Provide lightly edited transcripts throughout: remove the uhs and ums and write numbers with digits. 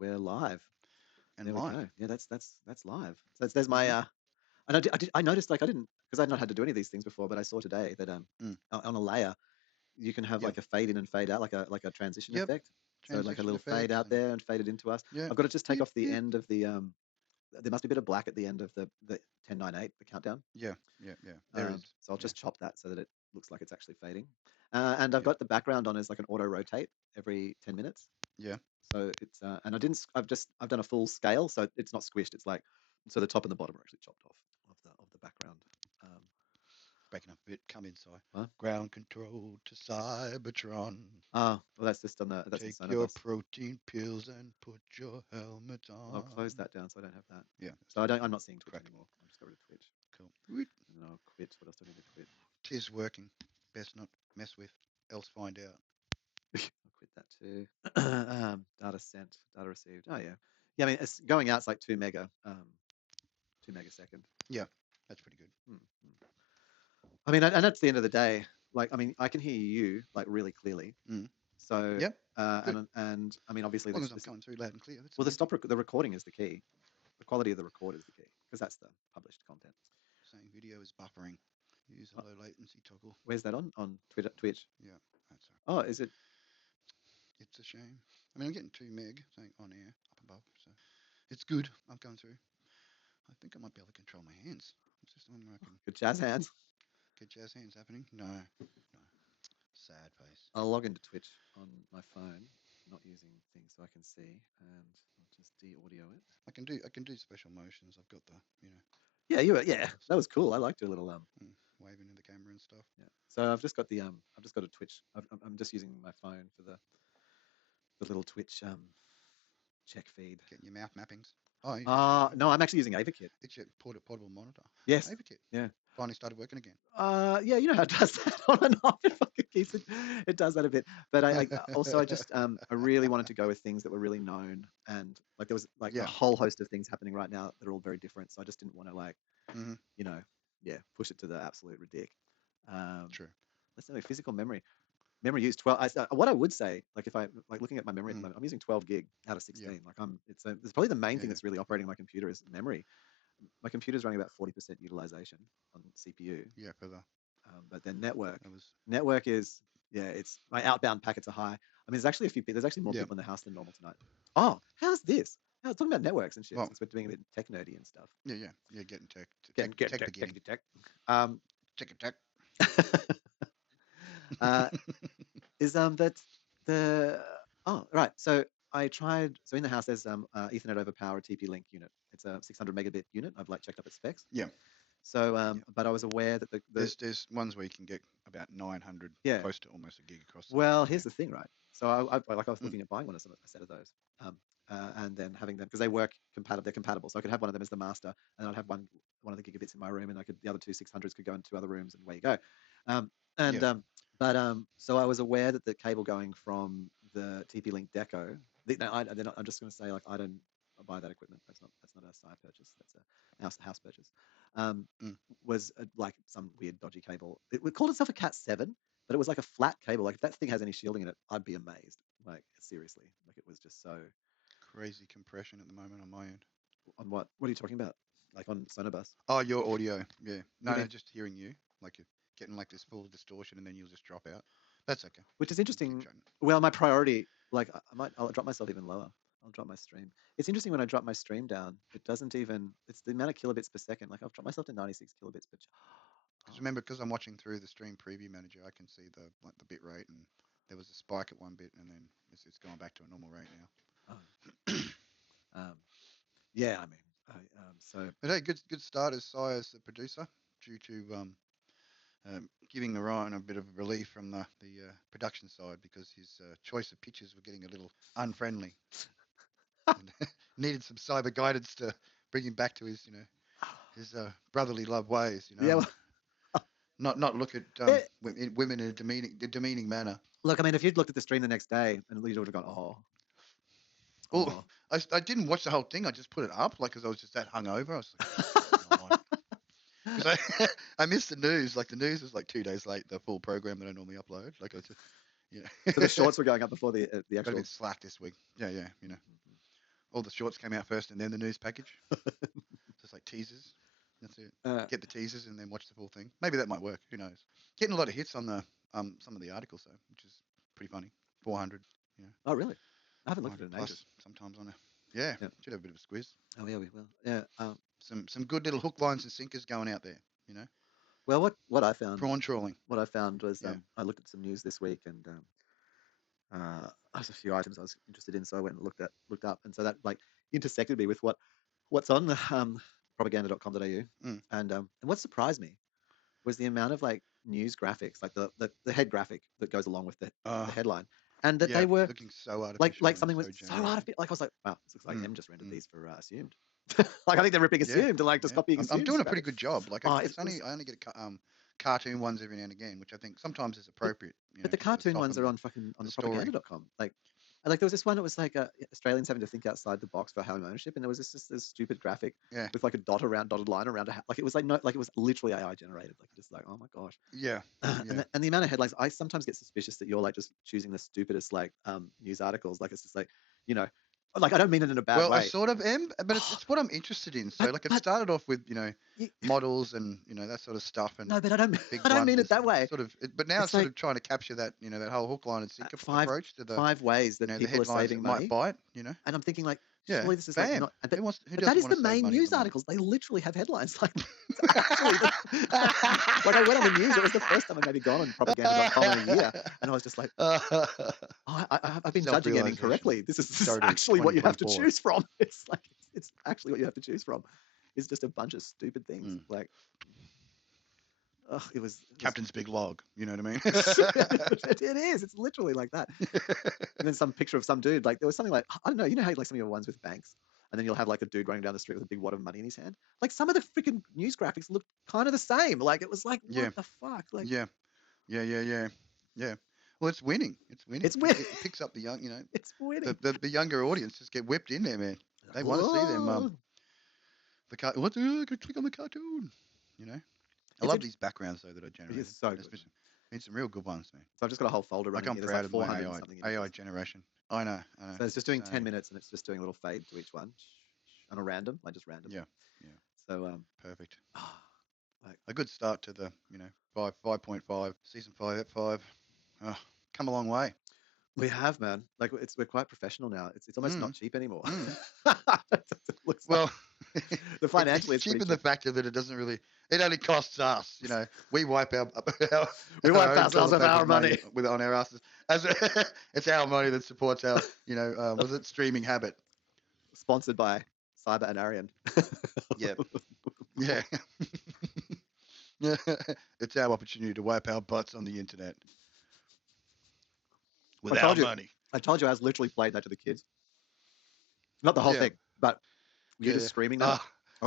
we're live. And There we live. go. Yeah, that's live. So there's my and I noticed like I didn't because I'd not had to do any of these things before, but I saw today that Mm. on a layer you can have Yeah. like a fade in and fade out, like a transition Yep. effect. So like a Transition little fade effects out and there and fade it into us. yeah. I've got to just take Beep, off the beep. end of the there must be a bit of black at the end of the 10:98, the countdown. Yeah. Yeah. Yeah. There is. So I'll Yeah. just chop that so that it looks like it's actually fading. And I've Yeah. got the background on as like an auto rotate every 10 minutes. Yeah. So it's and I've done a full scale, so it's not squished. It's like so the top and the bottom are actually chopped off of the background. Um, Breaking up a bit. Come inside. huh? Ground control to Cybertron. Well that's just on that's in Take your Sonobus. protein pills and put your helmet on. I'll close that down so I don't have that. Yeah. So I'm not seeing Twitch Crack. anymore. I'll just go rid of Twitch. Cool. And then I'll quit. What else do I need to quit? Tis working. Best not mess with, else find out. I'll quit that too. Data sent, data received. Oh yeah. Yeah, I mean it's going out's like 2 megasecond. Yeah. That's pretty good. I mean, and that's the end of the day. Like, I mean, I can hear you like really clearly. So, Yep. and I mean, obviously, As long as I'm coming through loud and clear. That's well, the recording is the key. The quality of the record is the key because that's the published content. Saying video is buffering. Use a low latency toggle. Where's that on Twitch? Yeah, that's all right. Oh, is it? It's a shame. I mean, I'm getting 2 meg saying on air up above, so it's good. I'm going through. I think I might be able to control my hands. Is this the one where I can Good jazz hands. get jazz hands happening? No. Sad face. I'll log into Twitch on my phone, not using things, so I can see, and I'll just de-audio it. I can do special motions. I've got the Yeah, that was cool. I liked your little waving in the camera and stuff. Yeah. So I've just got a Twitch. I'm just using my phone for the little Twitch check feed. Getting your mouth mappings. Oh, No, I'm actually using AVAKIT. It's your portable monitor. Yes. AVAKIT. Yeah. Finally started working again. Yeah, you know how it does that on and off. It fucking keeps it. It does that a bit. But I just I really wanted to go with things that were really known, and like there was like a whole host of things happening right now that are all very different. So I just didn't want to like push it to the absolute ridic. True. Let's say physical memory. Memory use 12. What I would say, like if I like looking at my memory at the moment, I'm using 12 gig out of 16. Like it's probably the main thing that's really operating my computer is memory. My computer's running about 40% utilization on CPU. Yeah, for the. But then network is it's my outbound packets are high. I mean, there's actually more people in the house than normal tonight. Oh, how's this? I was talking about networks and shit since we're doing a bit tech nerdy and stuff. Yeah, getting tech. Tech. Tech. Is that the right? So I tried. So in the house, there's Ethernet over power TP Link unit. It's a 600 megabit unit. I've like checked up its specs. Yeah. So but I was aware that there's ones where you can get about 900, close to almost a gig across. Well, here's the thing, right? So I was looking at buying a set of those, and then having them because they work compatible. They're compatible, so I could have one of them as the master, and I'd have one of the gigabits in my room, and the other two 600s could go into 2 other rooms, and away you go. So I was aware that the cable going from the TP Link Deco. I'm just going to say like I don't buy that equipment. That's not a side purchase. That's a house purchase. Was like some weird dodgy cable. It called itself a Cat 7, but it was like a flat cable. Like if that thing has any shielding in it, I'd be amazed. Like seriously, like it was just so crazy compression at the moment on my end. On what? What are you talking about? Like on Sonobus? Oh, your audio. Yeah. No, just hearing you. Like you're getting like this full distortion, and then you'll just drop out. That's okay. Which is interesting. Well, my priority, like I'll drop myself even lower. I'll drop my stream. It's interesting when I drop my stream down, it doesn't even, it's the amount of kilobits per second. Like I've dropped myself to 96 kilobits per. Because I'm watching through the stream preview manager, I can see the bit rate, and there was a spike at one bit, and then it's going back to a normal rate now. Yeah, I mean, so. But hey, good start as Sai as the producer, due to giving Orion a bit of relief from the production side because his choice of pictures were getting a little unfriendly. Needed some cyber guidance to bring him back to his brotherly love ways. Yeah. Well, not look at women in a demeaning manner. Look, I mean, if you'd looked at the stream the next day and you would have gone, Well, I didn't watch the whole thing. I just put it up, like, because I was just that hungover. I was like, because I missed the news. Like, the news was like 2 days late. The full program that I normally upload. Like, I just, So the shorts were going up before the actual. Got a bit slack this week. Yeah, all the shorts came out first, and then the news package. Just like teasers. That's it. Get the teasers and then watch the full thing. Maybe that might work. Who knows? Getting a lot of hits on the some of the articles though, which is pretty funny. 400. You know. Oh, really? I haven't looked at it in plus ages. sometimes on a. Yeah, should have a bit of a squeeze. Oh yeah, we will. Yeah. Some good little hook lines and sinkers going out there. You know. Well, what I found. Prawn trawling. What I found was I looked at some news this week, and there's a few items I was interested in, so I went and looked up, and so that like intersected me with what's on the propaganda.com.au, and what surprised me was the amount of like news graphics, like the head graphic that goes along with the headline, and that they were looking so artificial. Like something was so artificial. Like I was like, wow, this looks like M just rendered these for Assumed. Like I think they're ripping Assumed to like just copying Assumed. I'm doing a pretty good job. Like I only get cartoon ones every now and again, which I think sometimes is appropriate. But the cartoon ones are on the propaganda.com. Like there was this one that was like Australians having to think outside the box for home ownership, and there was this stupid graphic with like a dotted line around a like it was like it was literally AI generated. Like just like, oh my gosh. And the amount of headlines, I sometimes get suspicious that you're like just choosing the stupidest like news articles. Like it's just like, you know, like I don't mean it in a bad way. Well, I sort of am, but it's what I'm interested in. So like it started off with models and that sort of stuff. And no, but I don't mean it that way. Sort of, but now it's sort of trying to capture that that whole hook, line, and sinker approach to the 5 ways that people are saving money. Might bite, And I'm thinking like, surely this is like not. But that is the main news articles. They literally have headlines like. Actually, like I went on the news. It was the first time I'd maybe gone on propaganda.com in a year, and I was just like, I've been judging it incorrectly. This is actually what you have to choose from. It's like it's actually what you have to choose from. It's just a bunch of stupid things. Like, it was Captain's Big Log. You know what I mean? It is. It's literally like that. And then some picture of some dude. Like there was something like, I don't know. You know how like some of your ones with banks, and then you'll have like a dude running down the street with a big wad of money in his hand. Like some of the freaking news graphics looked kind of the same. Like it was like, what the fuck? Like yeah. Well, it's winning. It's winning. It picks up the young. It's winning. The younger audience just get whipped in there, man. They want to see them. The click on the cartoon. I love these backgrounds though that are generated. It's so good. It's some real good ones, man. So I've just got a whole folder running. Like I'm proud of my AI generation. I know. So it's just doing 10 minutes, and it's just doing a little fade to each one, on a random, like just random. Yeah. So perfect. Like a good start to the 5.5 season 5 at 5. Come a long way. We have, man. Like we're quite professional now. It's almost not cheap anymore. Well, the financially it's cheap in the fact that it doesn't really. It only costs us. We wipe ourselves of our money on our asses. It's our money that supports our was it streaming habit. Sponsored by Cyber and Arian. Yeah. It's our opportunity to wipe our butts on the internet. With our money. I told you I was literally playing that to the kids. Not the whole thing, but you're just screaming that.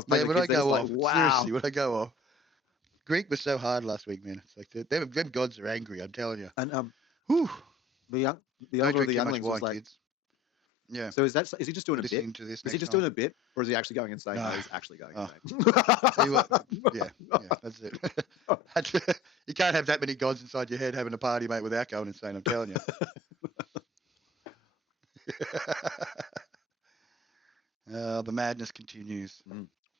When I go off, wow. Seriously, when I go off. Greek was so hard last week, man. It's like them gods are angry, I'm telling you. And whew. the older of the younglings was like, kids. Yeah. So is he just doing a bit? Is he just doing a bit, or is he actually going insane? No, he's actually going insane. Tell you what, yeah, that's it. You can't have that many gods inside your head having a party, mate, without going insane. I'm telling you. The madness continues.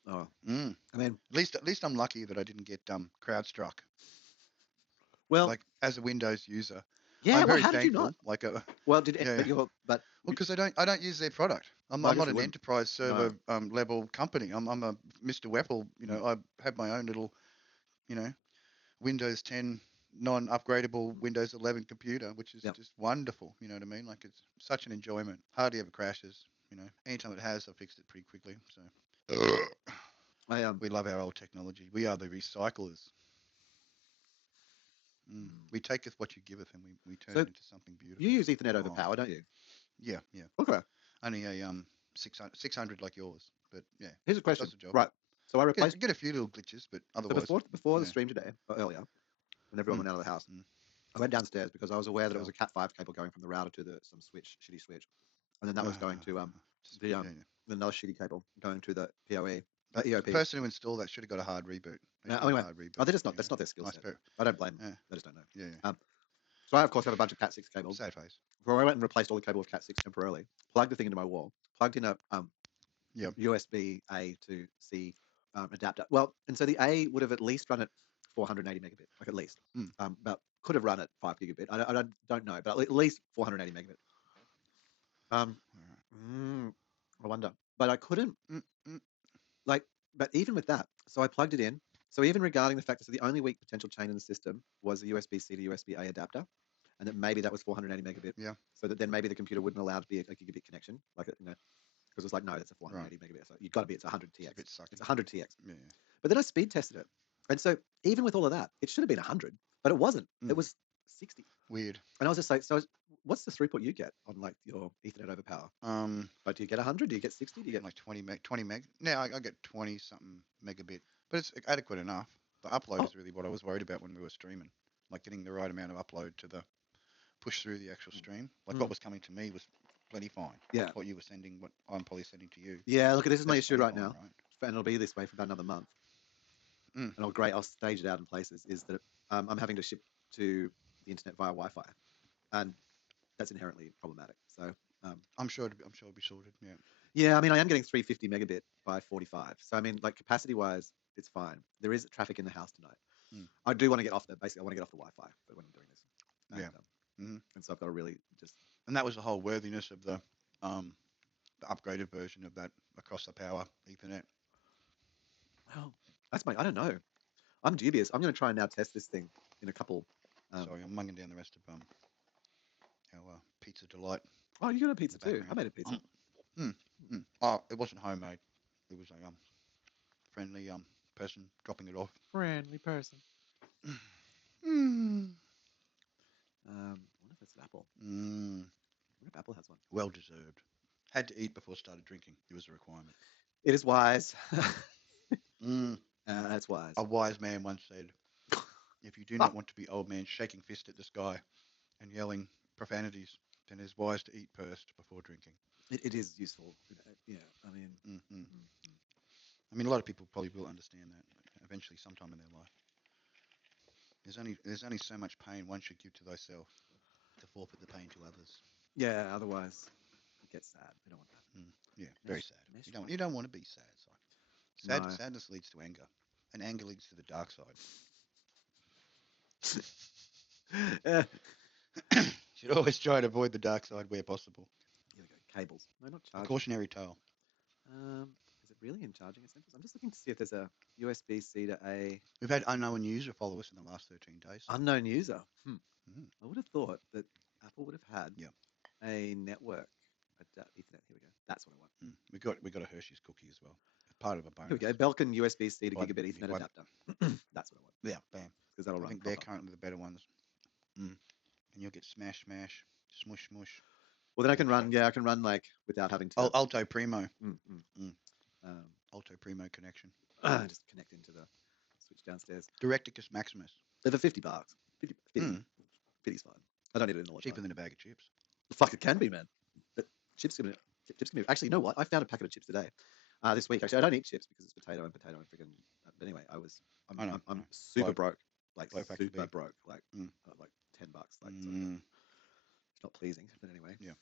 I mean, at least I'm lucky that I didn't get crowd struck. Well, like as a Windows user. Yeah, I'm very how thankful. did you not? But because I don't use their product. I'm not an enterprise server level company. I'm a Mr. Weppel. I have my own little, Windows 10 non-upgradable Windows 11 computer, which is just wonderful. You know what I mean? Like it's such an enjoyment. Hardly ever crashes. Anytime it has, I've fixed it pretty quickly. So we love our old technology. We are the recyclers. We taketh what you giveth, and we turn it into something beautiful. You use Ethernet over power, don't you? Yeah. Okay. Only a 600 like yours, but yeah. Here's a question. Right. So I replaced. Get a few little glitches, but otherwise. So before the stream today, or earlier, when everyone went out of the house, I went downstairs because I was aware that it was a Cat5 cable going from the router to some shitty switch, and then that was going to another shitty cable going to the PoE. The person who installed that should have got a hard reboot. They're just not. That's not their skill set. I don't blame them. They just don't know. Yeah. So I of course have a bunch of Cat6 cables. Sad face. So I went and replaced all the cable with Cat6 temporarily. Plugged the thing into my wall. plugged in a Yep. USB A to C adapter. Well, and so the A would have at least run at 480 megabit, like at least. Mm. But could have run at 5 gigabit. I don't know, but at least 480 megabit. Um, I wonder, but I couldn't Mm. like. But even with that, so I plugged it in. So even regarding the fact that the only weak potential chain in the system was a USB-C to USB-A adapter, and that maybe that was 480 megabit. Yeah. So that then maybe the computer wouldn't allow it to be a gigabit connection, like because it was like, no, it's a 480 megabit. So you've got to be, it's 100 TX. It's a bit sucky. It's 100 TX. Yeah. But then I speed tested it, and so even with all of that, it should have been 100, but it wasn't. It was 60. Weird. And I was just like, so what's the throughput you get on like your Ethernet over power? Like, do you get 100? Do you get 60? Do you get like 20 meg? 20 meg? No, I get 20 something megabit, but it's adequate enough. The upload is really what I was worried about when we were streaming, like getting the right amount of upload to the push through the actual stream. Like what was coming to me was plenty fine. Yeah. What you were sending, what I'm probably sending to you. Yeah. Look, this is my issue right fine, now, right? and it'll be this way for about another month. And I'll stage it out in places. Is that I'm having to ship to the internet via Wi-Fi, and that's inherently problematic. So I'm sure it'll be sorted. Yeah. Yeah, I mean, I am getting 350 megabit by 45. So I mean, like capacity-wise, it's fine. There is traffic in the house tonight. I do want to get off the basically. I want to get off the Wi-Fi, but when I'm doing this, and so I've got to really just. And that was the whole worthiness of the upgraded version of that across the power Ethernet. Well, that's I don't know. I'm dubious. I'm going to try and now test this thing in a couple. Sorry, I'm munging down the rest of our pizza delight. Oh, you got a pizza too? I made a pizza. Oh, it wasn't homemade. It was a friendly person dropping it off. Friendly person. I wonder if it's an apple. I wonder if Apple has one. Well deserved. Had to eat before started drinking. It was a requirement. It is wise. That's wise. A wise man once said, if you do not want to be old man shaking fist at the sky and yelling profanities, then it's wise to eat first before drinking. It is useful. Yeah, I mean. I mean, a lot of people probably will understand that eventually, sometime in their life. There's only so much pain one should give to thyself to forfeit the pain to others. Yeah, otherwise it gets sad. We don't want that. Yeah, very sad. You don't want to be sad. So. Sadness leads to anger, and anger leads to the dark side. Should always try to avoid the dark side where possible. Here we go. Cables. No, not charging. A cautionary tale. Is it really in charging essentials? I'm just looking to see if there's a USB-C to A. We've had unknown user follow us in the last 13 days. Unknown user. I would have thought that Apple would have had a network Ethernet. Here we go. That's what I want. We got a Hershey's cookie as well. Part of a bonus. Here we go. Belkin USB-C to gigabit Ethernet adapter. That's what I want. Yeah, bam. Because that'll run. I think they're currently the better ones. And you'll get smash, smush. Well, then I can run like without having to. Alto Primo. Alto Primo connection. Just connect into the switch downstairs. Directicus Maximus. They're for $50. 50's fine. I don't need it in all the Cheaper time. than a bag of chips. Fuck, it can be, man. But chips can be. Actually, you know what? I found a packet of chips today. This week, actually, I don't eat chips because it's potato and freaking. But anyway, I'm super broke, like super broke, like $10, like it's not pleasing, but anyway. Yeah.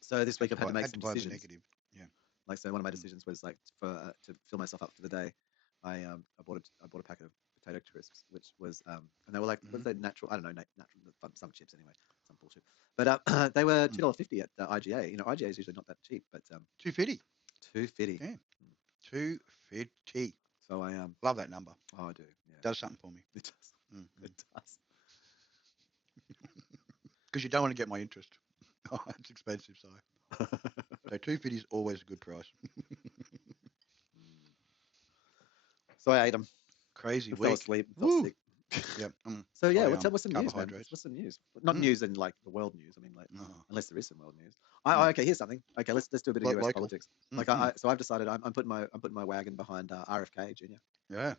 So this week I've had to make some decisions. Negative. Yeah. Like so, one of my decisions was like to fill myself up for the day. I bought a packet of potato crisps, which was and they were like was they natural? I don't know, natural some chips anyway, some bullshit. But they were $2.50 at IGA. You know, IGA is usually not that cheap, but $2.50. $2.50. Yeah. $2.50. So I love that number. Oh, I do. Yeah. It does something for me. It does. It does. Because you don't want to get my interest. Oh, it's expensive, so. So $2.50 is always a good price. So I ate them. Crazy I week. fell asleep. Fell sick. Yep. So yeah, what's some news, man? What's some news? Not news in like the world news. I mean, like unless there is some world news. Okay, here's something. Okay, let's do a bit of US politics. Like so I've decided I'm putting my wagon behind RFK Jr. Yeah.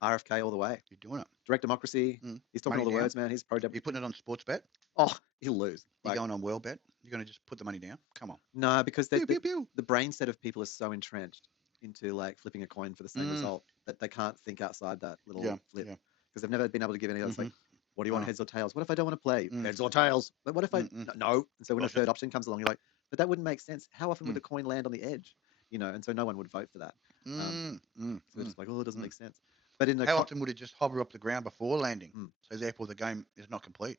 RFK all the way. You're doing it. Direct democracy. He's talking all the words, man. He's pro. You're putting it on sports bet? Oh, he'll lose. You're going on world bet? You're going to just put the money down? Come on. No, because the brain set of people is so entrenched into like flipping a coin for the same result that they can't think outside that little flip. Because they've never been able to give any other. It's like, what do you want, heads or tails? What if I don't want to play heads or tails? But what if I no? And so when the third option comes along, you're like, but that wouldn't make sense. How often would Mm. the coin land on the edge? And so no one would vote for that. Mm. Mm. So they're Mm. just like, oh, it doesn't Mm. make sense. But in the How often would it just hover up the ground before landing? Mm. So therefore the game is not complete.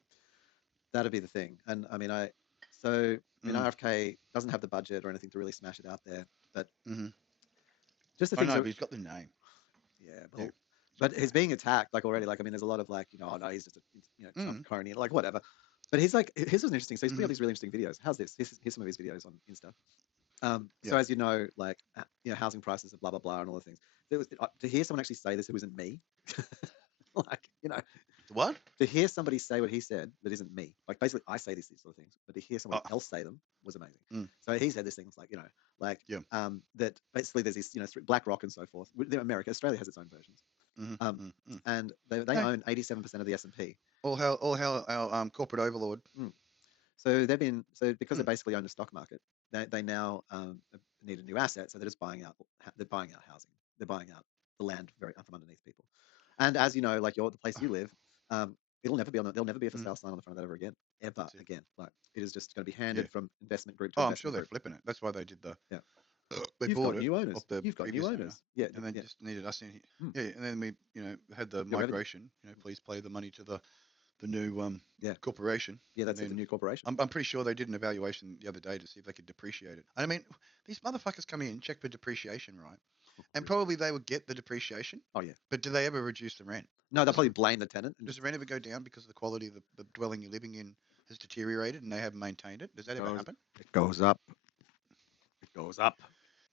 That'd be the thing. And I mean, so I mean, Mm. RFK doesn't have the budget or anything to really smash it out there, but Mm-hmm. just the I things know, that, but he's got the name. yeah, Yeah. well, He's but got the he's name. being attacked like already. Like, I mean, there's a lot of like, oh no, he's just a Trump Mm. crony, like whatever. But he's like, his was interesting. So he's putting Mm-hmm. up these really interesting videos. How's this? Here's some of his videos on Insta. Yeah. So as you know, like housing prices and blah blah blah and all the things. There was to hear someone actually say this who isn't me, like The what? to hear somebody say what he said that isn't me. Like basically, I say these sort of things, but to hear someone Oh. else say them was amazing. Mm. So he said this things like like Yeah. that basically there's this Black Rock and so forth. America, Australia has its own versions, Mm-hmm. um, Mm-hmm. and they Hey, own 87% of the S&P. all hell, our corporate overlord. Mm. So they've been because they Mm. basically own the stock market. They now need a new asset, so they're just buying out. They're buying out housing. They're buying out the land from underneath people. And as you know, like the place you live, it'll never be there'll never be a for Mm. sale sign on the front of that ever again, ever That's it. again. Like it is just going to be Yeah. handed from investment group to Oh, I'm sure investment they're group. flipping it. That's why they did the. Yeah, They you've bought got it new off owners. the You've got new previous owner, owners. Yeah, and then yeah. just needed us in here. Mm. Yeah, and then we, had the Get rid of it. migration. Please play the money to the new Yeah, corporation. yeah. And That's it. The then new corporation. I'm pretty sure they did an evaluation the other day to see if they could depreciate it. I mean, these motherfuckers come in, check for depreciation, right? And probably they would get the depreciation, Oh yeah. but do they ever reduce the rent? No, they'll Does probably blame the tenant and does the just rent ever go down because the quality of the dwelling you're living in has deteriorated and they haven't maintained it? Does that ever goes. happen? It goes up. It goes up.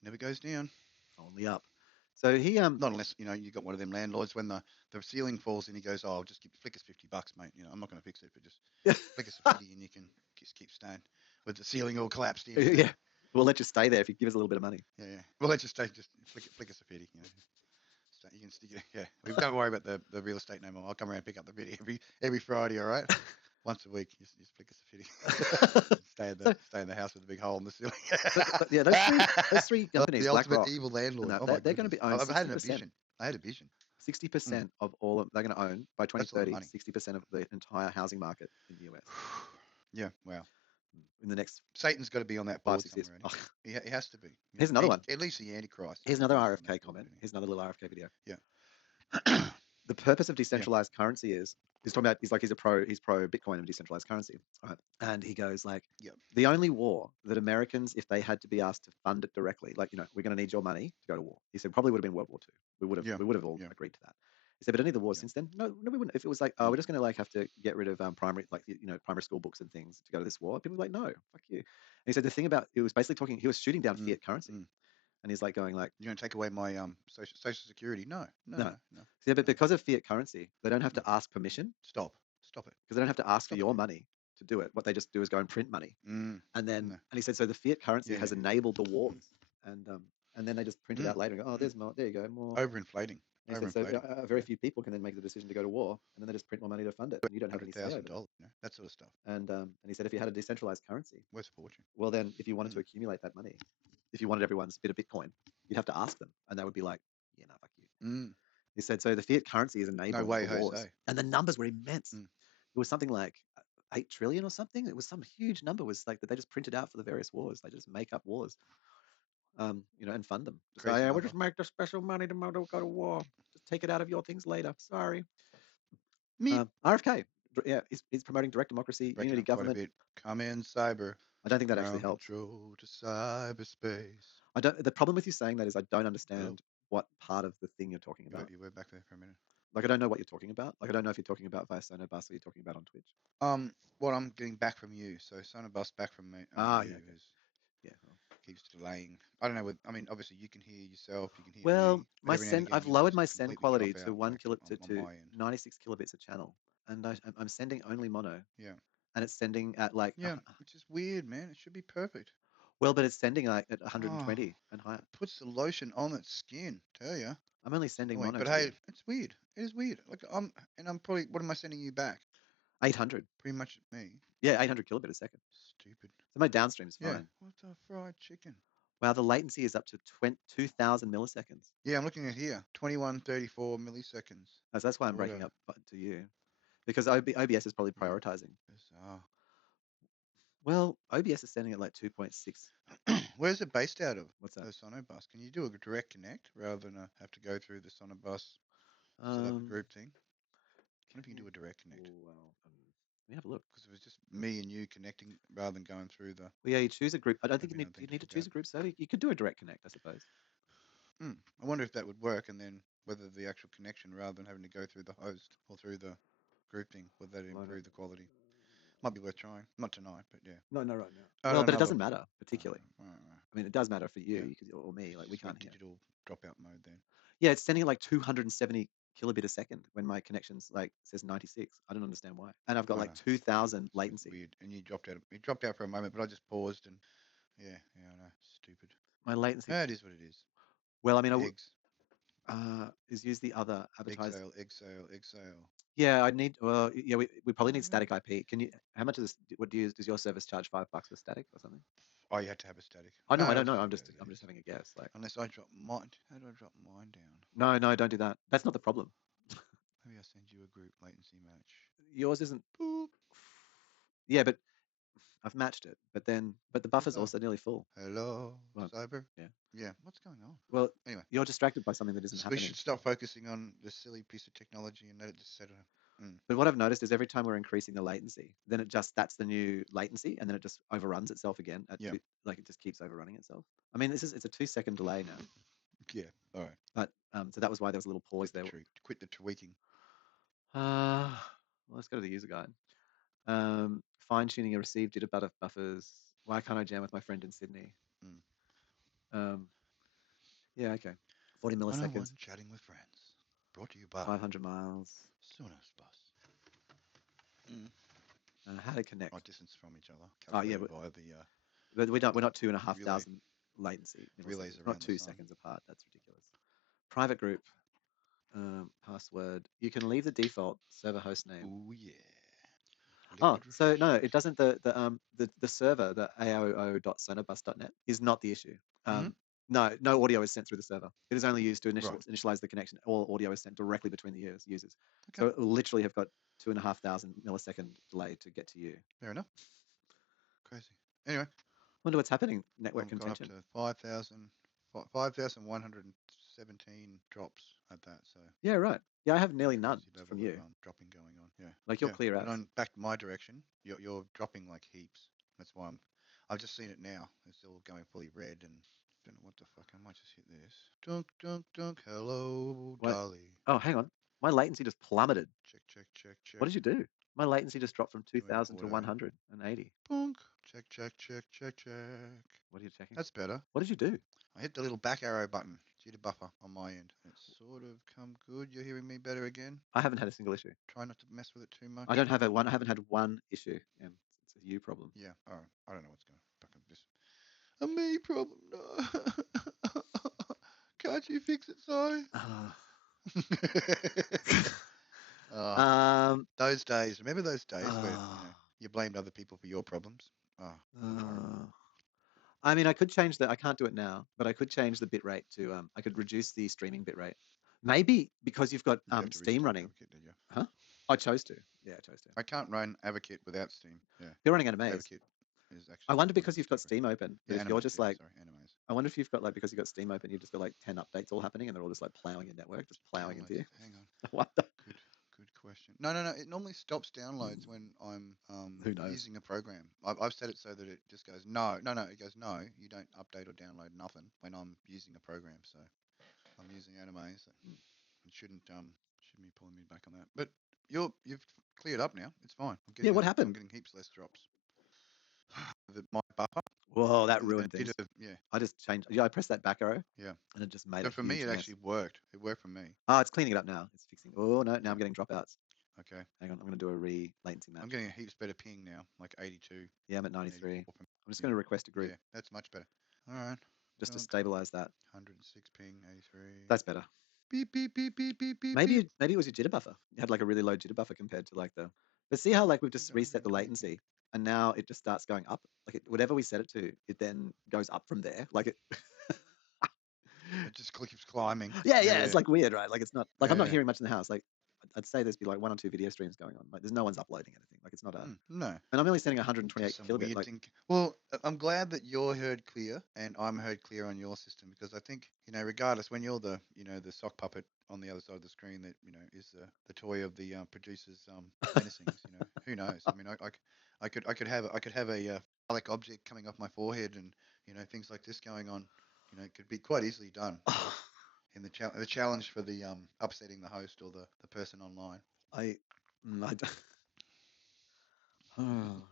Never goes down. Only up. So he Not unless you got one of them landlords when the ceiling falls in, he goes, "Oh, just flick us $50, mate. I'm not going to fix it, but just flick us a 50 and you can just keep staying with the ceiling all collapsed in." yeah. We'll let you stay there if you give us a little bit of money. Yeah, yeah. Well, let's just stay. Just flick us a 50. You can stick it. Yeah, we don't worry about the real estate no more. I'll come around and pick up the video every Friday. All right, once a week. Just flick us a 50. So, stay in the house with a big hole in the ceiling. but yeah, those three companies, The ultimate BlackRock, evil and landlord. that Oh my they're going to goodness. be owned I've had a 60%. vision. I had a vision. 60% Mm, of all they're going to own by that's a lot of 2030. money. 60% of the entire housing market in the US Yeah. Wow. in the next Satan's got to be on that five, board 6 years. somewhere. Oh, He has to be. here's another one. At least the Antichrist Here's has to another be on that RFK board. comment. Here's another little RFK video. Yeah. The purpose of Yeah. decentralized currency is he's talking about he's pro Bitcoin and decentralized currency, right? And he goes like, Yeah. the only war that Americans, if they had to be asked to fund it directly, like we're going to need your money to go to war. He said probably would have been World War II. Yeah. We would have all Yeah. agreed to that. He said, but any of the wars Yeah. since then, no, we wouldn't. If it was like, oh, we're just going to like have to get rid of primary, like primary school books and things to go to this war, people were like, no, fuck you. And he said the thing about it was basically talking. He was shooting down Mm, fiat currency, mm. and he's like going like, You're going to take away my social security? No. No. no. No. No. Yeah, but No. because of fiat currency, they don't have No. to ask permission Stop. Stop it. because they don't have to ask for Stop it, your man. money to do it. What they just do is go and print money, Mm. and then No. and he said so the fiat currency Yeah. has Yeah. enabled the Mm. wars, and then they just print it Mm. out later and go, oh, Mm. there's more. There you go, more. Overinflating. And he said so Overinflating. very Yeah. few people can then make the decision to go to war, and then they just print more money to fund it, and you don't have any say over it. $100,000. That sort of stuff. And he said if you had a decentralized currency, Worth a fortune. well then if you wanted to Mm. accumulate that money, if you wanted everyone's bit of Bitcoin, you'd have to ask them, and they would be like, yeah, no, fuck you. Mm. He said so the fiat currency is No enabling way, the wars, Jose. and the numbers were immense. Mm. It was something like 8 trillion or something. It was some huge number. Was like that they just printed out for the various wars. They just make up wars, and fund them. Just go, Crazy yeah, we'll number. just make the special money to go to war. Just take it out of your things later. Sorry. Meep. RFK, yeah, he's promoting direct democracy, Breaking unity up quite a government. bit. Come in, cyber. I don't think that actually Ground helps. control to cyberspace. I don't. The problem with you saying that is I don't Oh, understand what part of the thing you're talking about. you were back there for a minute. Like I don't know what you're talking about. Like I don't know if you're talking about via Sonobus or you're talking about on Twitch. What I'm getting back from you. So Sonobus back from me. Ah, You yeah, okay. is Yeah. keeps delaying. I don't know. I mean, obviously you can hear yourself. You can hear Well, me. But every now and again, I've you'll just lowered my send completely quality drop to out. one Like kilo on to my end. 96 kilobits a channel, and I'm sending only mono, Yeah. and it's sending at like Yeah. Which is weird, man. It should be perfect. well, but it's sending like at Oh, 120 and higher. it puts the lotion on its skin. Tell ya. I'm only It's sending annoying. mono But to you. hey, it's weird. It is weird. Like I'm probably. What am I sending you back? 800. Pretty much me. Yeah, 800 kilobit a second. Stupid. So my downstream is Yeah. fine. What the fried chicken? Wow, the latency is up to 2,000 milliseconds. Yeah, I'm looking at here. 2134 milliseconds. So that's why I'm What breaking a up to you, because OBS is probably yeah, prioritizing. bizarre. Well, OBS is standing at like 2.6. Where's it based out of? What's that? The Sonobus. Can you do a direct connect rather than have to go through the Sonobus, set up a Um, group thing? What if you can do a direct connect? well, let me have a look. Because it was just me and you connecting rather than going through the. Well, yeah, you choose a group. I don't think Maybe you another thing need to to look choose at. a group server. You could do a direct connect, I suppose. I wonder if that would work, and then whether the actual connection, rather than having to go through the host or through the group thing, would that improve the quality? Might be worth trying. Not tonight, but yeah. No, right now. Oh, Well, no, but it another. doesn't matter particularly. Right. I mean, it does matter for you Yeah. or me. Like we Just can't went hear. digital dropout mode then. Yeah, it's sending at like 270 kilobit a second when my connection's like says 96. I don't understand why. And I've got like 2,000 latency. Weird. And you dropped out. You dropped out for a moment, but I just paused and yeah, I know. Stupid. My latency. It is what it is. Well, I mean, Eggs. is use the other advertise. Exhale. Yeah, I need. Well, yeah, we probably need static IP. Can you? How much is this? What does your service charge $5 for static or something? Oh, you had to have a static. I know, No, I don't it's know. just I'm just as is. having a guess. Like, Unless I drop mine. How do I drop mine down? no, don't do that. That's not the problem. Maybe I'll send you a group latency match. Yours isn't. Boop. Yeah, but I've matched it. But the buffer's Oh. also nearly full. Hello, Well, cyber. yeah. Yeah. What's going on? Well, Anyway, you're distracted by something that isn't we happening. should stop focusing on this silly piece of technology and let it just settle. But what I've noticed is every time we're increasing the latency, then that's the new latency, and then it just overruns itself again. Like it just keeps overrunning itself. I mean, it's a 2-second delay now. Yeah. All right. But so that was why there was a little pause there. Quit the tweaking. Well, let's go to the user guide. Fine tuning a received jitter buffers. Why can't I jam with my friend in Sydney? Yeah, okay. 40 milliseconds. 101 chatting with friends. Brought to you by 500 miles. Sonos Bus. How to connect? Our distance from each other. Oh yeah, Via the. But we're not 2,500 latency. Relays It's around not the 2 sun. seconds apart. That's ridiculous. Private group. Password. You can leave the default server host name. Oh yeah. So no, it doesn't. The server, the ao.sonobus.net, is not the issue. No audio is sent through the server. It is only used to initialize the connection. All audio is sent directly between the users. Okay. So it will literally have got 2,500 millisecond delay to get to you. Fair enough. Crazy. Anyway. Wonder what's happening. Network contention. Got up to 5,117 drops at that. So. Yeah, right. Yeah, I have nearly none from you. Dropping going on. Yeah. Like you're clear out. And back my direction, you're dropping like heaps. That's why I've just seen it now. It's all going fully red and. What the fuck? I might just hit this. Dunk, dunk, dunk. Hello, Dolly. Oh, hang on. My latency just plummeted. Check. What did you do? My latency just dropped from 2,000 to 180. Bonk. Check. What are you checking? That's better. What did you do? I hit the little back arrow button. Jitter buffer on my end. It's sort of come good. You're hearing me better again? I haven't had a single issue. Try not to mess with it too much. I haven't had one issue. It's a you problem. Yeah. Oh, I don't know what's going on. This a me problem. No. Can't you fix it, Si? Those days. Remember those days where you blamed other people for your problems? I mean, I could change that. I can't do it now, but I could change the bit rate to. I could reduce the streaming bit rate. Maybe because you've got Steam running. AVAKIT, did you? Huh? I chose to. Yeah, I chose to. I can't run AVAKIT without Steam. Yeah. You're running ANIMAZE. AVAKIT is actually. I wonder because you've got Steam open. Yeah, if you're just like. ANIMAZE. I wonder if you've got because you've got Steam open, you've just got like 10 updates all happening, and they're all just like plowing your network, just plowing into you. Hang on. I wonder. Good question. No. It normally stops downloads when I'm using a program. I've set it so that it just goes no. It goes no. You don't update or download nothing when I'm using a program. So I'm using ANIMAZE. It shouldn't be pulling me back on that. But you've cleared up now. It's fine. What happened? I'm getting heaps less drops. My buffer. Whoa, that ruined things. Yeah. I just changed. Yeah, I pressed that back arrow. Yeah. And it just made it. For me, it actually worked. It worked for me. Oh, it's cleaning it up now. It's fixing. Oh no, now I'm getting dropouts. Okay. Hang on, I'm going to do a latency match. I'm getting a heaps better ping now, like 82. Yeah, I'm at 93. I'm just going to request a group. Yeah, that's much better. All right. Just to stabilize that. 106 ping, 83. That's better. Beep. Maybe it was your jitter buffer. You had like a really low jitter buffer compared to like the. But see how like we've just reset the latency, and now it just starts going up. Like whatever we set it to, it then goes up from there. Like it. It just keeps climbing. Yeah. It's like weird, right? Like it's not like I'm not hearing much in the house. Like I'd say there's be like 1 or 2 video streams going on. Like there's no one's uploading anything. Like it's not a, No. and I'm only sending Just 128 some kilobit. weird Like thing. Well, I'm glad that you're heard clear and I'm heard clear on your system because I think, regardless, when you're the sock puppet on the other side of the screen that, is the toy of the producer's menacings, who knows? I mean, I could have a phallic object coming off my forehead and, things like this going on. It could be quite easily done. In the challenge for the upsetting the host or the person online. I don't.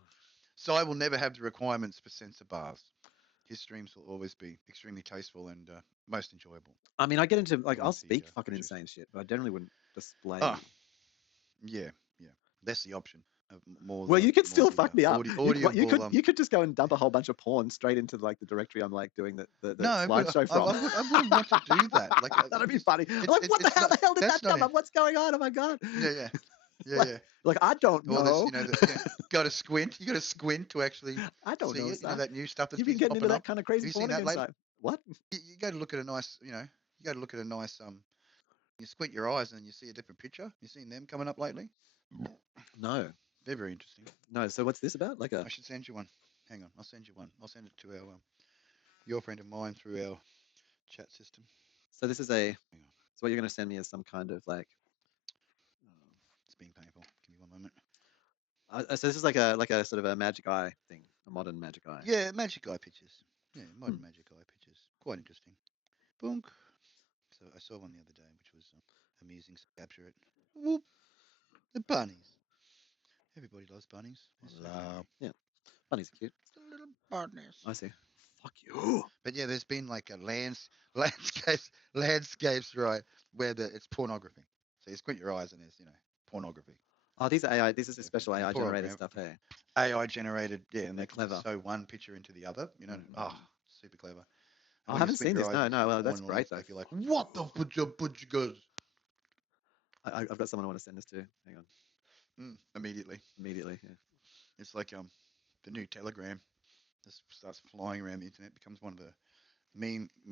So I will never have the requirements for censor bars. His streams will always be extremely tasteful and most enjoyable. I mean, I get into like I'll Once he speak fucking produces. insane shit, but I generally wouldn't display. Ah, yeah. That's the option. Well, you could still fuck me up. audible. You could just go and dump a whole bunch of porn straight into like the directory I'm like doing the No, but slideshow I from. wouldn't want to do that. Like That'd be funny. I'm it's like, what it's the hell did that's that not come it. up? What's going on? Oh my god. Yeah. Like I don't All this, know. got to squint. You got to squint to actually I don't see know, it. son. That new stuff that's You've been keeps getting into popping that up. kind of Have crazy you porn seen that again, lately? son. What? You go to look at a nice, you go to look at a nice you squint your eyes and you see a different picture. You seen them coming up lately? No. They're very interesting. No. So what's this about? Like a. I should send you one. Hang on, I'll send you one. I'll send it to your friend of mine through our chat system. So this is a. Hang on. So what you're going to send me is some kind of like. It's being painful. Give me one moment. So this is like a sort of a magic eye thing, a modern magic eye. Yeah, magic eye pictures. Yeah, modern magic eye pictures. Quite interesting. Boonk. So I saw one the other day, which was amusing. So capture it. Whoop. The bunnies. Everybody loves bunnies. Yeah, bunnies are cute. The little bunnies. I see. Fuck you. But yeah, there's been like a landscapes, right, where it's pornography. So you squint your eyes and there's, pornography. Oh, these are AI. This is a So special AI generated stuff. Hey, AI generated, yeah, and they're clever. sew one picture into the other, super clever. I haven't seen this. No. Well, that's great though. You're like, what the butcher goes? I've got someone I want to send this to. Hang on. Immediately. Yeah. It's like the new Telegram just starts flying around the internet, becomes one of the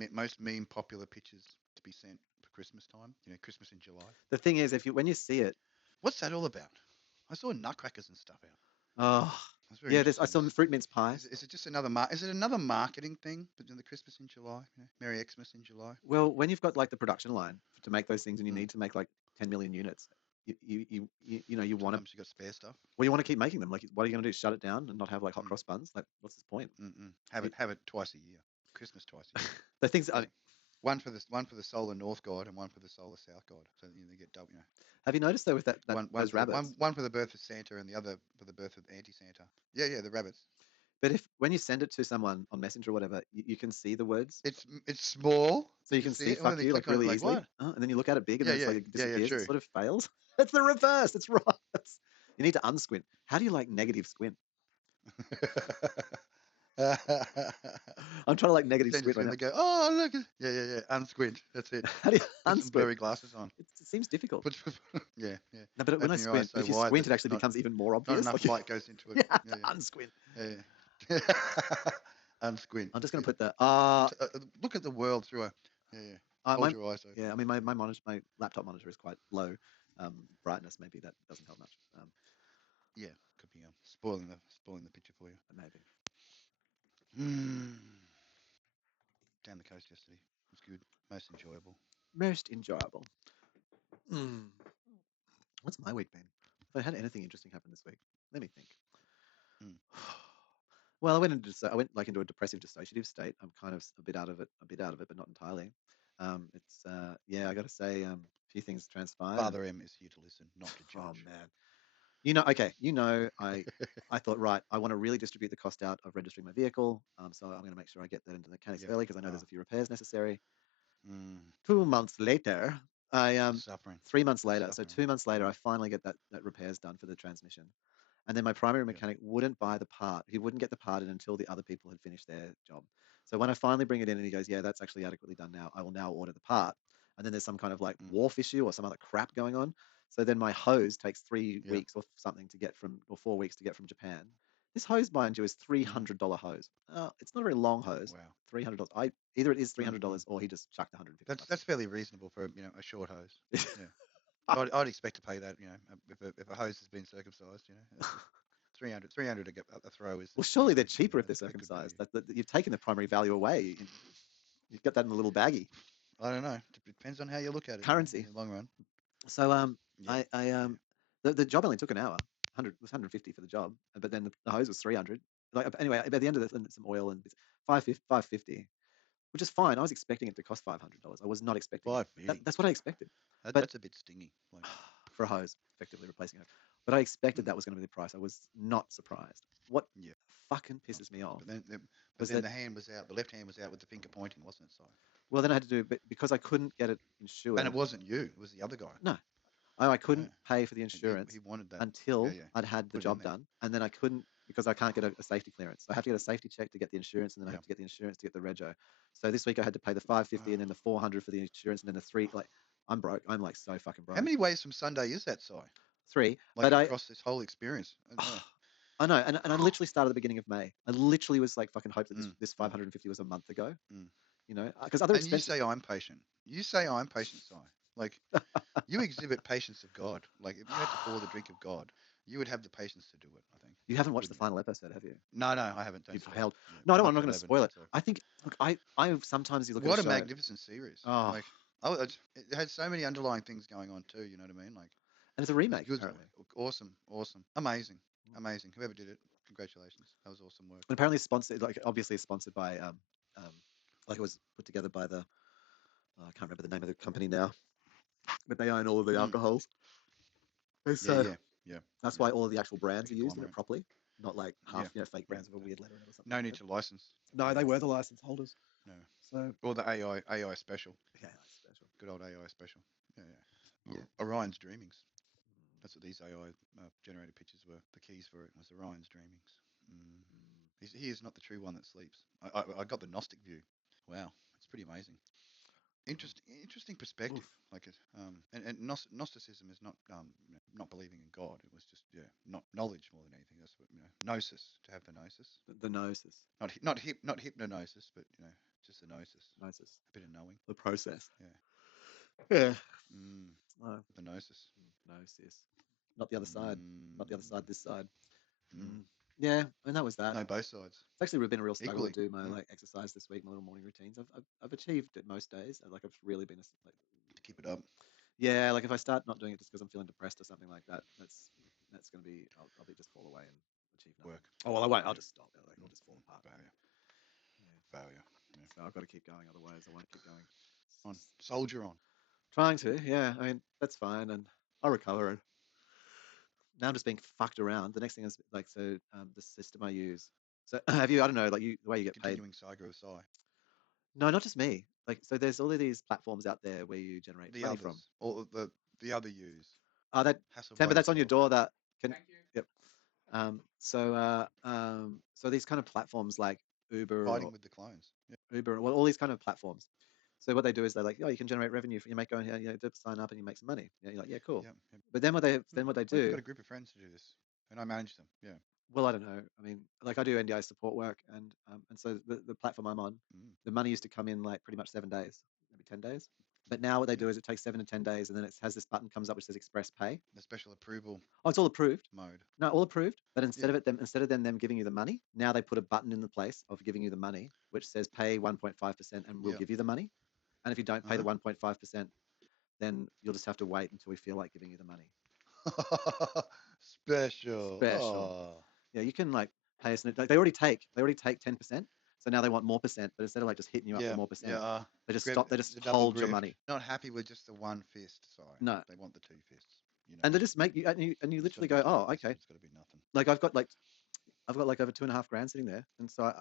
most popular pictures to be sent for Christmas time. Christmas in July. The thing is, when you see it, what's that all about? I saw nutcrackers and stuff out. Oh, yeah. I saw fruit mince pies. Is it just another Is it another marketing thing? But the Christmas in July, Merry Xmas in July. Well, when you've got like the production line to make those things, and you need to make like 10 million units, you want to. You got spare stuff. Well, you want to keep making them. Like, what are you going to do? Shut it down and not have like hot cross buns? Like, what's this point? Have it twice a year. Christmas twice a year. The things. One for the solar North God and one for the solar South God. So they get double. Have you noticed though with those rabbits? One for the birth of Santa and the other for the birth of anti-Santa. Yeah, the rabbits. But when you send it to someone on Messenger or whatever, you can see the words. It's small, so you can see "fuck you" like really easily. And then you look at it big, and then it's like it disappears. It sort of fails. It's the reverse. It's right. You need to unsquint. How do you like negative squint? I'm trying to like negative squint right now. They go, oh look, yeah, unsquint. That's it. How do you unsquint? Some blurry glasses on. It seems difficult. Yeah. No, but when I squint, if you squint, it actually becomes even more obvious. Not enough light goes into it. Yeah, unsquint. Yeah. Unsquint. I'm just going to put the look at the world through a hold your eyes open. Yeah, I mean my laptop monitor is quite low brightness. Maybe that doesn't help much. Yeah, could be spoiling the picture for you. Maybe. Down the coast yesterday. It was good. Most enjoyable. What's my week been? Have I had anything interesting happen this week? Let me think. Well, I went into a depressive dissociative state. I'm kind of a bit out of it, but not entirely. It's I got to say, a few things transpired. Father M is here to listen, not to judge. Oh man. I thought, right, I want to really distribute the cost out of registering my vehicle. So I'm going to make sure I get that into the mechanics early because I know there's a few repairs necessary. 2 months later, 3 months later. So 2 months later, I finally get that repairs done for the transmission. And then my primary mechanic wouldn't buy the part. He wouldn't get the part in until the other people had finished their job. So when I finally bring it in and he goes, yeah, that's actually adequately done now, I will now order the part. And then there's some kind of like wharf issue or some other crap going on. So then my hose takes 3 weeks or something or 4 weeks to get from Japan. This hose, mind you, is $300 hose. It's not a very long hose. Wow. $300. Either it is $300 or he just chucked $150. That's fairly reasonable for a short hose. Yeah. I'd expect to pay that. If a hose has been circumcised, that's just 300 a throw is. Well, surely they're Decent, cheaper if they're a good value. circumcised. You've taken the primary value away. You've got that in a little baggie. I don't know. It depends on how you look at it. Currency. In the long run. So Yeah. the job only took an hour. 100 was 150 for the job, but then the hose was 300. Like anyway, by the end of it, some oil and 550, which is fine. I was expecting it to cost $500. I was not expecting it. 550. That's what I expected. But That's a bit stingy. Like, for a hose, effectively replacing it. But I expected Mm. that was going to be the price. I was not surprised. What Yeah. fucking pisses me off But then, was that the hand was out. The left hand was out with the finger pointing, wasn't it? So. well, then I had to do because I couldn't get it insured. And it wasn't you. It was the other guy. No, I couldn't Yeah. pay for the insurance He wanted that until Yeah. I'd had the Put it in job there. done, and then I couldn't because I can't get a safety clearance. So I have to get a safety check to get the insurance, and then I Yeah. have to get the insurance to get the rego. So this week I had to pay the 550 and then the 400 for the insurance, and then the three. Like I'm broke. I'm like so fucking broke. How many ways from Sunday is that, Si? 3, Like but across this whole experience. I know, and I literally started at the beginning of May. I literally was like fucking hope that this Mm. 550 was a month ago. Mm. Because other And you expenses. say I'm patient. You say I'm patient, Si. Like you exhibit patience of God. Like if you had to pour the drink of God, you would have the patience to do it. I think. You haven't watched the Wouldn't you? final episode, have you? No, I haven't. Don't You've spoil held. it. Yeah, No, I don't. I'm not not till going to 11. spoil it. So. I think. Look, I sometimes you look at What a a show. magnificent series. Oh, Like, it had so many underlying things going on too. You know what I mean? Like, and it's a it was remake good. apparently. Awesome, amazing. Whoever did it, congratulations. That was awesome work. And apparently it's sponsored. Like obviously it's sponsored by like it was put together by the. I can't remember the name of the company now, but they own all of the alcohols. And so Yeah. that's why all of the actual brands The are used in it conglomerate. properly, not like half Yeah. fake brands with a weird lettering or something. No Like need that. to license. No, they were the license holders. No. So Or the AI special. yeah, that's special. Good old AI special. Yeah. Yeah. Orion's Dreamings. That's what these AI generated pictures were. The keys for it was Orion's Dreamings. Mm. He is not the true one that sleeps. I got the Gnostic view. Wow, it's pretty amazing. Interesting perspective. Oof. Like it, and Gnosticism is not not believing in God. It was just not knowledge more than anything. That's what gnosis, to have the gnosis. The gnosis. Not hypnosis, but just the gnosis. Gnosis. A bit of knowing. The process. Yeah. Yeah. Oh. The gnosis. Gnosis. Not the other side. Not the other side. This side. Mm. Yeah, and that was that. No, both sides. It's actually been a real struggle Equally. to do my like exercise this week, my little morning routines. I've achieved it most days. Like I've really been like To keep it up. yeah. Like if I start not doing it just because I'm feeling depressed or something like that, that's going to be I'll be just fall away and achieve nothing. Work. Oh well, I won't. I'll just stop. Like, I'll just fall apart. Failure. Yeah. So I've got to keep going, otherwise I won't keep going. Soldier on. Trying to, yeah. I mean that's fine, and I'll recover. And now I'm just being fucked around. The next thing is like the system I use. So have you? I don't know, like the way you get paid. Continuing saga of Psy. No, not just me. Like, so there's all of these platforms out there where you generate The money others. from. Or the other use. Oh, that Hassled Temper, by that's on your yourself. door. That can. Thank you. Yep. So these kind of platforms like Uber Fighting or with the clones. Yeah. Uber, well, all these kind of platforms. So what they do is they're like, oh, you can generate revenue. You make go in here, sign up and you make some money. You're like, yeah, cool. Yeah. But then what they I've do. got a group of friends to do this, and I manage them. Yeah. Well, I don't know. I mean, like I do NDI support work, and so the platform I'm on, the money used to come in like pretty much 7 days, maybe 10 days. But now what they do is it takes 7 to 10 days, and then it has this button comes up which says Express Pay. The special approval Oh, it's all approved. mode. No, all approved. But instead of them giving you the money, now they put a button in the place of giving you the money, which says pay 1.5%, and we'll give you the money. And if you don't pay the 1.5%, then you'll just have to wait until we feel like giving you the money. Special. Oh. Yeah, you can like pay us. Like they already take 10%. So now they want more percent, but instead of like just hitting you up for more percent, they just stop. They just hold your money. Not happy with just the one fist. Sorry. No. They want the two fists. And they just make you, and you literally go, oh, okay. It's got to be nothing. Like I've got like over 2.5 grand sitting there, and so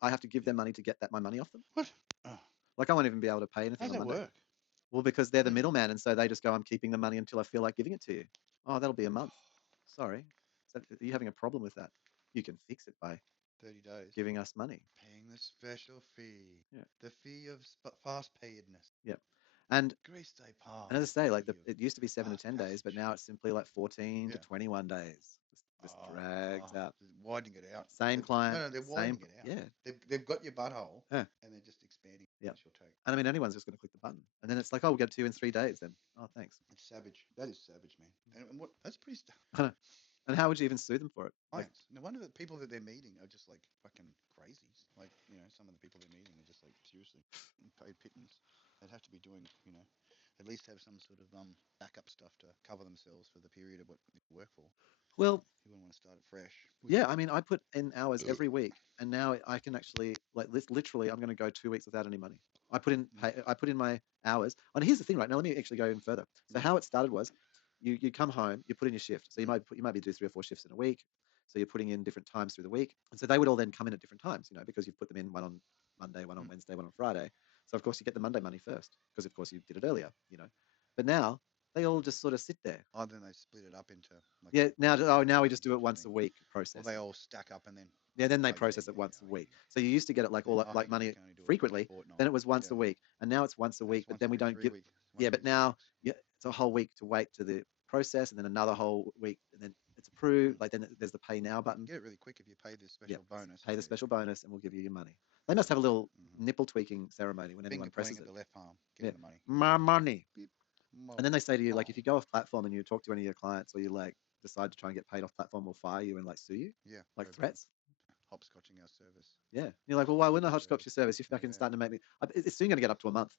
I have to give them money to get my money off them. What? Oh. Like I won't even be able to pay anything. How does that work? Well, because they're the middleman, and so they just go, I'm keeping the money until I feel like giving it to you. Oh, that'll be a month. Sorry. So are you having a problem with that? You can fix it by 30 days. Giving us money. Paying the special fee. Yeah. The fee of fast payedness. Yep. And Grace Day Pass. And as I say, like it used to be 7 to 10 days, but now it's simply like 14 to 21 days. Just drags out. Widening it out. Same client. No, they're widening it out. Yeah. They've got your butthole, and they're just expanding. Yeah. Take. And I mean, anyone's just going to click the button, and then it's like, oh, we'll get it to you in 3 days. Then, oh, thanks. It's savage. how would you even sue them for it? Like, Clients. No wonder the people that they're meeting are just like fucking crazies. Like, some of the people they're meeting are just like seriously paid pittance. They'd have to be doing, at least have some sort of backup stuff to cover themselves for the period of what they work for. well, You wouldn't want to start it fresh. yeah, I mean, I put in hours every week, and now I can actually, like, literally, I'm going to go 2 weeks without any money. I put in I put in my hours. And here's the thing, right? Now let me actually go even further. So how it started was, you come home, you put in your shift. So you might be doing 3 or 4 shifts in a week. So you're putting in different times through the week, and so they would all then come in at different times, because you've put them in one on Monday, one on Wednesday, one on Friday. So of course you get the Monday money first because of course you did it earlier. But now they all just sort of sit there. Oh, then they split it up into like Yeah, now we just do it sort of once a thing. week Or process. they all stack up and then Yeah, then they like process it once a week. So you used to get it like yeah, all I like can money only do it frequently. fortnight. Then it was once Yeah. a week, and now it's once a No, week. it's But once then we every don't 3 give. weeks. Once Yeah, every but 3 now weeks. it's a whole week to wait to the process, and then another whole week, and then it's approved. Like then there's the pay now You can button. get it really quick if you pay this Yeah, special bonus. pay the Yeah. special bonus, and we'll give you your money. They must have a little Mhm. nipple tweaking ceremony when anyone Finger pointing presses at it. the left palm. Give Yeah, them the money. my money. Beep. And then they say to you, like, Oh. if you go off platform and you talk to any of your clients, or you like decide to try and get paid off platform, we'll fire you and like sue you, Yeah. like For threats. hopscotching our service. Yeah. And you're like, well, why wouldn't I Hopscotching hotchkotch your service? You're fucking Yeah. starting to make me. It's soon going to get up to a month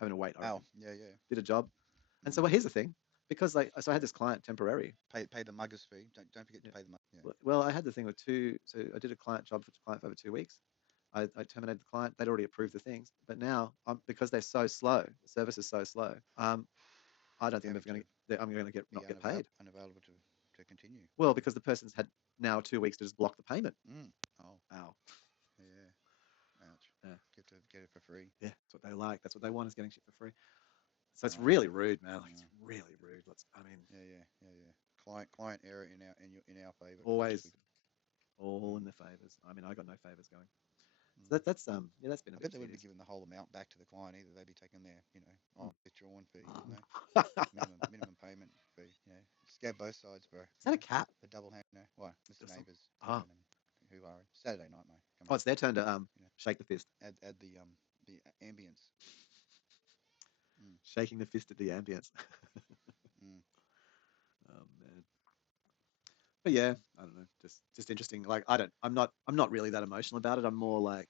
having to wait, I Ow. reckon. Yeah. Yeah. Did a job. And so, Mm. well, here's the thing. Because like, so I had this client temporary. Pay the muggers fee. Don't forget to Yeah. pay the mug. Yeah. Well, I had the thing with so I did a client job for client for over 2 weeks. I terminated the client. They'd already approved the things, but now because they're so slow, the service is so slow. I don't think I'm going to get Be not get paid. unavailable to continue. Well, because the person's had now 2 weeks to just block the payment. Mm. Oh. Ow. Yeah. Ouch. Yeah. Get it for free. Yeah. That's what they like. That's what they want, is getting shit for free. So it's Oh. really rude, man. Like, it's really rude. Yeah. Client error in our favor. Always all in the favors. I mean, I got no favors going. So that's that's been a I bit bet they wouldn't be tedious. giving the whole amount back to the client either. They'd be taking their, withdrawn fee, wouldn't Is they? Minimum payment fee. Yeah. Scab both sides, bro. that a cat? The double hand. No. Why? Mr. Just Neighbours. ah. Who are it? Saturday night, mate. Come Oh, on. it's their turn to You know, shake the fist. add the ambience. Mm. Shaking the fist at the ambience. Mm. Oh man. But yeah, I don't know. Just interesting. Like I'm not really that emotional about it. I'm more like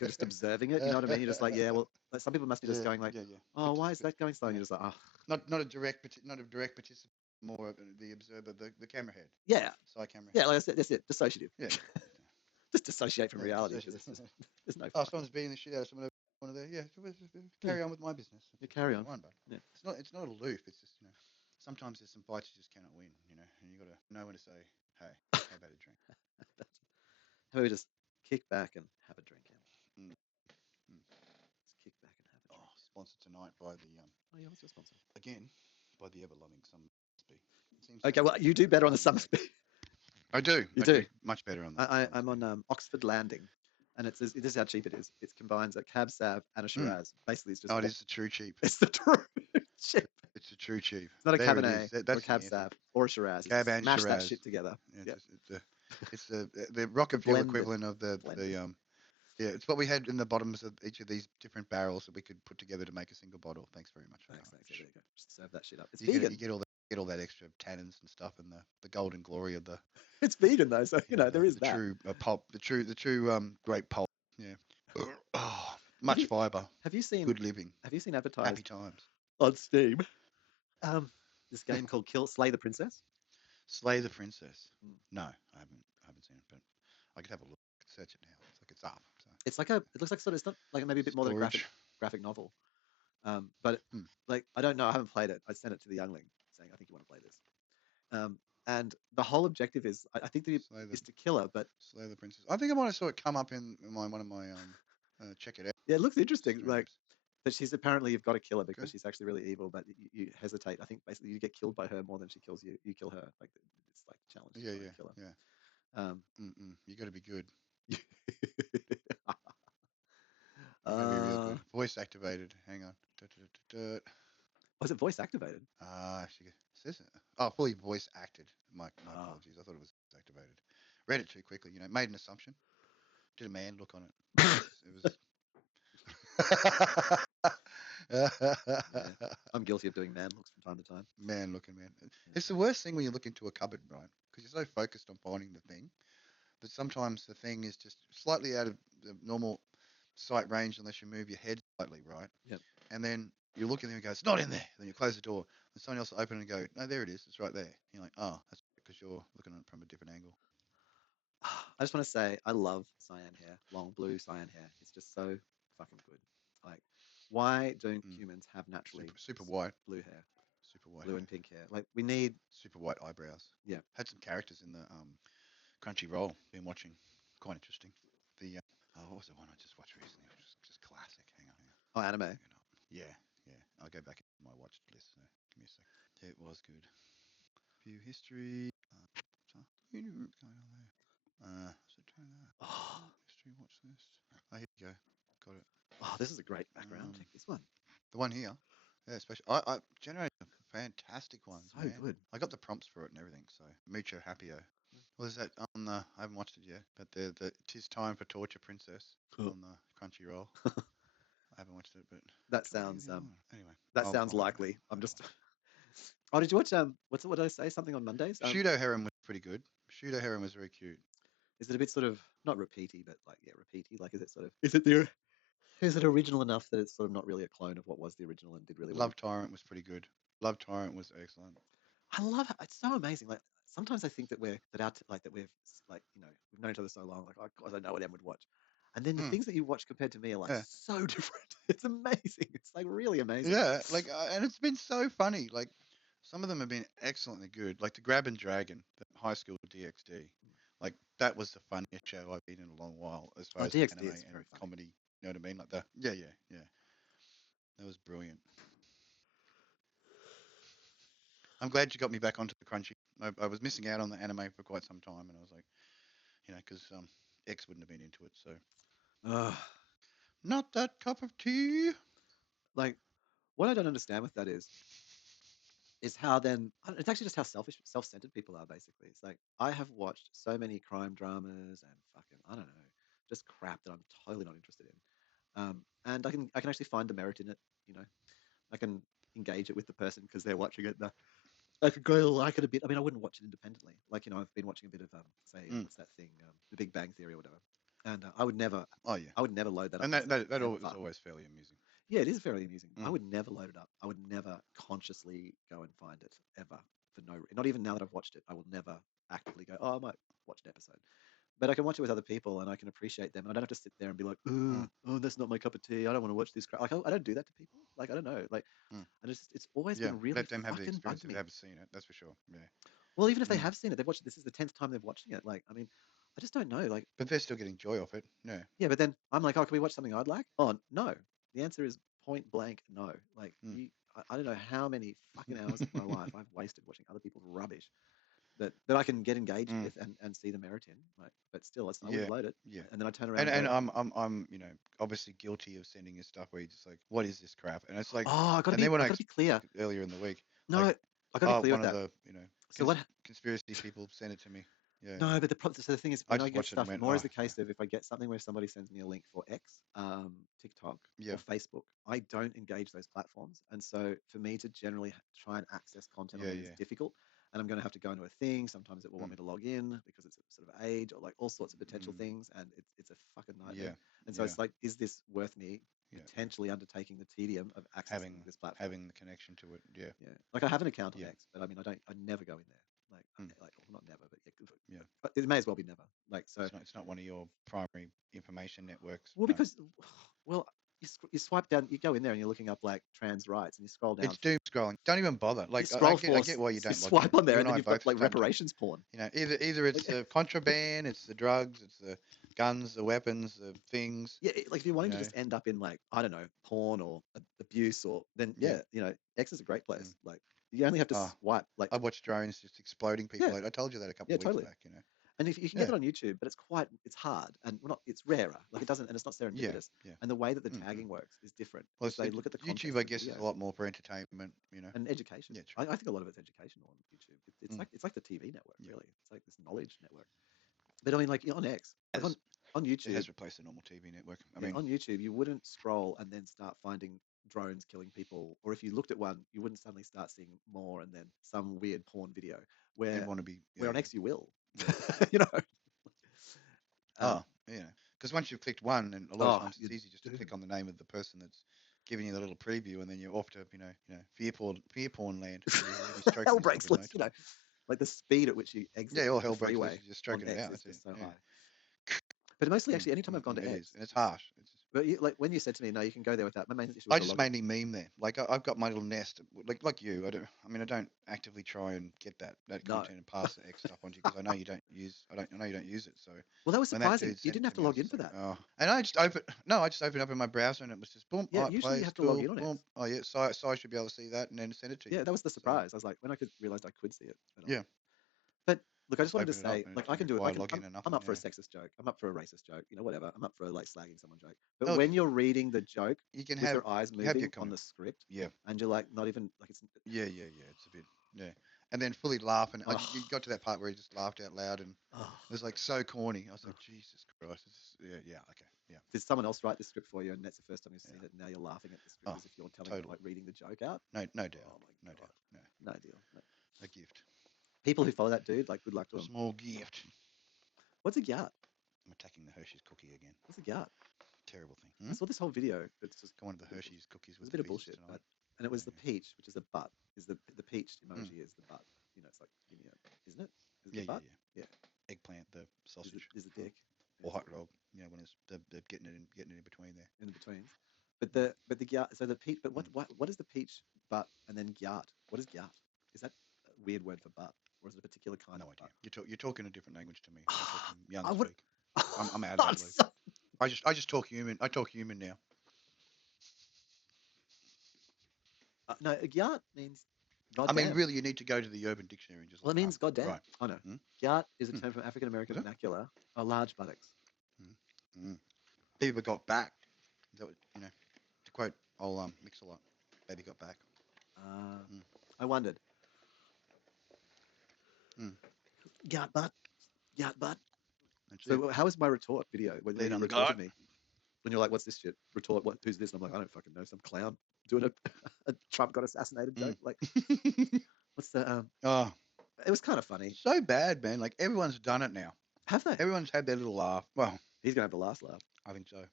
just observing it. You know what I mean? You're just like, yeah, well, like some people must be just going like, Yeah. oh, why is that going slow? And you're just like, oh, Not a direct participant. More of the observer, the camera head. yeah, Side camera yeah. head. Like I said, that's it. Dissociative. Yeah. Just dissociate from Yeah. reality because it's just there's no Oh, fucking. someone's beating the shit out of someone. One of their carry on with my business. You carry on. One, but Yeah. it's not aloof. It's just sometimes there's some fights you just cannot win. And you got to know when to say, hey, how about a drink? How about we just kick back and have a drink, Em? Mm. Mm. Just kick back and have a drink. Oh, sponsored tonight by the Oh yeah, what's your sponsor? again by the ever loving Summersby. Okay, well you do better on the Summersby. I do. You I do much better on the. I'm on Oxford Landing, and this is how cheap it is. It combines a cab sav and a Shiraz. Basically, it's just Oh, it is the true cheap. it's the true cheap. It's a true cheap. It's not a There it Cabernet is. or a That's cab the sav answer. or a Shiraz. Cab and Smash that Shiraz. shit together. Yeah, Yeah, it's the rocket fuel blended. equivalent of the Yeah, it's what we had in the bottoms of each of these different barrels that we could put together to make a single bottle. Thanks very much. Thanks. Yeah, there you go. Just serve that shit up. It's You vegan. get all that extra tannins and stuff, and the golden glory of the It's vegan though, so there is the that. true pulp, the true grape pulp. Yeah. Oh, much fiber. Have you seen Good living. Have you seen Happy advertised times. on Steam? This game called Slay the Princess. Slay the Princess. Mm. No, I haven't seen it, but I could have a look. I could search it now. It's like it's up. So. It's like it looks like sort of, it's not like maybe a bit more than a graphic novel. But like I don't know, I haven't played it. I sent it to the youngling saying I think you want to play this. And the whole objective is I think is to kill her, but Slay the Princess. I think I might have saw it come up in one of my check it out. yeah, it looks interesting. Streams. Like, but she's apparently you've got to kill her because she's actually really evil. But you hesitate. I think basically you get killed by her more than she kills you. You kill her. Like it's like a challenge. Yeah. Kill her. You got to be good. Gotta be real good. Voice activated. Hang on. Was it voice activated? Actually, says it. Oh, fully voice acted. My apologies. I thought it was activated. Read it too quickly. Made an assumption. Did a man look on it? It was. I'm guilty of doing man looks from time to time. Man looking, man. It's the worst thing when you look into a cupboard, right? Because you're so focused on finding the thing that sometimes the thing is just slightly out of the normal sight range unless you move your head slightly, right? Yep. And then you look at them and go, it's not in there. Then you close the door, and someone else will open it and go, no, there it is. It's right there. You're like, oh, that's because you're looking at it from a different angle. I just want to say I love cyan hair, long blue cyan hair. It's just so fucking good. Like, why don't humans have naturally Super white, blue hair, super white, blue and pink hair? Like, we need. super white eyebrows. Yeah. Had some characters in the Crunchyroll. Been watching, quite interesting. The what was the one I just watched recently? Which was just classic. Hang on. Oh, anime. Hang on. Yeah. I'll go back into my watched list. So give me a sec. Yeah, it was good. View history. What's going on there? So turn that. Oh, History watch list. Oh, here you go. Got it. oh, this is a great background. Check this one. The one here. Yeah, especially I generated fantastic ones, So man. good. I got the prompts for it and everything. So Mucho Happio. What is that on the? I haven't watched it yet, but the "Tis Time for Torture Princess" on the Crunchyroll. I haven't watched it, but That sounds anyway. that I'll sounds have a likely. look. I'm just. Oh, did you watch what did I say? Something on Mondays? Pseudo Harem was pretty good. Pseudo Harem was very cute. Is it a bit sort of not repeaty, but like repeaty? Like, is it sort of is it original enough that it's sort of not really a clone of what was the original and did really well? Love Tyrant was pretty good. Love Tyrant was excellent. I love it. It's so amazing. Like, sometimes I think that we've we've known each other so long. Like, oh God, I don't know what Em would watch, and then the things that you watch compared to me are like Yeah. so different. It's amazing. It's like really amazing. Yeah, like and it's been so funny. Like some of them have been excellently good. Like the Grab and Dragon, the High School DxD. Like that was the funniest show I've been in a long while as far Oh, as DxD anime is very and funny. comedy. You know what I mean? Like the yeah. That was brilliant. I'm glad you got me back onto the Crunchy. I was missing out on the anime for quite some time, and I was like, because X wouldn't have been into it, so not that cup of tea. Like, what I don't understand with that is how then it's actually just how self-centered people are. Basically, it's like I have watched so many crime dramas and fucking I don't know, just crap that I'm totally not interested in. And I can actually find the merit in it. You know, I can engage it with the person because they're watching it. I could go like it a bit. I mean, I wouldn't watch it independently. Like, I've been watching a bit of say what's that thing, The Big Bang Theory or whatever. And I would never. Oh yeah, I would never load that up and myself. that Ever. was always fairly amusing. Yeah, it is very amusing. I would never load it up. I would never consciously go and find it ever for not even now that I've watched it. I will never actively go, oh, I might watch an episode. But I can watch it with other people and I can appreciate them. And I don't have to sit there and be like, oh, that's not my cup of tea. I don't want to watch this crap. Like, I don't do that to people. Like, I don't know. Like, it's always been really let them have the fucking experience bugged if me. they haven't seen it. That's for sure. Yeah. Well, even if they have seen it, they've watched it. This is the 10th time they're watching it. Like, I mean, I just don't know. Like, but they're still getting joy off it. Yeah. Yeah, but then I'm like, oh, can we watch something I'd like? Oh, no. The answer is point blank no. Like, I don't know how many fucking hours of my life I've wasted watching other people's rubbish that I can get engaged with and see the merit in. Like, but still, I wouldn't load it. Yeah. And then I turn around And go, I'm obviously guilty of sending you stuff where you're just like, what is this crap? And it's like, oh, I and then when I gotta be clear. earlier in the week, No, like, I gotta be clear one with of that. the So what? conspiracy people sent it to me. Yeah. No, but so the thing is, I when I just get watched it and stuff, went, more oh is the case of if I get something where somebody sends me a link for X, TikTok, yeah. or Facebook, I don't engage those platforms. And so for me to generally try and access content on there is difficult. And I'm going to have to go into a thing. Sometimes it will want me to log in because it's a sort of age or like all sorts of potential things. And it's a fucking nightmare. Yeah. And so it's like, is this worth me potentially undertaking the tedium of accessing this platform? Having the connection to it. Yeah. Yeah. Like I have an account on X, but I mean, I never go in there. Like, well, not never, but it may as well be never. Like, so it's not one of your primary information networks. well, because you swipe down, you go in there and you're looking up like trans rights, and you scroll down. It's doom scrolling. Don't even bother. Like scroll I get why you don't log swipe in. on there, You and then I you've got both like done reparations porn. Either it's the contraband, it's the drugs, it's the guns, the weapons, the things. Yeah, like if you're wanting to just end up in like I don't know porn or abuse or then X is a great place. Like you only have to swipe. Like I watched drones just exploding people. I told you that a couple of weeks back. And if you can get it on YouTube, but it's hard and it's rarer. Like it doesn't, and it's not serendipitous. Yeah. And the way that the tagging works is different. Well, they look at the context YouTube, I guess, is a lot more for entertainment, and education. Yeah, I think a lot of it's educational on YouTube. It's like the TV network, really. It's like this knowledge network. But I mean, like on X, on YouTube, it has replaced the normal TV network. I mean, on YouTube, you wouldn't scroll and then start finding drones killing people, or if you looked at one, you wouldn't suddenly start seeing more and then some weird porn video. You'd Where want to be. where on Yeah. X you will, Yeah. you know. Oh, yeah. Because once you've clicked one, and a lot of Oh, times it's you easy just to do. click on the name of the person that's giving you the little preview, and then you're off to fear porn land. You'll be stroking Hell yourself breaks in no loose, time. like the speed at which you exit Yeah, all the hell breaks loose freeway as you're on stroking it X out. is That's it. just so Yeah. high. But mostly, actually, anytime I've gone to It X, is, and it's harsh. It's just, but like when you said to me, no, you can go there without. My main issue I was the just login. mainly meme there. Like I've got my little nest, like you. I don't actively try and get that No. content and pass the X stuff onto you because I know you don't use. I know you don't use it. So Well, that was when that surprising. dude You sent it didn't have to to me, I log was in just for like, that. oh. And I just opened up in my browser and it was just boom. Yeah, Oh, it usually you plays. have to log Cool. in on Boom. X. Oh yeah. So I should be able to see that and then send it to you. Yeah, that was the So surprise. I was like, when I realized I could see it. yeah, But look, I just just wanted to open it up say, and like, it's I can do it. why log in or I'm nothing. up for a Yeah. sexist joke. I'm up for a racist joke. You know, whatever. I'm up for like slagging someone joke. But Look, when you're reading the joke you can with have your eyes your moving on comment. the script, Yeah. and you're like not even like it's. Yeah. It's a bit. Yeah. And then fully laughing. Oh, You got to that part where he just laughed out loud and oh, it was like so corny. I was oh. like, Jesus Christ. Yeah. Okay. Yeah. Did someone else write this script for you, and that's the first time you've seen Yeah. it, and now you're laughing at the script Oh, as if you're telling, totally. like, reading the joke out? No doubt. Oh my No god, doubt. No. no deal. No. A gift. People who follow that dude, like, good luck to A them. small gift. What's a gyat? I'm attacking the Hershey's cookie again. What's a gyat? Terrible thing. I saw this whole video. It's just Go on to the Hershey's cookies it with was a the bit of features bullshit, tonight. and it was the Yeah. peach, which is the butt. Is the peach emoji is the butt? You know, it's like give me a, isn't it? Is it the butt? Yeah. Eggplant, the sausage. Is the dick Or hot dog. When it's the getting it in between there. in betweens? But the gyat. So the peach. But what is the peach butt and then gyat? What is gyat? Is that a weird word for butt, or is it a particular kind No of idea. butt? You're talking a different language to me. I'm talking young I would. speak. I'm out of that loop. I just talk human. I talk human now. No, a gyat means I mean, goddamn. really, you need to go to the Urban Dictionary and just Well, look it means up. goddamn. Right. Oh no, Hmm? gyat is a Hmm. term from African American Is it? vernacular. Large buttocks. Hmm. Baby got back. To quote old Mix-a-Lot, baby got back. Mm. I wondered. Mm. Gyat butt. Gyat butt. That's it. So how was my retort video when Lean you on the retorted gut. me? When you're like, "What's this shit?" Retort, "What? Who's this?" And I'm like, "I don't fucking know. Some clown doing a Trump got assassinated joke." Like, what's the Oh, It was kind of funny. so bad, man. Like everyone's done it now. Have they? Everyone's had their little laugh. Well, He's gonna have the last laugh. I think so.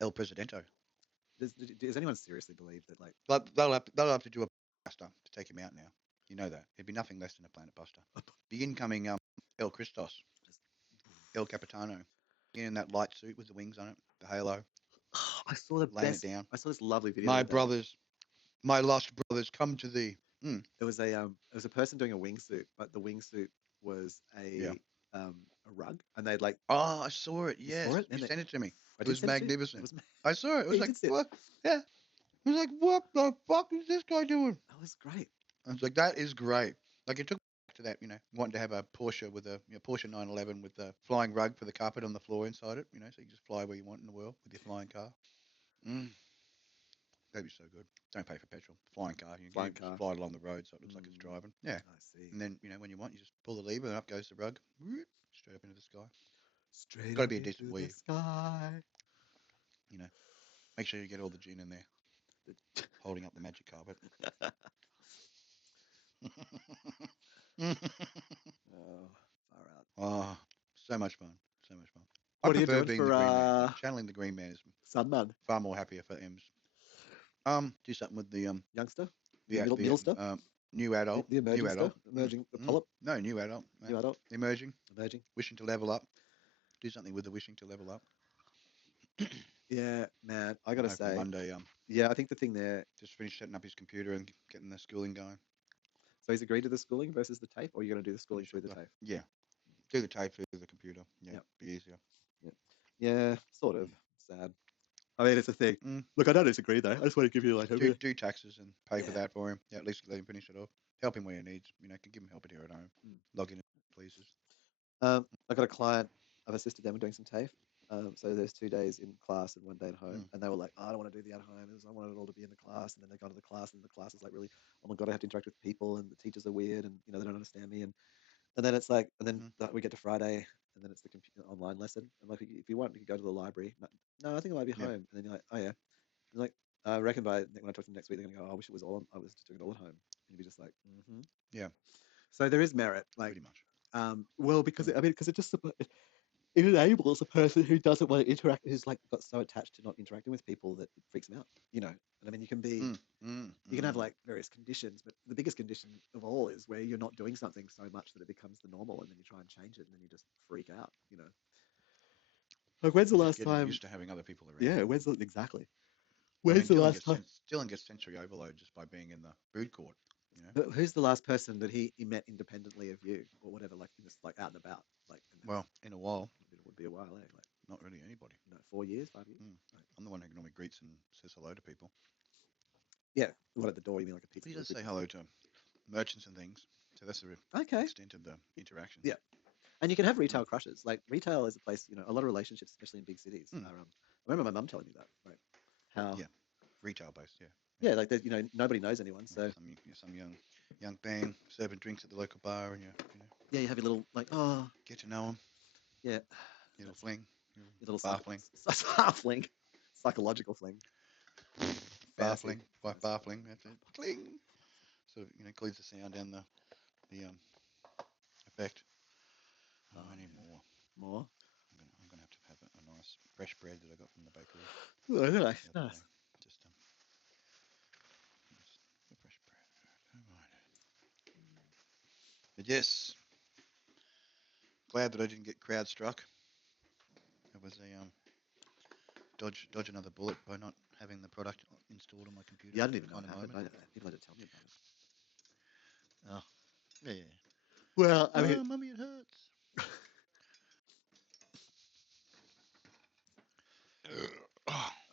El Presidento. Does anyone seriously believe that? Like, They'll have to do a buster to take him out now. You know that. It'd be nothing less than a planet buster. The incoming El Christos, El Capitano, in that light suit with the wings on it, the halo, I saw the laying best. it down. I saw this lovely video. My The other day. brothers, my lost brothers, come to thee. It was a person doing a wingsuit, but the wingsuit was Yeah. a rug, and they'd like. Oh, I saw it. You Yes, saw it, you and sent it to me. I It did was send it to you. It magnificent. was. I saw it. It Yeah, was you like, did see it. what? Yeah. It was like, what the fuck is this guy doing? That was great. I was like, that is great. Like it took me back to that, wanting to have a Porsche with a Porsche 911 with the flying rug for the carpet on the floor inside it, so you can just fly where you want in the world with your flying car. That'd be so good. Don't pay for petrol. Flying car. Flying just car. fly it along the road so it looks like it's driving. Yeah. I see. And then, when you want, you just pull the lever and up goes the rug. Straight up into the sky. Straight Got to up be a into decent the weave. sky. Make sure you get all the gin in there. Holding up the magic carpet. Oh, far out. Oh, so much fun. So much fun. What I are you prefer doing being for the green man. Channeling the green man is Sunman? far more happier for M's. Do something with the Youngster? the Middlester? new adult. The New emerging adult. stuff? Emerging the polyp? No, new adult. New adult? Emerging. Emerging? Wishing to level up. Do something with the wishing to level up. Yeah, man, I gotta Hopefully say, Monday, yeah, I think the thing there. just finished setting up his computer and getting the schooling going. So he's agreed to the schooling versus the tape, or you're gonna do the schooling Finish through up the tape? Yeah, do the tape through the computer. Yeah, Yep. be easier. Yeah, sort of. Sad. I mean, it's a thing. Mm. Look, I don't disagree though. I just want to give you like Do taxes and pay for Yeah. that for him. Yeah, at least let him finish it off. Help him where he needs. Can give him help here at home. Log in if he pleases. I got a client. I've assisted them in doing some TAFE. So there's 2 days in class and 1 day at home, and they were like, oh, "I don't want to do the at home. I want it all to be in the class." And then they got to the class, and the class is like really, "Oh my god, I have to interact with people, and the teachers are weird, and they don't understand me." And then it's like, and then we get to Friday, and then it's the online lesson. And like, if you want, you can go to the library. No, I think I might be Yeah. home. And then you're like, "Oh yeah." And like, I reckon when I talk to them next week, they're going to go, oh, I wish it was I was just doing it all at home. And you'd be just like, Yeah, So there is merit, like, pretty much. well, because because it just it enables a person who doesn't want to interact, who's like got so attached to not interacting with people that it freaks them out, And I mean, you can have like various conditions, but the biggest condition of all is where you're not doing something so much that it becomes the normal, and then you try and change it, and then you just freak out. Like, when's the Just last getting time? used to having other people around. Yeah, exactly? I When's mean, the last time? Dylan gets sensory overload just by being in the food court. But who's the last person that he met independently of you or whatever, like just like out and about, like? And Well, in a while, it would be a while, eh? Like, not really anybody. 4 years, 5 years. Like, I'm the one who normally greets and says hello to people. yeah, what at the door? You mean like a pizza? He does say hello to merchants and things. So that's the Okay. extent of the interaction. Yeah. And you can have retail crushes. Like, retail is a place, a lot of relationships, especially in big cities. I remember my mum telling me that, right? How? Yeah, retail based. Yeah. Yeah, like there's, nobody knows anyone, so some young bang serving drinks at the local bar, and yeah, you have your little like, get to know them. Yeah, your little fling, your little barfling, fling, psychological fling, barfling, barfling. That's it. Cling. So includes the sound and the effect. Oh, I need more. More. I'm gonna have to have a nice fresh bread that I got from the bakery. Oh, nice. Nice. Just the fresh bread. Right. But yes, glad that I didn't get crowd struck. It was a dodge another bullet by not having the product installed on my computer. Yeah, I didn't even know kind what of happened. moment. People had to tell me about it. Oh, yeah. Well, I mean, mummy, it hurts.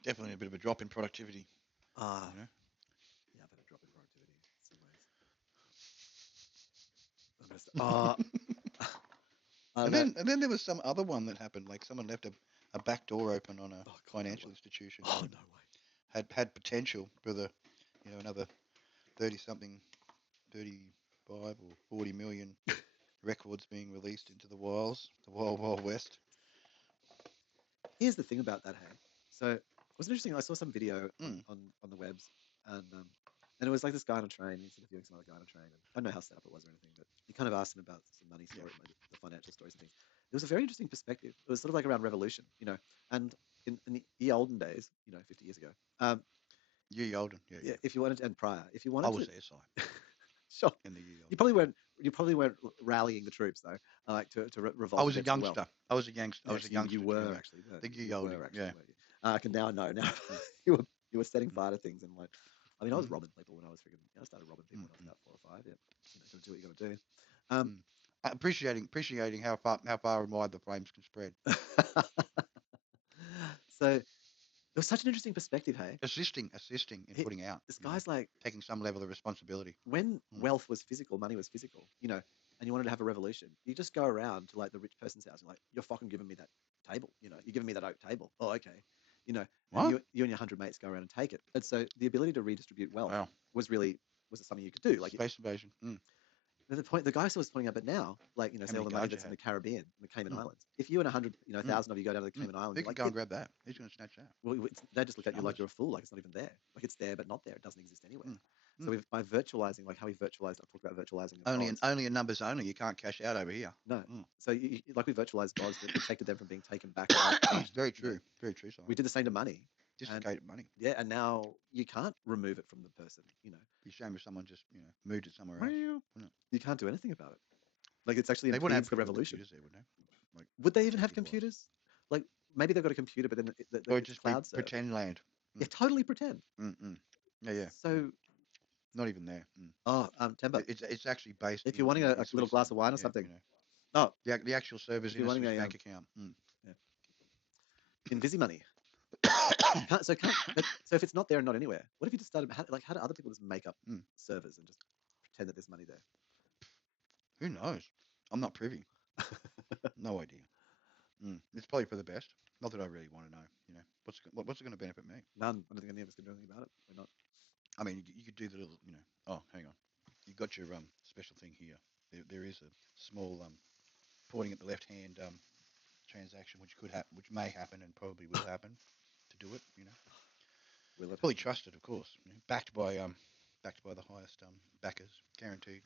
Definitely a bit of a drop in productivity. yeah, I've had a drop in productivity in some ways. And then there was some other one that happened. Like someone left a back door open on a financial institution. Oh, no way. Had potential for another 30-something, 35 or 40 million records being released into the wild west. Here's the thing about that, hey. So it was interesting. I saw some video on the webs, and it was like this guy on a train. He's interviewing some other guy on a train. And I don't know how set up it was or anything, but he kind of asked him about some money story, like the financial stories and things. It was a very interesting perspective. It was sort of like around revolution, and in the olden days, 50 years ago. Ye olden, yeah. If you wanted, and prior, if you wanted I was to, SI. sure. In the ye olden. You probably weren't rallying the troops though, like to revolt. I was a youngster. I was a youngster. I was a youngster. You were actually. The ye olden. Yeah. I can now know. Now you were setting fire to things, and like, I mean, I was robbing people when I was freaking. I started robbing people when I was about 4 or 5. Yeah, got to do what you got to do. Appreciating how far and wide the flames can spread. So it was such an interesting perspective, hey. Assisting in putting out. This guy's like taking some level of responsibility. When wealth was physical, money was physical, and you wanted to have a revolution, you just go around to like the rich person's house and like, you're fucking giving me that table, you're giving me that oak table. Oh, okay. And you and your 100 mates go around and take it. And so the ability to redistribute wealth was something you could do. Like space invasion. The guy was pointing out, but now, like, say all the money that's in the Caribbean, the Cayman Islands. If you and 1,000 of you go down to the Cayman Islands, you can go and grab that. Who's going to snatch that? Well, they just look at you like you're a fool, like it's not even there. Like it's there, but not there. It doesn't exist anywhere. So by virtualizing, like how we virtualized, I've talked about virtualizing. Only in numbers only. You can't cash out over here. No. So like we virtualized gods that protected them from being taken back. Very true. Very true. We did the same to money. Dislocated money. Yeah, and now you can't remove it from the person. Be shame if someone just moved it somewhere else. You can't do anything about it. Like it's actually they wouldn't have the revolution. There, would they? Like, would they even have computers? Like maybe they've got a computer, but then or just cloud pretend land. Yeah, totally pretend. Yeah. So not even there. Oh, Temba. It's actually based. If you're wanting a little glass of wine or something. Oh, the actual servers in a Swiss bank account. Yeah. In Visi money. So if it's not there and not anywhere, what if you just started? How do other people just make up servers and just pretend that there's money there? Who knows? I'm not privy. No idea. It's probably for the best. Not that I really want to know. What's it going to benefit me? None. I don't think any of us can do anything about it. We're not. I mean, you could do the little. Oh, hang on. You got your special thing here. There is a small pointing at the left hand transaction which could happen, which may happen and probably will happen to do it. will it? Fully trusted, of course. Backed by the highest backers, guaranteed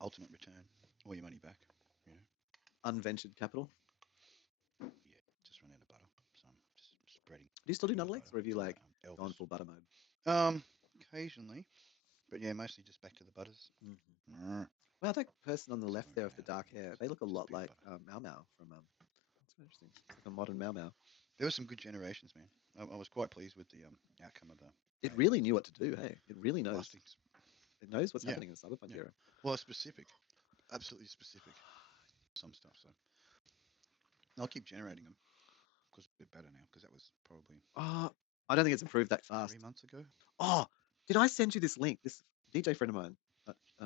ultimate return, all your money back. You know. Unventured capital. Yeah, just run out of butter, so I'm just spreading. Do you still do peanut Nuttalegs, butter or have you to, like gone Elvis. full butter mode? Occasionally, but yeah, mostly just back to the butters. Well, that person on the left Sorry, there with the man, dark hair, they look a just lot peanut like butter. Mau Mau from That's so interesting. It's like a modern Mau Mau. There were some good generations, man. I was quite pleased with the outcome of the It AI really knew what to do. Hey, it really knows. blastings. It knows what's Yeah, happening in the cyberpunk yeah. era. Well, specific, absolutely specific. Some stuff. So I'll keep generating them because it's a bit better now. Because that was probably Oh, I don't think it's improved that fast. 3 months ago. Oh, did I send you this link? This DJ friend of mine. I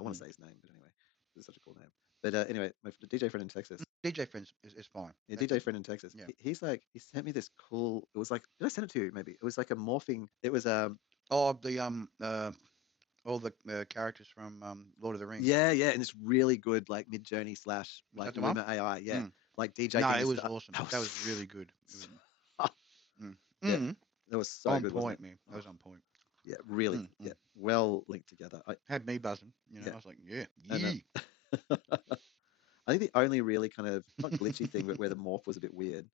want to say his name, but anyway, it's such a cool name. But anyway, my DJ friend in Texas. DJ friends is fine. Yeah, That's DJ it. friend in Texas. Yeah. He sent me this cool. It was like, did I send it to you? Maybe it was like a morphing. It was Oh, the all the characters from Lord of the Rings. yeah, and this really good like Mid Journey / Was like that the one? Luma AI. Yeah, like DJ No, thing it and was stuff. awesome. That was really good. It was, yeah, that was so on good, wasn't point, it? man. That was on point. Yeah, really. Yeah, well linked together. Had me buzzing. You know, Yeah. I was like, yeah, And I think the only really kind of not glitchy thing, but where the morph was a bit weird,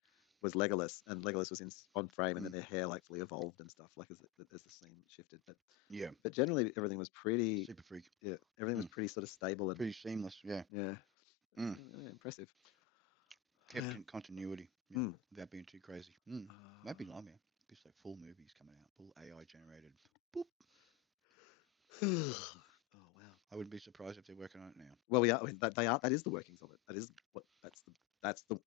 was Legolas, and Legolas was on frame, and then their hair like fully evolved and stuff, like as the scene shifted. yeah, But generally everything was pretty. super freak. Yeah, everything was pretty sort of stable and Pretty seamless. Yeah, yeah, Mm. impressive. kept Yeah. in continuity without being too crazy. Might be long, man. It's like full movies coming out, full AI generated. Boop. Oh wow. I wouldn't be surprised if they're working on it now. Well, we are. I mean, they are. That is the workings of it. That is what. That's the.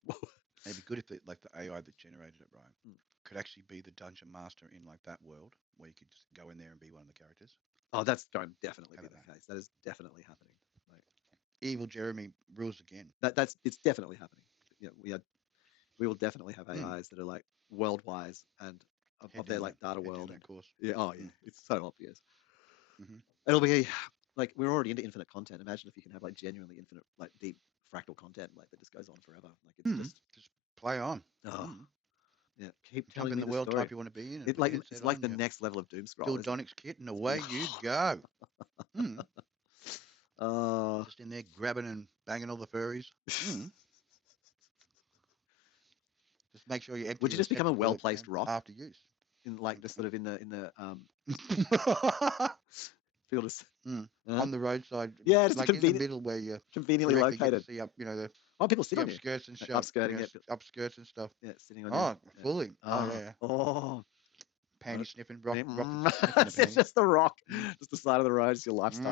It'd be good if the AI that generated it, right, Mm. could actually be the dungeon master in like that world where you could just go in there and be one of the characters. Oh, that's going to definitely How be about the that? case. That is definitely happening. Like Evil Jeremy rules again. it's definitely happening. Yeah, we will definitely have AIs that are like world-wise and Head of their down like data head down world. that course. Yeah, oh yeah, it's so obvious. Mhm. It'll be like we're already into infinite content. Imagine if you can have like genuinely infinite, like deep fractal content, like that just goes on forever. Like it's Just play on. oh yeah, keep Jump telling in me the the world story. type you want to be in and It put like your it's headset like on, the your next level of doom scroll. Dildonics kit, and away you go. Oh, Just in there grabbing and banging all the furries. Just make sure you empty would you the just become a septic bullet well-placed rock after use. in like just sort of in the field of On the roadside, yeah, just like in the middle where you conveniently directly get to located. see up, the Oh, people sit on you, upskirts and upskirting it. upskirts and stuff. Yeah, sitting on you. Oh, Yeah. fully. Oh yeah. Oh, Panty sniffing, rock sniffing the it's panty. just the rock, just the side of the road, just your lifestyle,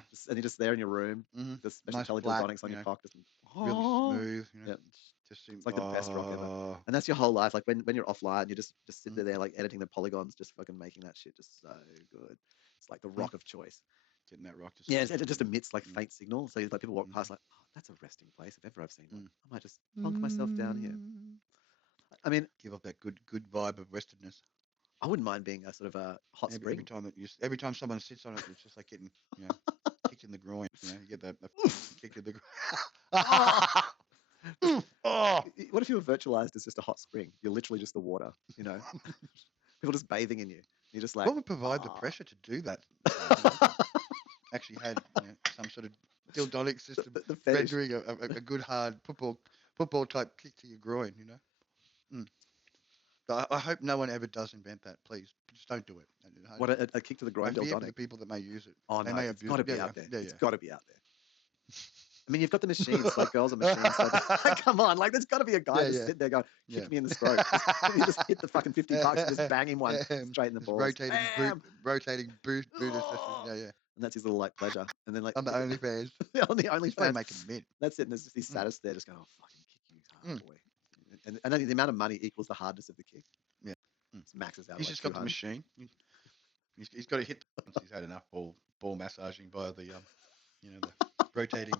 Mm. and you're just there in your room, the special Nice flat, teledildonics on your cock, just really smooth. yeah, Just seems it's like the best rock ever. And that's your whole life. Like when you're offline, you just sit there like editing the polygons, just fucking making that shit just so good. It's like the rock of choice. Getting that rock. Yeah, it just emits like faint signal. So like people walk past like, oh, that's a resting place if ever I've seen one. I might just plonk myself down here. I mean, give off that good vibe of restedness. I wouldn't mind being a sort of a hot spring. Every time someone sits on it, it's just like getting kicked in the groin. You get that kicked in the groin. Oh. What if you were virtualized as just a hot spring? You're literally just the water. People just bathing in you. You're just like. What would provide the pressure to do that? Actually, had some sort of dildonic system rendering a good hard football type kick to your groin. I hope no one ever does invent that. Please, just don't do it. What a kick to the groin I fear dildonic. for the people that may use it. Oh they no, may it's got to be out there. Yeah, it's got to be out there. I mean, you've got the machines, like girls are machines. So come on, like there's got to be a guy just sitting there going, kick me in the throat. You just hit the fucking $50 and just bang him one straight in the balls. Rotating Buddha session. Yeah. And that's his little like pleasure. And then like on the OnlyFans. On the OnlyFans. Make a mint. That's it. And there's just these sadists there just going, oh, fucking kick you hard, boy. And then the amount of money equals the hardness of the kick. Yeah. It maxes out. He's like just got 200. the machine. He's got to hit once he's had enough ball massaging by the the rotating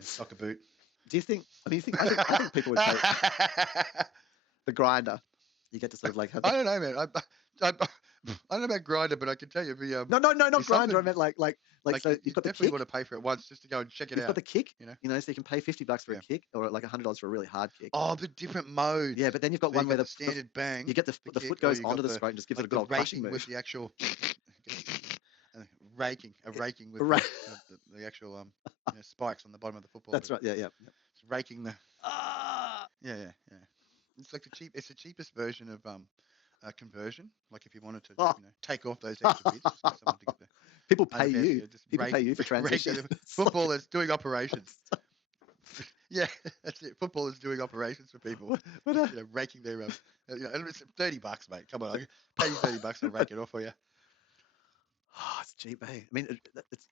soccer boot. Do you think? I mean, I think people would take the grinder. You get to sort of like have. I don't know, man. I don't know about Grinder, but I can tell you the No, not there's grinder. I something meant like so you you've got the definitely kick. want to pay for it once just to go and check it You've got out. the kick, You know. so you can pay $50 for a Yeah. kick, or like $100 for a really hard kick. Oh, the different modes. Yeah, but then you've got So you one where got the standard bang, you get the kick, foot or goes you onto got the the scrote and just gives it a like good the old crushing raking with move. the actual raking with Ra- the actual spikes on the bottom of the football. That's right. Yeah. It's raking the Ah! yeah. It's like it's the cheapest version of conversion. Like if you wanted to Oh. take off those extra bits, just get someone to get the People pay underpants, you. just People pay you for transition. raking the footballers doing operations. Yeah, that's it. Footballers doing operations for people. Just, raking their and it's $30, mate. Come on, I'll pay you $30. I'll rake it off for you. Oh, it's cheap, eh? I mean,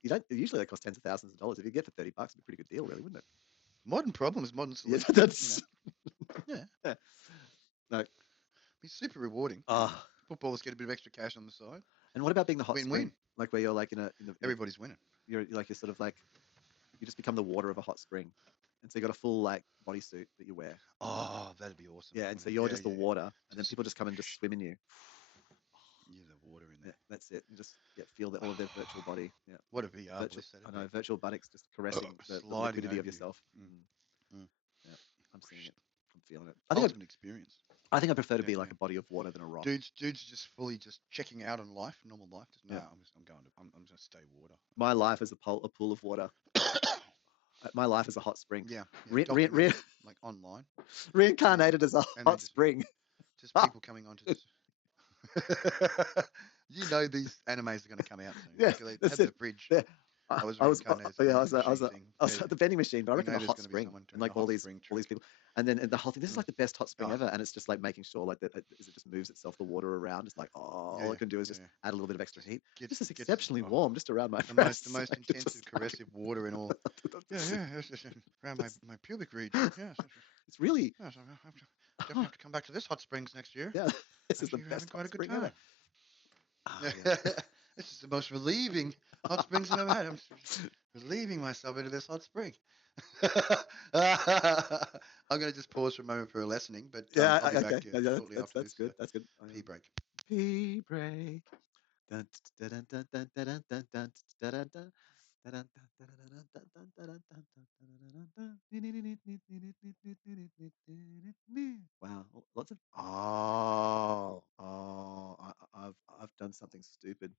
you don't usually they cost tens of thousands of dollars. If you get for $30, it'd be a pretty good deal, really, wouldn't it? Modern problems, modern Yeah, solutions. that's Yeah. No. Be super rewarding. Oh. Footballers get a bit of extra cash on the side. And what about being the hot Win-win. spring? Like where you're like in the everybody's winning. You're sort of like you just become the water of a hot spring, and so you got a full like bodysuit that you wear. Oh, that'd be awesome. Yeah, and so you're just the water, and then people just come and just swim in you. You're the water in there. Yeah, that's it. You just feel all of their virtual body. Yeah. What a VR bliss that I know, virtual buttocks just caressing the liquidity of yourself. Yeah, I'm seeing it. I'm feeling it. Ultimate experience. I think I prefer to be like a body of water than a rock. Dudes just fully just checking out on life, normal life. Just, I'm going to stay water. My life is a pool of water. My life is a hot spring. Yeah. Like online. Reincarnated as a hot spring. Just people coming on to. These animes are going to come out soon. Yeah, They have the fridge. Yeah. I was at the vending machine, but I reckon a hot spring and like all these people, and then the whole thing. This is like the best hot spring ever, and it's just like making sure like that it just moves itself the water around. It's like all it can do is just add a little bit of extra heat. This is exceptionally warm just around my breasts. The most intensive caressive water in all. Around my pubic region. Yeah, it's really. Yeah, so I definitely have to come back to this hot springs next year. Yeah, this is the best hot spring ever. This is the most relieving hot springs I've ever had. I'm relieving myself into this hot spring. I'm going to just pause for a moment for a lessening, but I'll be back shortly after that's good. That's good. Pee break. Pee break. Wow, lots of I've done something stupid.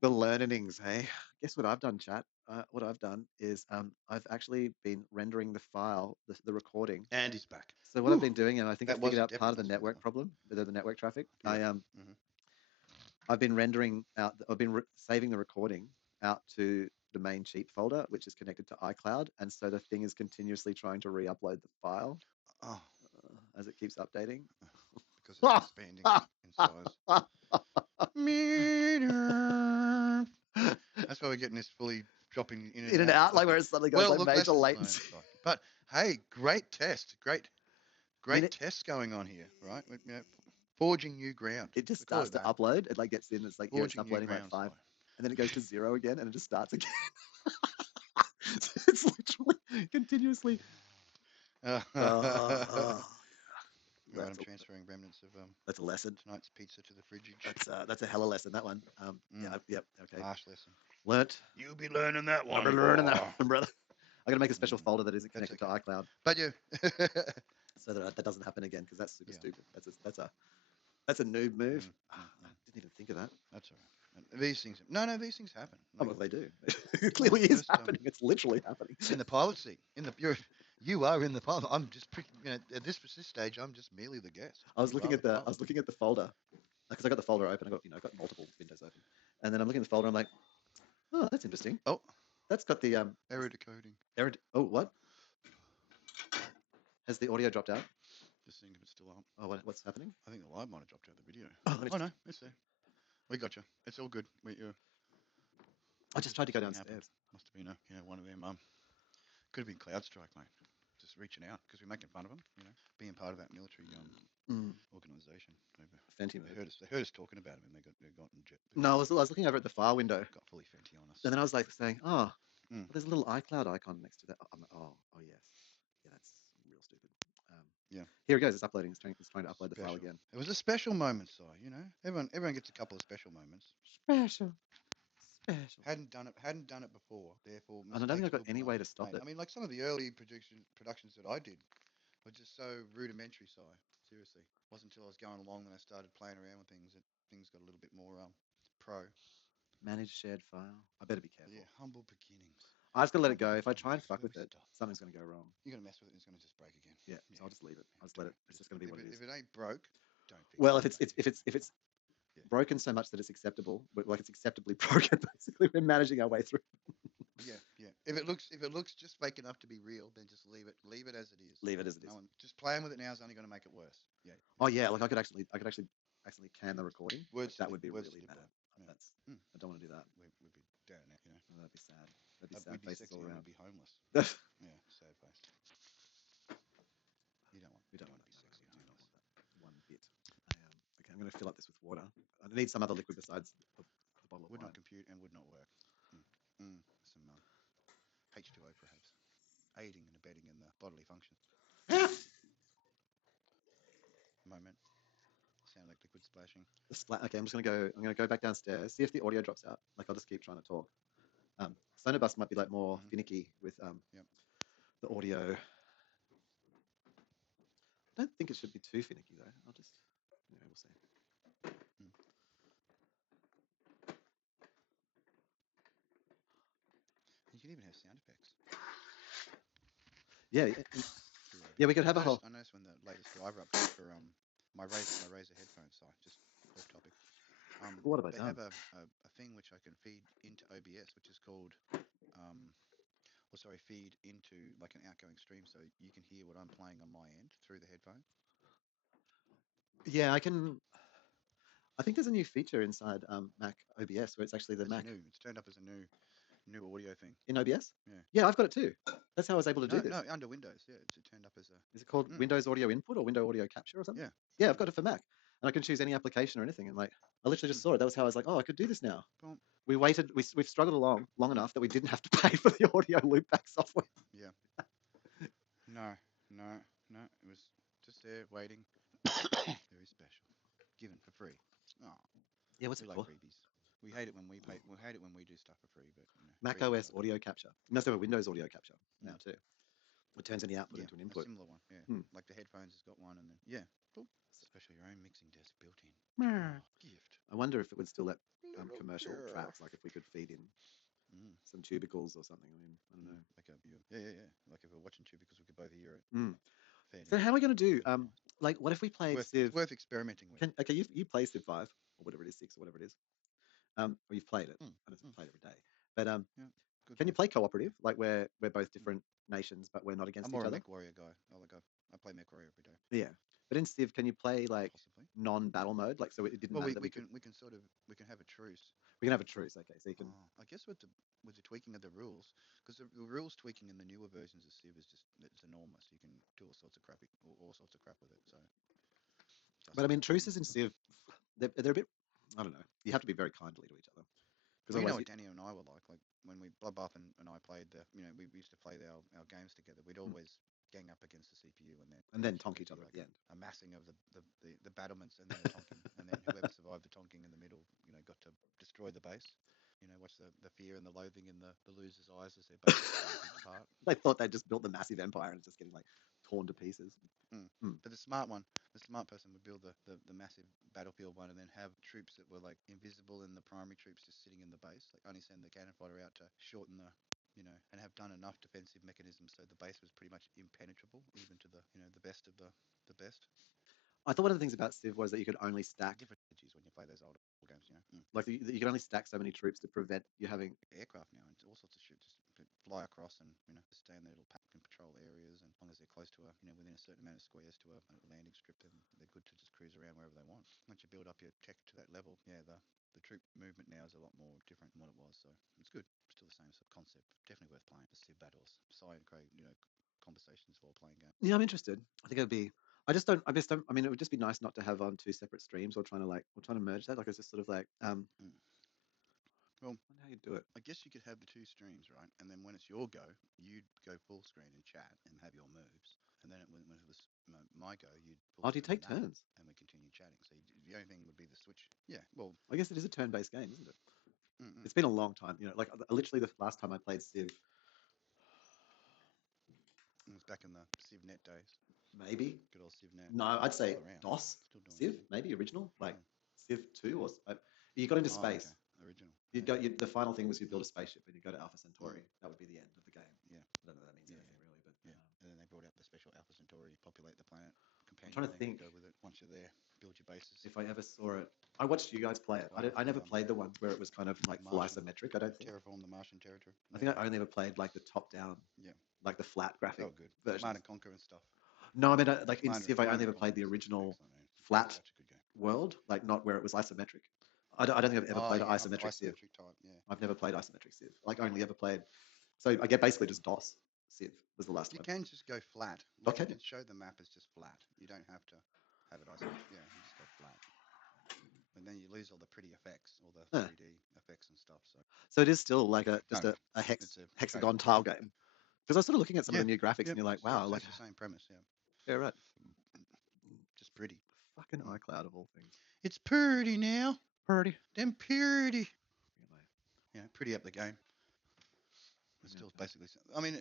The learnings, hey. Guess what I've done, chat? What I've done is I've actually been rendering the file, the recording. And he's back. So what I've been doing, and I think I figured out part of the network problem, the network traffic. Yeah. I've been rendering out. I've been saving the recording out to the main Cheep folder, which is connected to iCloud, and so the thing is continuously trying to re-upload the file as it keeps updating. Because it's expanding in size. That's why we're getting this fully dropping in and out, like where it suddenly goes like major latency. But hey, great test, great tests going on here, right? Forging new ground. It just starts to upload. It like gets in. It's like it's uploading like 5, and then it goes to 0 again, and it just starts again. It's literally continuously. Right, I'm transferring remnants of that's a lesson. Tonight's pizza to the fridge. That's a hella lesson. That one. Yep. Okay. Harsh lesson. Learnt. You'll be learning that one. I'll be learning that one, brother. I'm gonna make a special folder that isn't connected to iCloud. But you. So that doesn't happen again, because that's super stupid. That's a noob move. I didn't even think of that. That's all right. These things. No, these things happen. Oh, well, they do. It clearly is happening. It's literally happening. In the pilot seat. You are in the pilot. I'm just at this stage. I'm just merely the guest. I was looking at the folder, because I got the folder open. I got multiple windows open, and then I'm looking at the folder. I'm like, oh, that's interesting. Oh, that's got the error decoding. Oh, what? Has the audio dropped out? Just seeing if it's still up. Oh, what's happening? I think the live might have dropped out of the video. Oh no, it's there. We got you. It's all good. I just tried to go downstairs. Must have been one of them. Could have been CloudStrike, mate. Just reaching out because we're making fun of them. Being part of that military organization. They heard us talking about them, and they got in jet. No, I was looking over at the file window. Got fully Fenty on us. And then I was like saying, there's a little iCloud icon next to that. I'm like, oh yes, yeah, that's real stupid. Yeah. Here it goes. It's uploading. It's trying to upload the file Special. again. It was a special moment, Si. You know, everyone gets a couple of special moments. Special. Special. Hadn't done it before. Therefore, And I don't think mistakes I've got will be any way to made. stop Mate, it. I mean, like some of the early productions that I did were just so rudimentary, Si. Seriously, it wasn't until I was going along when I started playing around with things that things got a little bit more pro. Manage shared file. I better be Yeah, careful. humble beginnings. I just gotta let it Humble go. If I try and beginnings. fuck Where we with it, start. something's gonna go wrong. You're gonna mess with it, and it's gonna just break again. Yeah, Yeah, so I'll just leave it. I'll just let don't it. It's just just gonna be what it if is. it ain't broke, don't fix Well, it. if it's Yeah. broken so much that it's acceptable, like it's acceptably broken, basically, we're managing our way through. Yeah, yeah. If it looks just fake enough to be real, then just leave it. Leave it as it is. Leave it as it No is. one just playing with it now is only going to make it worse. Yeah. Oh yeah, like I could actually accidentally can the recording. Like, that would be Words really slip bad. out. Yeah. That's Mm. I don't want to do that. We'd be down there, you know. Oh, that'd be sad. That'd be We'd sad be faces all sexy and we'd around. be homeless. Yeah, sad face. You don't want. We You don't don't want want that. to be No, no, sexy we and do not homeless. want that one bit. Okay, I'm going to fill up this with water. I need some other liquid besides the bottle of Would wine. not compute and would not work. Some H2O perhaps, aiding and abetting in the bodily function. Moment. Sound like liquid splashing. The splat. Okay, I'm just going to go. I'm going to go back downstairs. See if the audio drops out. Like I'll just keep trying to talk. Sonobus might be like more finicky with Yep. the audio. I don't think it should be too finicky though. I'll just. Yeah, we'll see. Mm. You can even have sound effects. Yeah, yeah, we could have a whole. I noticed when the latest driver update for my Razer headphones, so just off topic. What have I They done? have a thing which I can feed into OBS, which is called feed into like an outgoing stream, so you can hear what I'm playing on my end through the headphone. Yeah, I can. I think there's a new feature inside Mac OBS where it's actually the It's Mac new. It's turned up as a new audio thing. in OBS. Yeah. Yeah, I've got it too. That's how I was able to do No, this. no, under Windows. Yeah, it's turned up as a. Is it called Windows Audio Input or Window Audio Capture or something? Yeah. Yeah, I've got it for Mac, and I can choose any application or anything. And like, I literally just saw it. That was how I was like, oh, I could do this now. Boom. We waited. We've struggled along long enough that we didn't have to pay for the audio loopback software. Yeah. No, no, no. It was just there waiting. Very special. Given for free. Oh, Yeah, what's we it like called? freebies. We hate it when we pay. We hate it when we do stuff for free, but Mac freebies OS are. Audio Capture. You must have a Windows Audio Capture now Mm. too. It turns any output Yeah, into an a input. similar one. Yeah, like the headphones has got one, and then yeah, cool. Especially your own mixing desk built in. Oh, gift. I wonder if it would still let commercial tracks, like if we could feed in Mm. some tubicles or something. I mean, I don't know. Like yeah. Like if we're watching too, because we could both hear it. Mm. Fair So dinkum. how are we going to do? That'd be nice. Like, what if we played It's Civ? worth experimenting with. Okay, you play Civ 5 or whatever it is, 6 or whatever it is. Or you've played it. Mm. I don't Mm. play it every day. But Yeah, good can you fun. play cooperative? Like we're both different nations, but we're not I'm against each more a other. Mech Warrior guy. I play Mech Warrior every day. Yeah. But in Civ, can you play like Possibly. non-battle mode? Like, so it didn't Well, matter we, that we we could. can we can sort of we can have a truce. We can have a truce. Okay, so you can. Oh, I guess with the tweaking of the rules, because the rules tweaking in the newer versions of Civ is just it's enormous. You can do all sorts of crap with it. So But I just mean, truces in Civ, they're a bit. I don't know. You have to be very kindly to each other because well, you know otherwise, what Danny and I were like. Like when Bloodbath and I played we used to play our games together. We'd always gang up against the CPU, and then eventually tonk there'd each be other at like the end. a massing of the battlements and then a tonking, and then whoever survived the tonking in the middle, got to destroy the base. Watch the fear and the loathing in the loser's eyes as their base is being ripped apart. They thought they just built the massive empire and it's just getting like torn to pieces. Mm. Mm. But the smart person would build the massive battlefield one and then have troops that were like invisible and the primary troops just sitting in the base. Like only send the cannon fodder out to shorten and have done enough defensive mechanisms so the base was pretty much impenetrable, even to the best of the best. I thought one of the things about Civ was that you could only stack, Different strategies when you play those old games, like you could only stack so many troops to prevent you having. Aircraft now and all sorts of shit just fly across and stay in their little pack and patrol areas, and as long as they're close to within a certain amount of squares to a landing strip, then they're good to just cruise around wherever they want. Once you build up your tech to that level, yeah, the troop movement now is a lot more different than what it was, so it's good. Still the same sort of concept. Definitely worth playing. The Civ battles, Cy and Craig, conversations while playing game. Yeah, I'm interested. I think it would be. I just don't. I just don't. I mean, it would just be nice not to have on two separate streams or trying to merge that. Like it's just sort of like Well, I wonder how you do it. I guess you could have the two streams, right? And then when it's your go, you'd go full screen and chat and have your moves. And then when it was my go, you'd pull Oh, do you through the take map, turns? and we continue chatting. So the only thing would be the switch. Yeah, well, I guess it is a turn-based game, isn't it? mm-mm. It's been a long time. Like literally the last time I played Civ, It was back in the CivNet days. maybe. Good old CivNet. No, I'd say Still around. DOS Still doing its Civ, thing. maybe original, like Mm. Civ 2 or you got into Oh, okay. space. Original. You Yeah. go. The final thing was you build a spaceship and you go to Alpha Mm. Centauri. That would be the end of the game. Yeah. I don't know if that means Yeah. anything really, but Yeah. And then they brought out the special Alpha Centauri, populate the planet I'm companion trying to thing to think go with it once you're there. Build your bases. if I ever saw it. I watched you guys play it. Right off I the never played the ones where it was kind of like full Martian. isometric. I don't think. Terraform the Martian territory. I Yeah. think I only ever played like the top-down, Yeah. like the flat graphic Oh, good. Command versions. and Conquer and stuff. No, I mean like in Command Civ, I Command only and ever played Conquer the is original excellent, man. flat Such a good game. world, like not where it was isometric. I don't think I've ever Oh played an yeah, not the isometric Civ. isometric type. Yeah. I've never played isometric Civ. Like only ever played. So I get basically just DOS Civ was the last You time. can just go flat. Like you Okay. can show the map as just flat. You don't have to have it isometric. Yeah, you just go flat. And then you lose all the pretty effects, all the Huh. 3D effects and stuff. So So it is still like just kind of, a it's a hexagon straightforward tile game. game. Because I was sort of looking at some of the Yeah, new graphics and yep. you're like, wow, like It's the same premise. Yeah, yeah, right. just pretty. Fucking Mm. iCloud of all things. It's pretty now. Pretty. Them pretty. Anyway, Yeah, pretty up the game. It's yeah, still okay. basically. I mean,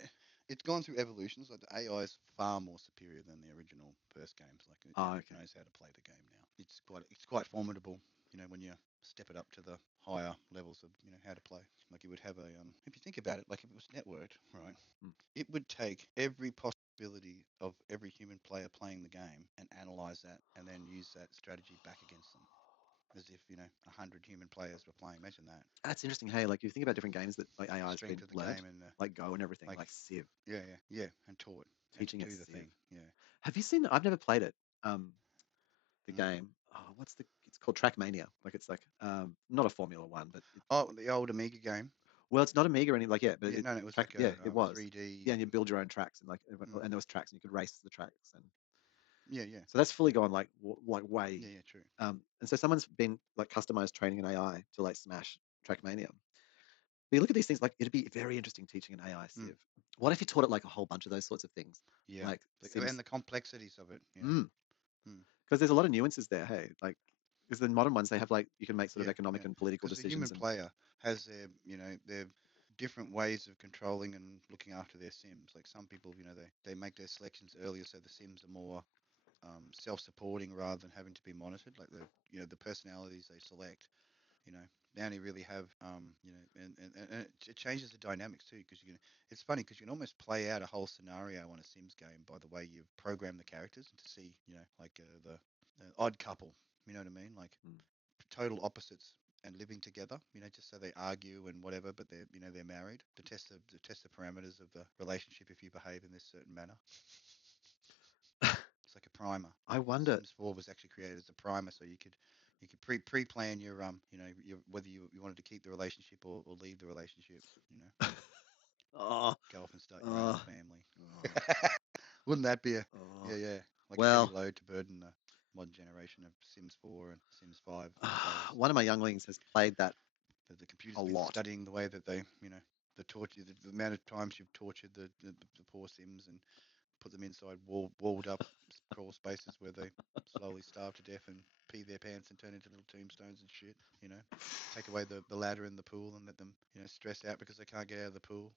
it's gone through evolutions. Like the AI is far more superior than the original first games. Like Oh, it okay. knows how to play the game now. It's quite formidable. You know, when you step it up to the higher levels of how to play. Like you would have a if you think about it, like if it was networked, right? Hmm. It would take every possibility of every human player playing the game and analyze that, and then use that strategy back against them, as if 100 human players were playing. Imagine that. That's interesting. Hey, like you think about different games that like The AI has strength been of the learned, game and like Go and everything, like like Civ, yeah, and taught and to teaching it do the Civ. thing. Yeah. Have you seen? I've never played it. The Mm. game. Oh, it's called Trackmania. Like it's like not a Formula One, but Oh, the old Amiga game. well, it's not Amiga or anything like yeah, but Yeah, no, it was track like yeah, a it was. 3D. Yeah, and you build your own tracks and like Mm. and there was tracks and you could race the tracks and Yeah, so that's fully gone like way. yeah, true. And so someone's been like customized training an AI to like smash Trackmania. But you look at these things like it'd be very interesting teaching an AI Mm. Civ. What if you taught it like a whole bunch of those sorts of things, Yeah, like and Sims? the complexities of it. Mm. Mm. Because there's a lot of nuances there. Hey, like because the modern ones they have like you can make sort of Yeah, economic yeah. and political Because the human decisions and player has their different ways of controlling and looking after their sims. Like some people, they make their selections earlier, so the sims are more self-supporting rather than having to be monitored. Like the personalities they select, you know, they only really have and it changes the dynamics too. Because it's funny because you can almost play out a whole scenario on a Sims game by the way you program the characters and to see, like the odd couple. You know what I mean? Like mm. total opposites and living together, just so they argue and whatever, but they're married to test the parameters of the relationship if you behave in this certain manner. It's like a primer. I wonder. Sims 4 was actually created as a primer, so you could pre-plan your whether you wanted to keep the relationship or leave the relationship. Oh, Go off and start your own oh, family. oh, Wouldn't that be oh. like a heavy Well, load to burden the modern generation of Sims 4 and Sims 5 players? one of my younglings has played that The computer's a been lot. studying the way that they, the torture, the amount of times you've tortured the poor Sims and put them inside walled up crawl spaces where they slowly starve to death and pee their pants and turn into little tombstones and shit. Take away the ladder in the pool and let them, stress out because they can't get out of the pool.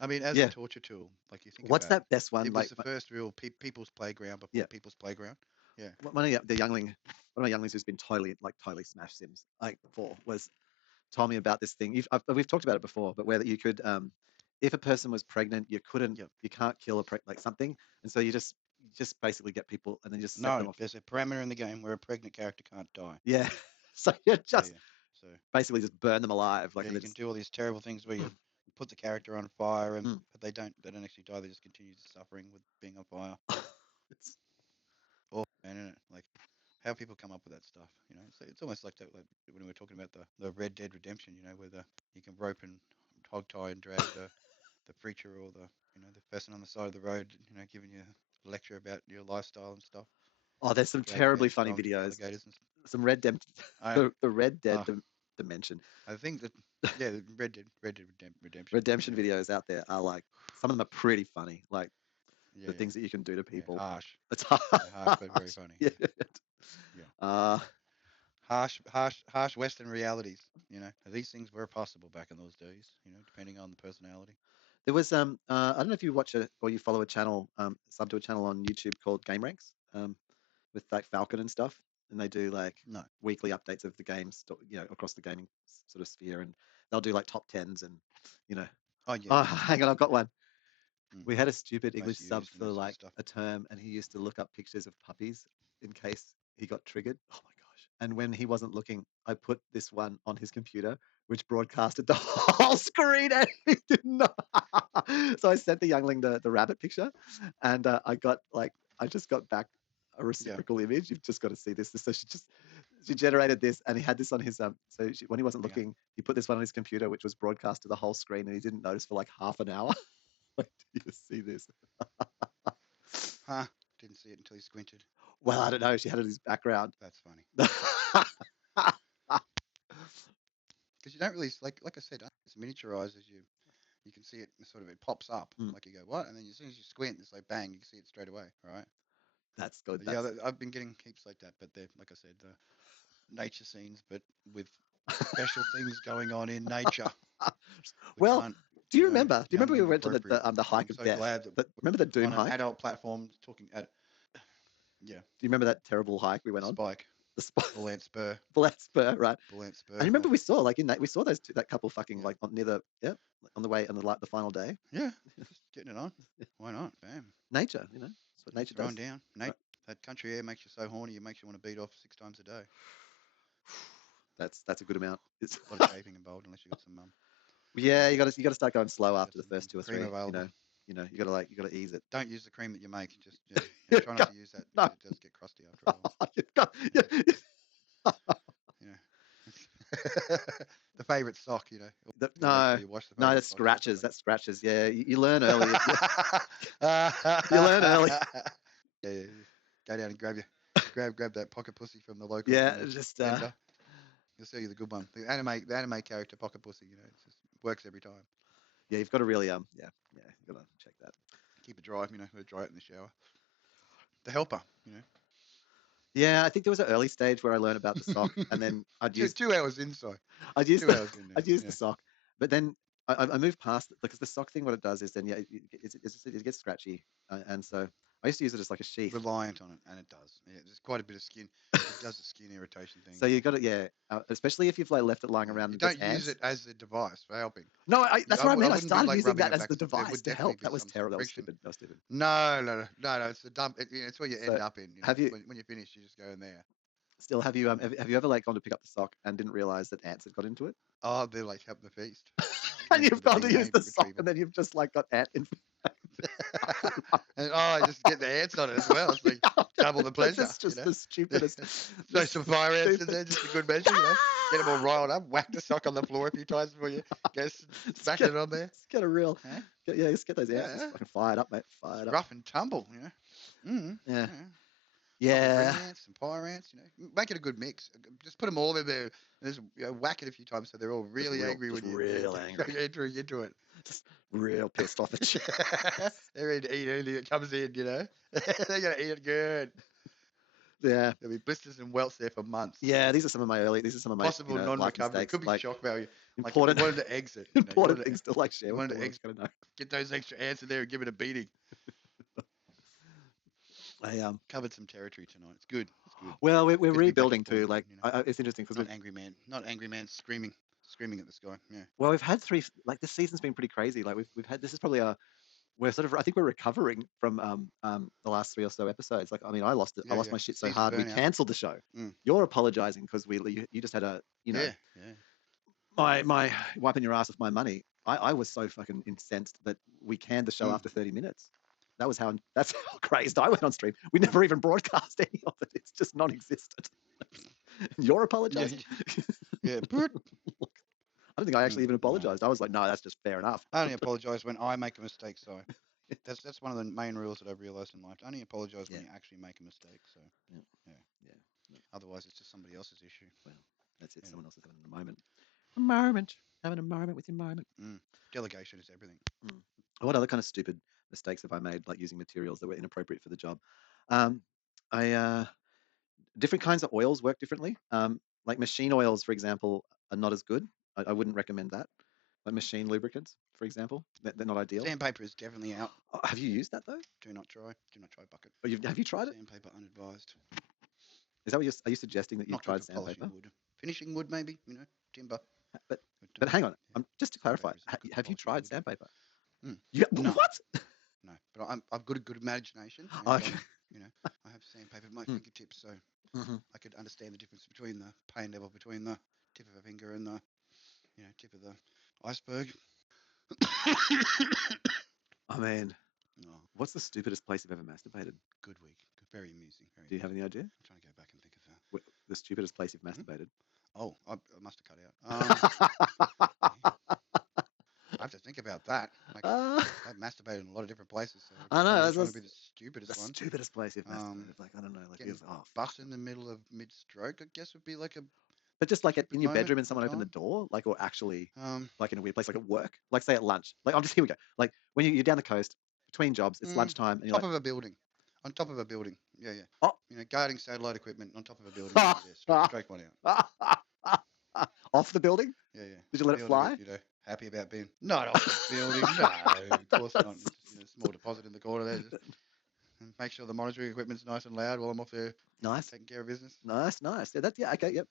I mean, as a Yeah. torture tool, like you think What's about it, that best one? it was Like, the first real people's playground yeah, before people's playground. Yeah. one of one of my younglings who's been totally smashed Sims like before was told me about this thing. We've talked about it before, but where that you could, if a person was pregnant, Yep. you can't kill like something, and so you just basically get people and then you just set them No, off. there's a parameter in the game where a pregnant character can't die. Yeah, so you Yeah, just yeah. So basically just burn them alive, like, yeah, and you then can just, do all these terrible things where you put the character on fire, and mm. but they don't actually die. They just continue suffering with being on fire. It's Awful, man, isn't it? Like how people come up with that stuff. It's almost like that. Like when we were talking about the Red Dead Redemption. Where you can rope and hog tie and drag the preacher or the person on the side of the road. Giving you a lecture about your lifestyle and stuff. there's some Drag them out terribly and throw funny them to the videos, alligators and. some Red Dead, I the Red Dead uh, dimension. I think that the Red Dead Redemption. Redemption Yeah. videos out there are like some of them are pretty funny. Like Yeah, the yeah, things that you can do to yeah. people. Harsh. It's Yeah, harsh, but very harsh. funny. Yeah. Yeah. Uh, Harsh Western realities. These things were possible back in those days. Depending on the personality. there was I don't know if you watch it or you follow a channel, sub to a channel on YouTube called Game Ranks, with like Falcon and stuff, and they do like No. weekly updates of the games, across the gaming sort of sphere, and they'll do like top tens and you know. Oh yeah, Oh, yeah. hang on, I've got one. Mm. We had a stupid English Most sub used and for that sort of like stuff. a term, and he used to look up pictures of puppies in case he got triggered. Oh my gosh. And when he wasn't looking, I put this one on his computer, which broadcasted the whole screen, and he did not. So I sent the youngling the rabbit picture, and I just got back a Yeah, reciprocal image. You've just got to see this. So she generated this, and he had this on his when he wasn't yeah. looking, he put this one on his computer, which was broadcast to the whole screen, and he didn't notice for like half an hour. Wait till you see this. Huh? Didn't see it until you squinted. Well, I don't know. She had it in his background. That's funny. Because you don't really like I said, it's miniaturized as you can see it sort of it pops up Mm, like you go what, and then as soon as you squint, it's like bang, you can see it straight away. All right. that's good. But yeah, That's I've been getting heaps like that, but they're like I said, nature scenes, but with special things going on in nature, which well. aren't Do you remember? Do you remember we youngling went to appropriate. the And I'm hike of so death? glad that Remember the Doom on an hike? adult platform talking at yeah Do you remember that terrible hike we the went on? spike, The spot, Bull Spur, Black Spur, right? Bull And Spur you remember hike. we saw like in that we saw that couple fucking Yeah, like near the on the way on the final day. yeah, just getting it on. Why not? Bam. Nature, that's what Keeps nature throwing does. down. Right. That country air makes you so horny, it makes you want to beat off 6 times a day. That's a good amount. It's A lot of chafing involved, unless you got some yeah, you got to start going slow got after the some first two or cream three. available. You got to ease it. Don't use the cream that you make. Just You try not got- to use that no, because it does get crusty after a while. you've got, Yeah, yeah. you know. The favorite sock, make No, sure you wash the no, favorite that's socks or scratches. something. That's scratches. Yeah, you learn early. You Yeah, learn early. yeah. Go down and grab that pocket pussy from the local, Yeah, just vendor. He'll sell you the good one. The anime character pocket pussy, it just works every time. yeah, you've got to really you got to check that. Keep it dry, dry it in the shower. The helper, Yeah, I think there was an early stage where I learned about the sock, and then two hours inside, I'd use 2 hours in there. I'd use the Yeah, sock, but then I moved past it because the sock thing. What it does is then it gets scratchy, and so I used to use it as like a sheath. reliant on it, and it does. Yeah, there's quite a bit of skin. It does the skin irritation thing. So you got to especially if you've like left it lying Yeah. around You and gets don't use ants. it as a device for helping. No, Yeah, that's what I I meant. I wouldn't be started like using rubbing that it as back the and stuff. There device would to definitely help. be That was some sort of terrible. That was friction. stupid. That was stupid. No. It's the dump. It's where you So end up in. have you When you finish, you just go in there. still have you ever like gone to pick up the sock and didn't realize that ants had got into it? Oh, they're like help the feast. And Went for you've the gone to use DNA the sock, and retrieval. then you've just like got ant in. And I just get the ants on it as well. It's like double the pleasure, That's just the stupidest. Throw some fire ants in there, just a good measure, Get them all riled up, whack the sock on the floor a few times before you go smashing it on there. Just get a real. Huh? Just get those ants just Yeah, fucking fired up, mate. just Fired up. rough and tumble, Yeah. Yeah. Couple of ring Yeah. ants, some fire ants, Make it a good mix. Just put them all in there and just whack it a few times so they're all really angry Just when you real angry. you're entering into it. Just real pissed off at you. They're ready to eat anything that comes in, They're gonna eat it good. Yeah. There'll be blisters and welts there for months. Yeah, these are some of my Possible life non-recovery. mistakes. Could be Like shock value. Like if you important wanted to exit, important things to like share you with the wanted to world. Gotta know. get those extra ants in there and give it a beating. Covered some territory tonight. It's good. It's good. Well, we're Gets me back rebuilding in form too. again. Like it's interesting because Not angry man. Not angry man screaming at the sky. Yeah. well, we've had three. Like this season's been pretty crazy. Like we've had this is probably we're sort of I think we're recovering from the last three or so episodes. Like I mean, I lost it. I Yeah, lost yeah. my shit so Season hard we burnout. cancelled the show. Mm. You're apologizing because you just had Yeah. my wiping your ass with my money. I was so fucking incensed that we canned the show Mm. after 30 minutes. That's how crazed I went on stream. We never even broadcast any of it. It's just non-existent. You're apologizing. Yeah. I don't think I actually even apologized. I was like, no, that's just fair enough. I only apologise when I make a mistake. So that's one of the main rules that I've realised in life. Only apologise when you actually make a mistake. So Yeah. yeah. Yeah. Otherwise, it's just somebody else's issue. Well, that's it. Yeah. Someone else is having a moment. A moment. Having a moment with your moment. Delegation is everything. What other kind of stupid mistakes have I made, like using materials that were inappropriate for the job. Um, I different kinds of oils work differently. Like machine oils, for example, are not as good. I wouldn't recommend that. Like machine lubricants, for example, they're not ideal. Sandpaper is definitely out. Oh, have you used that though? Do not try. Do not try bucket. Or have you tried it? Sandpaper unadvised. Is that what are you suggesting that you've Not good tried for polishing sandpaper? wood. Finishing wood, maybe. Timber. But But hang on, yeah, just to clarify, sandpaper is not good for have you polishing tried wood. sandpaper? Mm. You No. what? No, but I've got a good imagination, and Okay. I have sandpaper at my Mm. fingertips, so Mhm. I could understand the difference between the pain level between the tip of a finger and the tip of the iceberg. I mean, Oh, what's the stupidest place you've ever masturbated? good week. Very amusing. Very Do you have amusing. any idea? I'm trying to go back and think of The stupidest place you've masturbated? Oh, I must have cut out. I have to think about that. Like, Uh, I've masturbated in a lot of different places, so I know, which one would that's be the stupidest the one? stupidest place you've masturbated. Like, I don't know, like Getting it's oh bust fuck. in the middle of mid-stroke, I guess, would be like a But just like stupid in your moment bedroom and in someone opened the time. door, like or actually Um, like in a weird place, like at work, like say at lunch. Like I'm just here we go. Like when you're down the coast between jobs, it's lunchtime, and you're top like, of a building, on top of a building. Yeah, yeah. oh, Guarding satellite equipment on top of a building. Yeah, straight one out. off the building. Yeah, yeah. Did you let it Feeling a fly? bit, happy about being not off the building. No, of course not. Just, small deposit in the corner there. Just make sure the monitoring equipment's nice and loud while I'm off there Nice, taking care of business. nice. Yeah, okay, yep.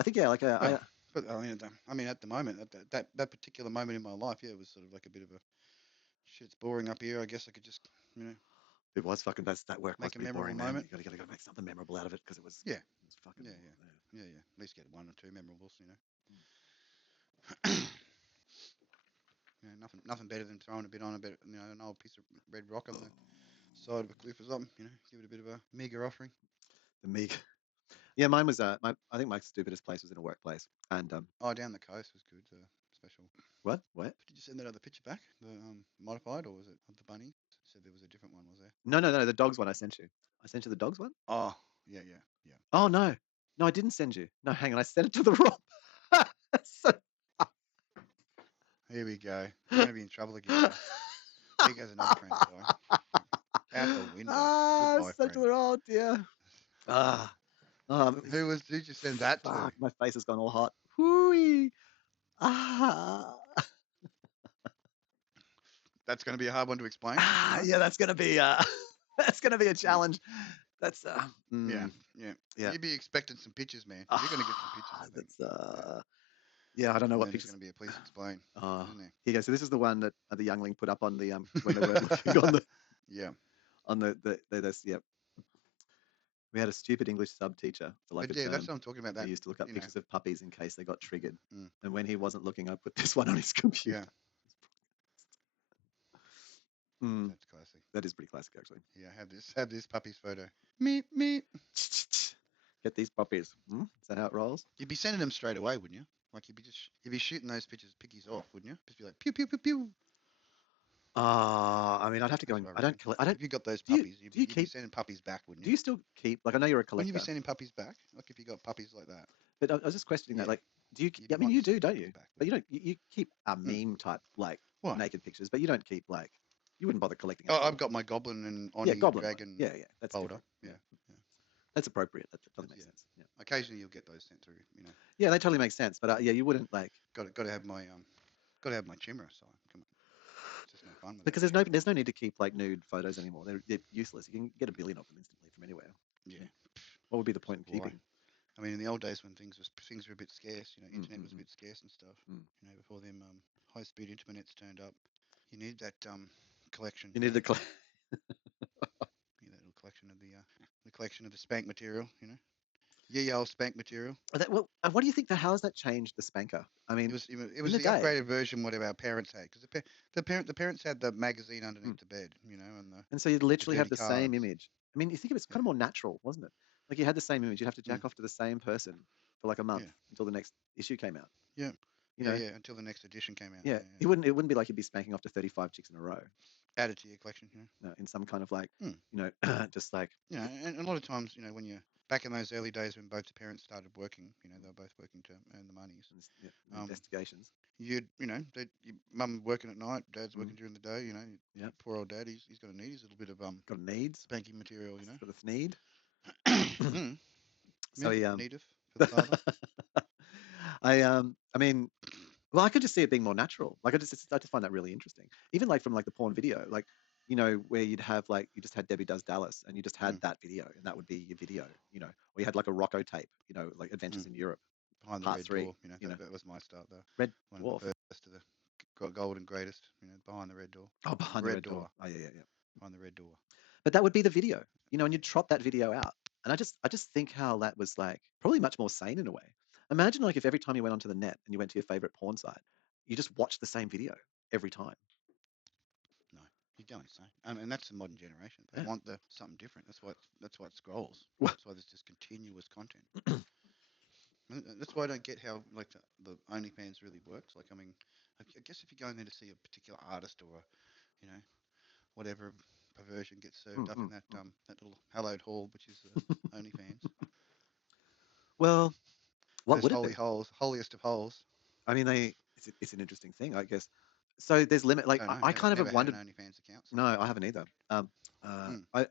I think yeah, like Well, but I mean, at the moment, at that particular moment in my life, yeah, it was sort of like a bit of a shit. It's boring up here. I guess I could just, it was fucking that work was make a pretty memorable boring, man. moment. You gotta make something memorable out of it because it was Yeah, fucking yeah, yeah, yeah, yeah. At least get one or two memorables, nothing better than throwing a bit on an old piece of red rock on the side of a cliff or something. Give it a bit of a meager offering. the meek. Yeah, mine was I think my stupidest place was in a workplace, and Oh, down the coast was good. Special. what? Did you send that other picture back? The modified, or was it of the bunny? Said there was a different one, was there? No, the dogs one I sent you. I sent you the dogs one. Oh, yeah, yeah, yeah. Oh no, I didn't send you. No, hang on, I sent it to the wrong. So- Here we go. We're going to be in trouble again. There goes another friend of mine. Out the window. Goodbye, sent to friend. the wrong. Dear. Ah, Did you send that to? fuck, my face has gone all hot. Whoo-wee. Ah, That's going to be a hard one to explain. yeah, that's gonna be that's gonna be a challenge. That's Yeah, yeah. yeah. You'd be expecting some pictures, man. You're going to get some pictures, I think. That's yeah, I don't know And what then there's pictures. going to be a please explain, isn't there? Here you go. So this is the one that the youngling put up on the when they weren't looking on the Yeah. this yeah. We had a stupid English sub teacher for like But a yeah, that's term. what I'm talking about. He That, used to look up pictures of puppies in case they got triggered. Mm, And when he wasn't looking, I put this one on his computer. yeah, Mm, that's classic. that is pretty classic, actually. Yeah, have this puppy's photo. Meep, meep. Get these puppies. Is that how it rolls? You'd be sending them straight away, wouldn't you? Like you'd be shooting those pickies off, wouldn't you? Just be like pew pew pew pew. I mean, I'd have to go That's and what I I reckon. don't collect. I don't. If you got those Do you puppies, do you you'd be keep? sending puppies back, wouldn't Do you? you still keep? Like I know you're a Wouldn't you be collector, sending puppies back? Like if you got puppies like that? but I was just questioning that. Yeah, Like, do you? you'd I mean, want you to do, send don't puppies you? back. But you don't. You keep a Mm. meme type like What? naked pictures, but you don't keep like. You wouldn't bother collecting Oh, actual. I've got my goblin and Yeah, Oni goblin one. dragon Yeah, that's folder. different. Yeah, Yeah, yeah. that's appropriate. That totally That's, makes yeah. sense. Yeah. Occasionally you'll get those sent through. Yeah, that totally makes sense. But yeah, you wouldn't like Got to have my chimera side. Come on, it's just no fun without because the chimera. there's no need to keep like nude photos anymore. They're useless. You can get a billion of them instantly from anywhere. Yeah. What would be the point in Why? keeping? I mean, in the old days when things were a bit scarce, internet was a Mm. bit scarce and stuff. Mm. Before them high-speed internets turned up, you need that collection. You needed a You need that little collection of the collection of the spank material. Ye old spank material. well, what do you think? How has that changed the spanker? I mean, It in was the the day, upgraded version whatever our parents had because the parents had the magazine underneath the bed, and so you'd the literally have dirty the same cards. image. I mean, you think of it's Yeah. kind of more natural, wasn't it? Like you had the same image. You'd have to Mm. jack off to the same person for like a month Yeah. until the next issue came out. Yeah. You Yeah. know, Yeah. Until the next edition came out. yeah, Yeah. it wouldn't be like you'd be spanking off to 35 chicks in a row. Add it to your collection. In some kind of like, Mm. just like And a lot of times, when you're back in those early days when both the parents started working, they were both working to earn the monies. investigations. your mum working at night, dad's Mm. working during the day. Yep. Poor old dad, he's got to need his little bit of Got needs. spanking material. Got the need. Mm, So yeah, he needeth for the father. I mean, well, I could just see it being more natural. Like I just start to find that really interesting. Even like from like the porn video, like where you'd have like you just had Debbie Does Dallas, and you just had Mm, that video, and that would be your video. Or you had like a Rocco tape, like Adventures mm. in Europe, Behind the Part red Three. door. That was my start though. Red One of the Dwarf. first of the golden greatest. Behind the red door. Oh, Behind the Red Red Door. door. Oh, yeah, yeah, yeah. Behind the red door. But that would be the video, and you'd trot that video out. And I just think how that was like probably much more sane in a way. Imagine like if every time you went onto the net and you went to your favorite porn site, you just watched the same video every time. No, you don't say. And that's the modern generation. They Yeah. want something different. That's why it scrolls. Well, That's why there's just continuous content. And that's why I don't get how like the OnlyFans really works. Like, I mean, I guess if you go in there to see a particular artist or you know whatever perversion gets served up in that that little hallowed hall, which is OnlyFans. well, what Those would it holy be? holes, holiest of holes. I mean, it's an interesting thing, I guess. So there's limit. Like Don't know. I kind of Never have had an wondered. OnlyFans account, so No, I haven't either. hmm. I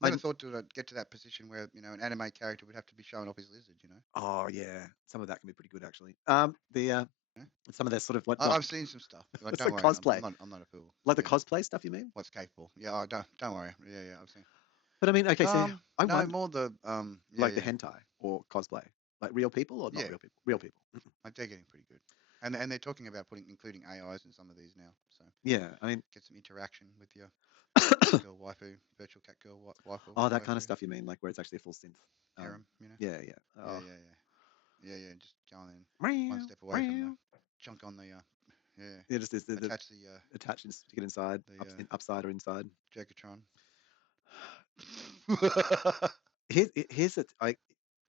Never thought to get to that position where an anime character would have to be showing off his lizard. oh yeah, some of that can be pretty good actually. The Yeah. some of their sort of what I've seen some stuff. Like, it's don't like worry, cosplay, I'm not a fool. like the Yeah. cosplay stuff. You mean? What's capable? Yeah. Oh, don't worry. Yeah, yeah. I've seen. But I mean, okay, so I No, wonder, more the Yeah, like the yeah, hentai or cosplay, like real people or not yeah, real people? Real yeah. people. Like, they're getting pretty good, and they're talking about including AIs in some of these now. So Yeah, I mean, get some interaction with your cat girl waifu, virtual cat girl waifu, oh, that kind of waifu stuff. You mean like where it's actually a full synth? harem. Yeah, yeah. Yeah, Oh, yeah, yeah, yeah, yeah. Just going in one meow, step away from the meow. junk on the yeah. Yeah, just the Attach the attachments to get inside, upside or inside. Jagatron. Here's here's what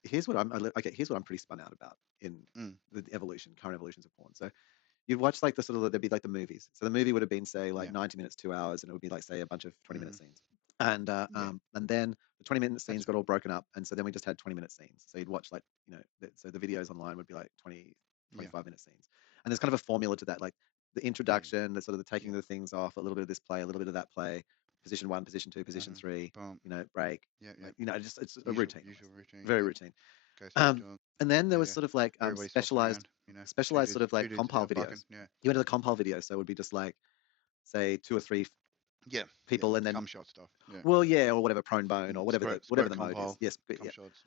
here's what I'm pretty spun out about in Mm, the current evolutions of porn. So you'd watch like there'd be like the movies. So the movie would have been say like yeah. 90 minutes, 2 hours, and it would be like say a bunch of 20-minute Mm, scenes. yeah. And then the 20-minute scenes That's got all broken up, and so then we just had 20-minute scenes. So you'd watch like so the videos online would be like 20, yeah. 25-minute scenes, and there's kind of a formula to that, like the Yeah, yeah, introduction, the sort of the taking yeah. the things off, a little bit of this play, a little bit of that play, position one, position two, position Mm-hmm. three, Boom. break, Yeah, yeah. like just it's a Usual, routine usual almost, routine. very Yep. routine. Go through Um, doing. and then there Yeah, was yeah. sort of like Everybody swaps specialized around. specialized sort of Two like dudes compile doing fucking. videos. Yeah. You went to the compile video, so it would be just like say two or three Yeah. Yeah. people, and then Cum shot stuff. Yeah. well, yeah, or whatever prone bone or whatever Squirt the mode is. compile. Yes, but Cum yeah. shots.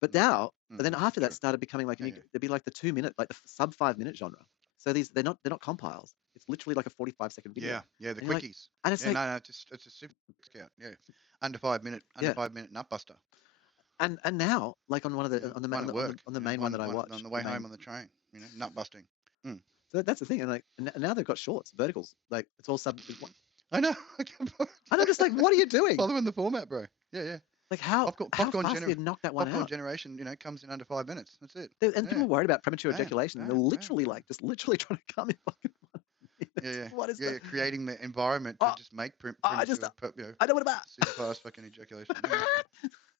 But Mm, now, mm, but then after that sure. started becoming like Yeah, yeah. there'd be like the 2 minute, like the sub 5 minute genre. So they're not compiles. It's literally like a 45-second video, Yeah. Yeah. The and you're like, quickies. and it's Yeah. like, No. It's a super scout. Yeah. Under 5 minute. Under yeah, 5 minute nutbuster. and now like on one of the on the One at work. on the main one that I On watch, the the way home main. on the train. Nut busting. Mm. So that's the thing, and like now they've got shorts, verticals, like it's all sub. I know. And I'm just like, what are you doing? Following the format, bro. Yeah, yeah. Like how Popcorn fast do you knock that one popcorn out? generation, comes in under 5 minutes. That's it. And people Yeah. are worried about premature Bam, ejaculation, and they're bam, bam, literally bam. like just literally trying to come in fucking 1 minute. Yeah, yeah, What is yeah, that? yeah. Creating the environment to Oh, just make I just premature, I know what about. super fast fucking ejaculation. Yeah.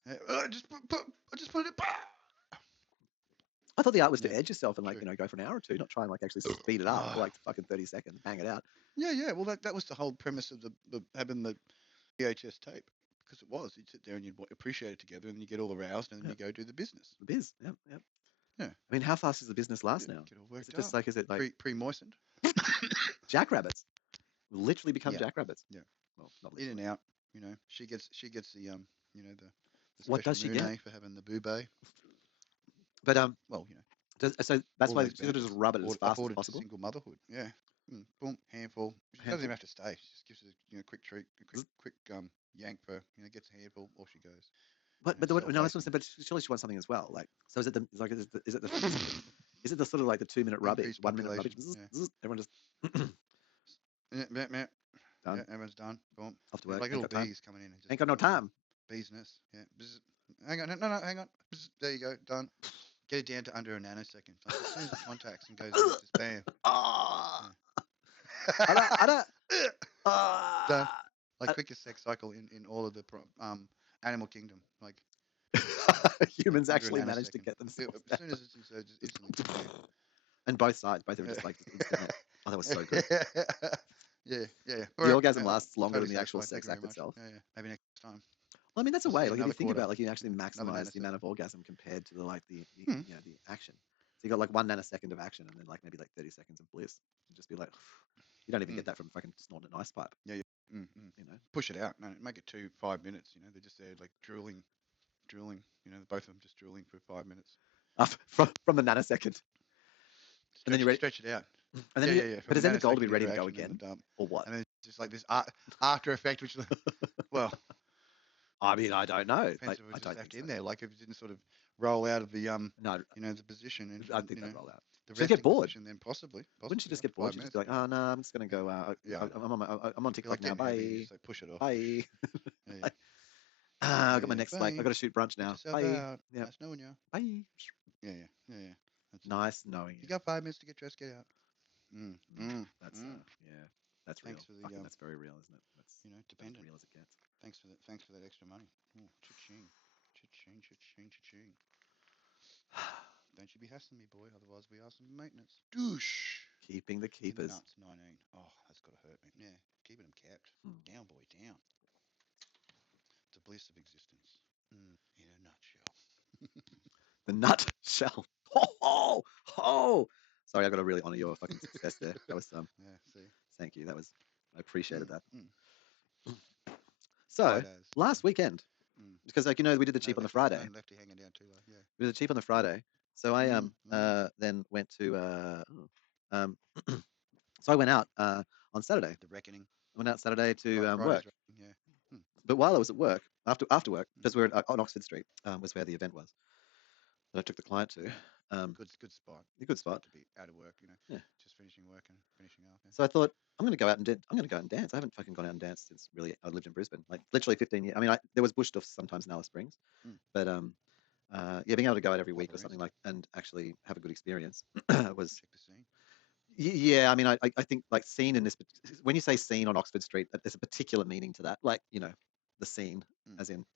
Yeah. I just put it. I thought the art was Yeah, to edge yourself and like true. go for an hour or two, not try and like actually speed it up for Ah, like fucking 30 seconds, bang it out. yeah, yeah. Well, that was the whole premise of the having the VHS tape, because it was. You'd sit there and you'd appreciate it together, and then you get all aroused, and then Yeah, you go do the business. the biz. Yep, yep. Yeah, I mean, how fast does the business last now? get all Is worked it just up. like is it like Pre moistened. jackrabbits? Literally become Yeah, jackrabbits. yeah. Well, not In and literally. out. She gets the the What special does she get? moon for having the boobay. But Well, so that's all why those you sort of just benefits rub it as fast as afforded to possible. single motherhood. Yeah. Boom, handful. She doesn't Handful. even have to stay. She just gives it a quick treat, a quick yank for gets a handful, off she goes. But no, I was going to say, Self-pacing. but surely she wants something as well. Like, so is it the like is it the sort of like the 2 minute rubbing, Increased 1 minute rubbing? population. Yeah. Everyone just Yeah, yeah, yeah. done, Yeah, everyone's done. Boom. off to Yeah, work. like Ain't little got time. bees coming in and just Ain't got no time. bees nest. Yeah. Bzz. Hang on, no, hang on. Bzz. There you go, done. Get it down to under a nanosecond. Like, as soon as it contacts and goes in, it's just bam. Ah, Yeah. I don't. Done. Ah. Like quickest sex cycle in all of the animal kingdom. Like Humans under a actually managed to nanosecond. get Yeah, themselves as soon as it's inserted, just instantly. And both sides, both of them just like instant net. Oh, that was so good. Yeah, yeah. The All right, orgasm lasts longer totally than the actual satisfied. Thank sex you very act much. itself. Yeah, yeah. Maybe next time. Well, I mean, that's a I'll see way. you Like if another you think quarter. about, like you actually Yeah, another maximize the amount nanosecond. of orgasm compared to the Hmm. you know, the action. So you got like 1 nanosecond of action, and then like maybe like 30 seconds of bliss. You just be like, you don't even Mm. get that from fucking snorting an ice pipe. Yeah, yeah. Mm. You know, Push it out. No, make it 5 minutes. You know, they're just there like drooling. You know, both of them just drooling for 5 minutes. from the nanosecond, and then you're ready. Stretch it out. And then Yeah. but From is the then the goal to be nanosecond ready to go interaction and the again, dump, or what? and then it's just like this after effect, which, well, I mean, I don't know. depends Like, if it was I just don't left think so. in there, like if it didn't sort of roll out of the No, you know, the position and I don't think you they'd know roll out. the She'd get resting bored. position, then possibly Wouldn't she just after get bored? 5 She'd just minutes be like, maybe. oh no, I'm just gonna go. Yeah, I know. I'm on You're TikTok like now. getting heavy, you Bye. just like push it off. Bye. Yeah, I got my next like I bye. got to shoot brunch Get now. yourself Bye. out. Yeah. Nice knowing you. Bye. Yeah. That's it. Nice knowing You you. got 5 minutes to get dressed. Get out. That's yeah. That's real. Thanks for the Fucking that's very real, isn't it? That's you know, as dependent. real as it gets. Thanks for that extra money. Ooh, cha-ching. Cha-ching. Don't you be hassling me, boy, otherwise we are some maintenance. Douche. Keeping the In the keepers. nuts, 19. Oh, that's gotta hurt me. Yeah, keeping them capped. Down, boy, down. The bliss of existence. In a nutshell. The nutshell. Oh. Sorry, I've got to really honor your fucking success there. That was Yeah, see. thank you. I appreciated that. Mm. So Tight as. last weekend, because like we did the Cheep on the Friday. No lefty hanging down too low. Yeah. We did the Cheep on the Friday. So I then went to so I went out on Saturday. The reckoning. I went out Saturday to work. Friday's reckoning, yeah. But while I was at work, after work, because we're on Oxford Street, was where the event was that I took the client to. Good spot. A good spot To be out of work, you know. Yeah. Just finishing work and finishing up. Yeah. So I thought I'm going to go out and I'm going to go out and dance. I haven't fucking gone out and danced since really I lived in Brisbane, like literally 15 years. I mean, there was bush stuff sometimes in Alice Springs, but being able to go out every week or something like and actually have a good experience was. Check the scene. Yeah, I mean, I think like scene in this, when you say scene on Oxford Street, there's a particular meaning to that. Like, the scene, as in,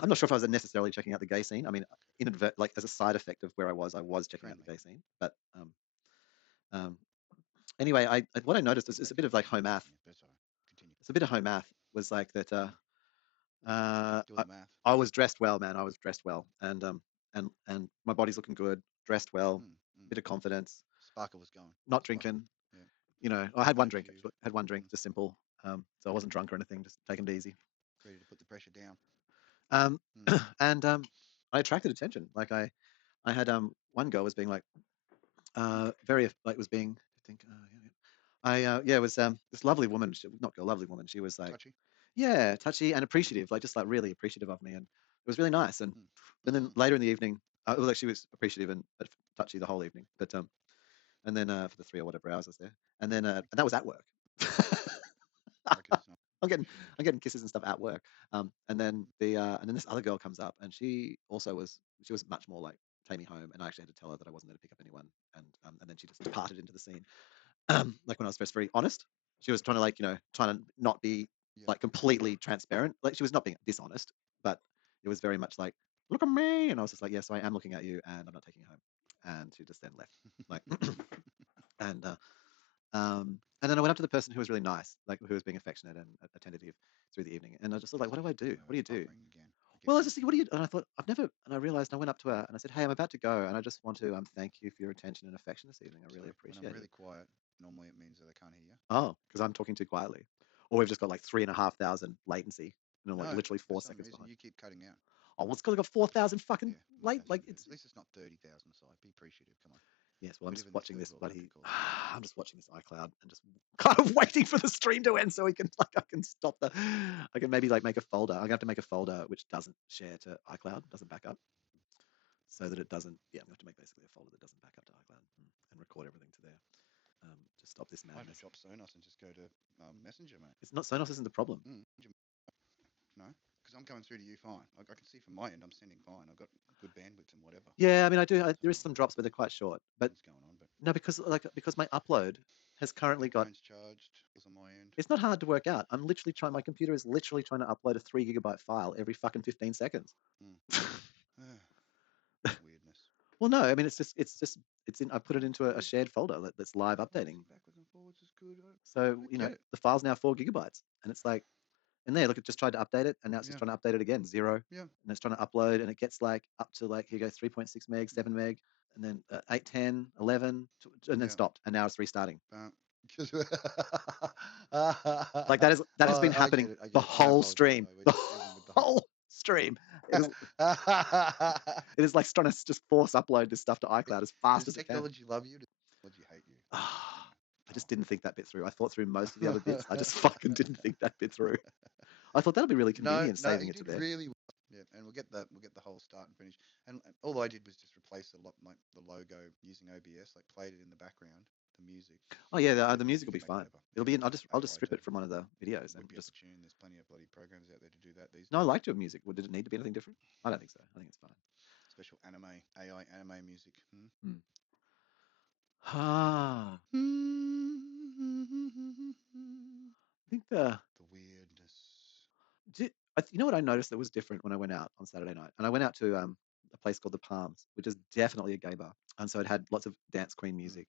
I'm not sure if I was necessarily checking out the gay scene. I mean, like as a side effect of where I was checking out the gay scene. But anyway, what I noticed is a bit of like home math. It's a bit of home math was like that. I was dressed well, man. I was dressed well, and my body's looking good. Dressed well, bit of confidence. Sparkle was going. Not drinking. Yeah. I had one drink. Actually. Had one drink, just simple. So I wasn't drunk or anything. Just taking it easy. Ready to put the pressure down. And I attracted attention. Like I had one girl was being like very like was being I think it was this lovely woman. Not a lovely woman. She was like Touchy. Yeah, touchy and appreciative. Like just like really appreciative of me, and it was really nice. And then later in the evening, it was like she was appreciative and touchy the whole evening. But and then for the 3 or whatever hours I was there, and then and that was at work. I'm getting kisses and stuff at work. And then this other girl comes up, and she was much more like take me home, and I actually had to tell her that I wasn't there to pick up anyone, and then she just departed into the scene. Like when I was first very honest, she was trying to trying to not be like completely transparent. Like she was not being dishonest, but it was very much like look at me, and I was just like yes, I am looking at you, and I'm not taking you home. And she just then left, like and then I went up to the person who was really nice, like who was being affectionate and attentive through the evening. And I just thought, like, what do I do? What do you do? Well, I was just thinking, what do you? And I thought, and I realized, I went up to her and I said, hey, I'm about to go, and I just want to thank you for your attention and affection this evening. I really appreciate it. When I'm really quiet, normally it means that I can't hear you. Oh, because I'm talking too quietly, or we've just got like 3,500 latency, and like literally 4 seconds behind. You keep cutting out. Oh, well, it's got 4,000 fucking late. Like it's at least it's not 30,000. So be appreciative. Come on. Yes, well, I'm just watching this bloody. I'm just watching this iCloud and just kind of waiting for the stream to end so we can I can stop I can maybe like make a folder. I'm gonna have to make a folder which doesn't share to iCloud, doesn't back up, so that it doesn't. Yeah, I'm gonna have to make basically a folder that doesn't back up to iCloud and record everything to there. Just stop this madness. I just drop Sonos and just go to Messenger, mate. It's not Sonos isn't the problem. No. Because I'm coming through to you fine. I can see from my end I'm sending fine. I've got good bandwidth and whatever. Yeah, I mean, I do. There is some drops, but they're quite short. But what's going on? But no, because my upload has currently got. Phone's charged. It's on my end. It's not hard to work out. I'm literally trying. My computer is literally trying to upload a 3 GB file every fucking 15 seconds. Weirdness. Well, no, I mean it's in. I put it into a shared folder that's live updating. Backwards and forwards is good. So I get it. the file's now 4 GB, and it's like, and there, look, it just tried to update it, and now it's just Yeah. trying to update it again, 0, Yeah. and it's trying to upload, and it gets like up to like, here you go, 3.6 meg, 7 meg, and then 8, 10, 11, and then Yeah. stopped, and now it's restarting. Uh, Like that has been I get happening it. I the get it. I whole apologize. stream, We're the just dealing with the whole. whole stream. It is like trying to just force upload this stuff to iCloud as fast Does as it can. technology love you? Does technology hate you? I just didn't think that bit through. I thought through most of the other bits. I just fucking didn't think that bit through. I thought that'd be really No, convenient, no, saving you it to did there. really well. Yeah, and we'll get the whole start and finish. And all I did was just replace like the logo using OBS, like played it in the background, the music. Oh yeah, You the can music will be make fine. whatever. It'll Yeah, be in. I'll just strip AI it from one of the videos and wouldn't be just. auto-tune. There's plenty of bloody programs out there to do that these No, I days. liked your music. Well, did it need to be anything different? I don't think so. I think it's fine. Special anime, AI anime music. Ah, I think The weirdness. you know what I noticed that was different when I went out on Saturday night, and I went out to a place called the Palms, which is definitely a gay bar, and so it had lots of dance queen music.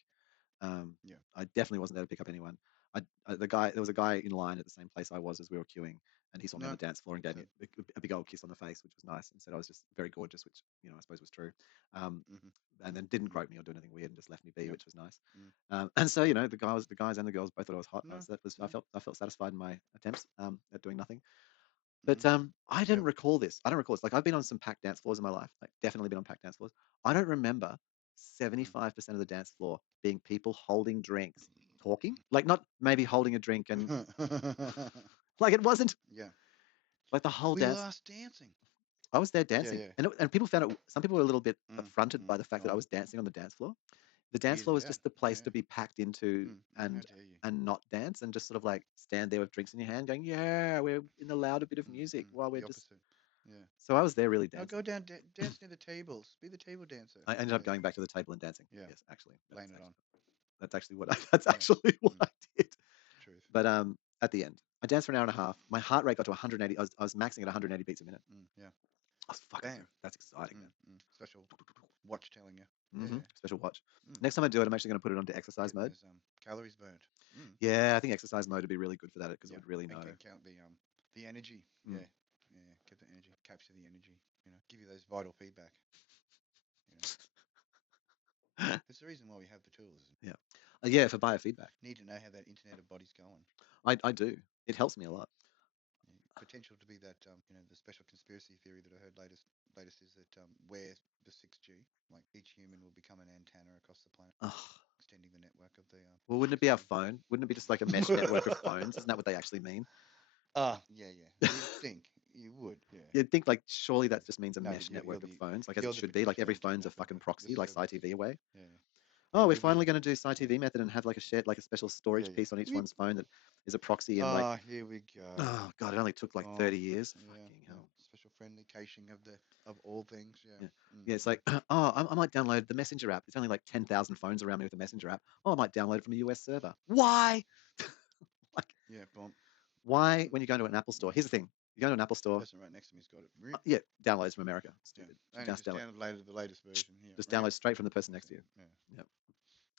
Yeah. I definitely wasn't there to pick up anyone. There was a guy in line at the same place I was as we were queuing, and he saw me on No. the dance floor and gave me So, a big old kiss on the face, which was nice, and said I was just very gorgeous, which I suppose was true. Um, and then didn't grope me or do anything weird and just left me be, Yep. which was nice. And so the guys and the girls both thought I was hot. No. I felt satisfied in my attempts at doing nothing. Mm-hmm. But I didn't recall this. I don't recall this. Like I've been on some packed dance floors in my life. Like definitely been on packed dance floors. I don't remember 75% of the dance floor being people holding drinks, talking. Like not maybe holding a drink and like it wasn't Yeah. like the whole We dance. lost dancing. I was there Yeah, dancing, yeah. and people found it. Some people were a little bit affronted by the fact that I Oh, was dancing on the dance floor. The dance floor easy was that. just the Yeah, place to be packed into yeah. How dare you? and not dance and just sort of like stand there with drinks in your hand, going, "Yeah, we're in the louder bit of music while we're The just." opposite. Yeah. So I was there really No, go dancing. down, dance near the tables. Be the table dancer. I ended up going back to the table and dancing. Yeah. Yes, actually, Laying it on. that's actually what that's Yeah. actually what I did. Truth. But at the end, I danced for an hour and a half. My heart rate got to 180. I was maxing at 180 beats a minute. Yeah. I was fucking. Damn. That's exciting, man. Special watch telling you. Yeah. Special watch. Next time I do it, I'm actually going to put it onto exercise Getting mode. those calories burned. Yeah, I think exercise mode would be really good for that because it would really And know. can count the energy. Yeah. Yeah. Get the energy. Capture the energy. Give you those vital feedback. There's the reason why we have the tools. Yeah. Yeah, for biofeedback. Need to know how that internet of bodies going. I do. It helps me a lot. Potential to be that the special conspiracy theory that I heard latest is that where the 6G, like each human will become an antenna across the planet, Ugh. extending the network of the. Well, wouldn't it be our phone? Wouldn't it be just like a mesh network of phones? Isn't that what they actually mean? Yeah. You'd think you would, yeah. You'd think like surely that just means a No, mesh you're network of the phones, like as you're it the should be. Like every participant in phone's a that fucking network. The proxy, like service. SciTV away. Yeah. Oh, we're You'll be finally the going to do SciTV method and have like a shared, like a special storage piece on each Weep. one's phone that is a proxy and like, Here we go. oh god, it only took like 30 years. Fucking hell. Special friendly caching of all things. Yeah. Yeah, it's like, oh, I might download the Messenger app. There's only like 10,000 phones around me with the Messenger app. Oh, I might download it from a US server. Why? Like, Yeah, boom. why when you go to an Apple store? Here's the thing: you go to an Apple store. Person right next to me's got it. Yeah, downloads from America. Stupid. Yeah. Only just downloaded the latest version. Yeah. Just download straight from the person next to you. Yeah. Yep.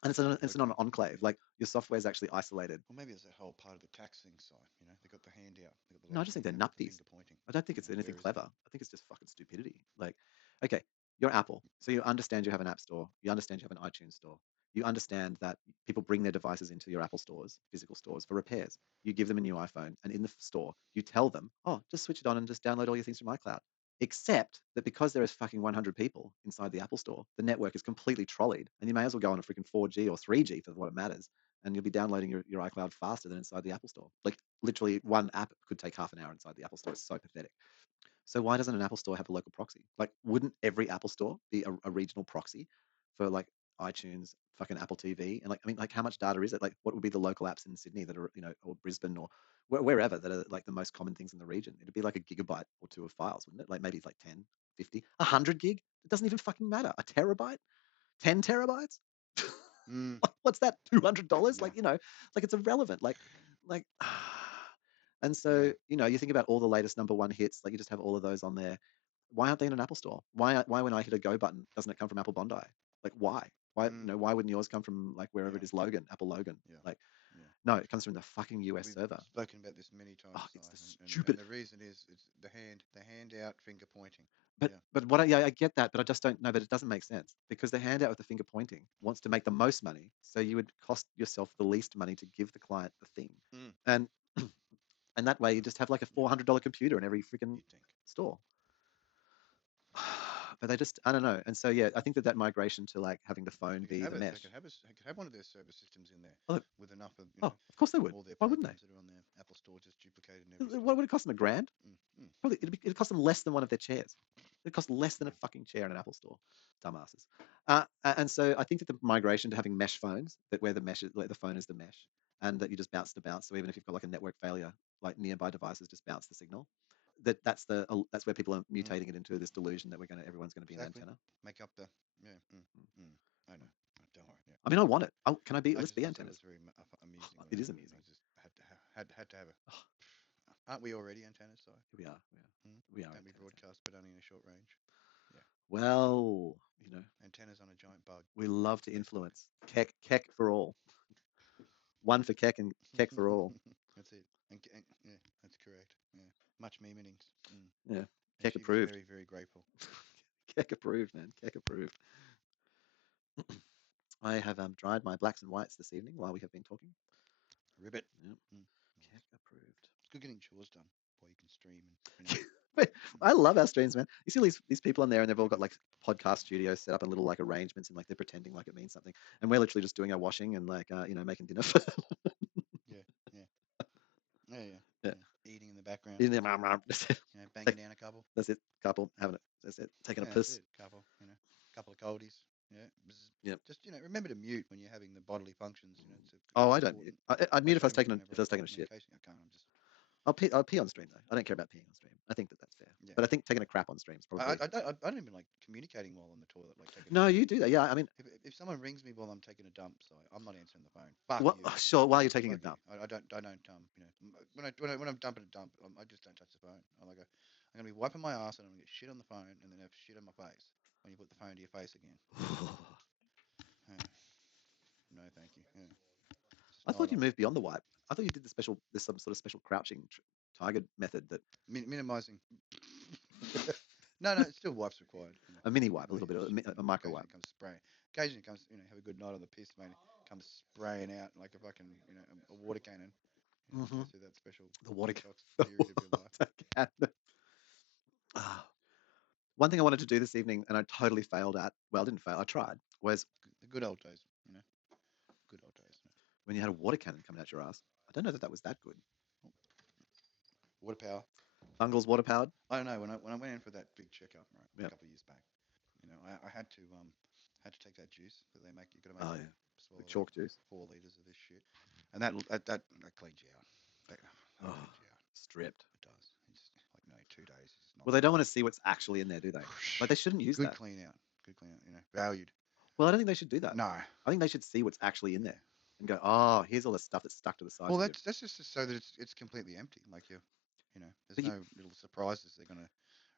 And it's not an enclave. Like your software is actually isolated. Well, maybe it's a whole part of the taxing side. They got the handout. They got the No, I just think they're the nuppies. finger pointing. I don't think it's anything Where is clever. I think it's just fucking stupidity. Like, okay, you're Apple, so you understand you have an app store. You understand you have an iTunes store. You understand that people bring their devices into your Apple stores, physical stores, for repairs. You give them a new iPhone, and in the store, you tell them, oh, just switch it on and just download all your things from iCloud. Except that because there is fucking 100 people inside the Apple store, the network is completely trolleyed, and you may as well go on a freaking 4G or 3G for what it matters, and you'll be downloading your iCloud faster than inside the Apple store. Like literally, one app could take half an hour inside the Apple store. It's so pathetic. So why doesn't an Apple store have a local proxy? Like, wouldn't every Apple store be a regional proxy for like iTunes, fucking Apple TV? And like, I mean, like, how much data is it? Like, what would be the local apps in Sydney that are, or Brisbane or wherever that are like the most common things in the region? It'd be like a gigabyte or two of files, wouldn't it? Like maybe it's like 10, 50, 100 gig. It doesn't even fucking matter. A terabyte, 10 terabytes. What's that? $200? Yeah. Like, like it's irrelevant. Like. And so, you think about all the latest number one hits, like you just have all of those on there. why aren't they in an Apple store? Why when I hit a go button, doesn't it come from Apple Bondi? Like why? Why why wouldn't yours come from like wherever it is, Logan, Apple Logan? Yeah. Like Yeah. no, it comes from the fucking US We've server. spoken about this many Oh, times, it's the and stupid. the reason is it's the handout finger pointing. But I get that, but I just don't know. But it doesn't make sense because the handout with the finger pointing wants to make the most money, so you would cost yourself the least money to give the client the thing, and and that way you just have like a $400 computer in every freaking You'd think. store. But they just, I don't know. And so yeah, I think that migration to like having the phone They could be have the it. mesh. They could have one of their server systems in there Oh, with enough of of course they would. all their Why wouldn't they? programs that are on their Apple Store just duplicated in every store. What would it cost them? $1,000? Mm, mm. Probably it'd cost them less than one of their chairs. It'd cost less than a fucking chair in an Apple store. Dumbasses. And so I think that the migration to having mesh phones, that where the mesh is, like the phone is the mesh, and that you just bounce to bounce. So even if you've got like a network failure, like nearby devices just bounce the signal. That's where people are mutating it into this delusion that everyone's gonna be an antenna. Make up the I know. Don't worry. Yeah. I mean, I want it. Can I be? Let's just be thought it was antennas. very amusing. It is amusing. I just had to have it. Aren't we already antennas? So We are. We are. Don't we broadcast, but only in a short range? Yeah. Well, antennas on a giant bug. We love to influence. Keck for all. One for Keck and Keck for all. That's it. And yeah, that's correct. Yeah. Much meanings. Yeah. Keck She'd approved. be very, very grateful. Keck approved, man. Keck approved. I have dried my blacks and whites this evening while we have been talking. Ribbit. Yep. Nice. Keck approved. It's good getting chores done while you can stream and I love our streams, man. You see these people on there, and they've all got like podcast studios set up and little like arrangements, and like they're pretending like it means something. And we're literally just doing our washing and like making dinner. yeah. Eating in the background. In there, banging down a couple. That's it. Couple having it. That's it. Taking a piss. That's it. Couple. Couple of coldies. Yeah. Yep. Just remember to mute when you're having the bodily functions. I don't mute. I'd mute if I was taking a shit. I can't. I'm just. I'll pee on stream though. I don't care about peeing on stream. I think that's fair. Yeah. But I think taking a crap on stream is probably. I don't even like communicating while on the toilet. Like taking. No, you do that. Yeah, I mean. If someone rings me while I'm taking a dump, so I'm not answering the phone. Fuck well, you. Sure. While you're taking a dump. I don't when I'm dumping a dump, I just don't touch the phone. I'm gonna be wiping my ass and I'm gonna get shit on the phone and then have shit on my face when you put the phone to your face again. No, thank you. Yeah. I thought you moved beyond the wipe. I thought you did there's some sort of special crouching tiger method that minimizing. No, it still wipes required. A mini wipe, a little bit, a micro wipe. Comes spraying. Occasionally it comes, have a good night on the piss, mate. Comes spraying out like a fucking, a water cannon. Through that special the water period of your life. One thing I wanted to do this evening, and I totally failed at. Well, I didn't fail. I tried. Was the good old days. Good old days. When you had a water cannon coming out your ass. I don't know that was that good. Water power. Bungle's water powered. I don't know. When I went in for that big checkup, right, a couple of years back, I had to take that juice that they make. You got to make. Oh yeah. The chalk juice. 4 liters of this shit, and that cleans you out. That cleans you out. Stripped. It does. It's like 2 days. Well, they don't want to see what's actually in there, do they? Like they shouldn't use that. Good clean out. Valued. Well, I don't think they should do that. No. I think they should see what's actually in there and go, oh, here's all the stuff that's stuck to the side. Well, that's just so that it's completely empty. Like there's no little surprises they're gonna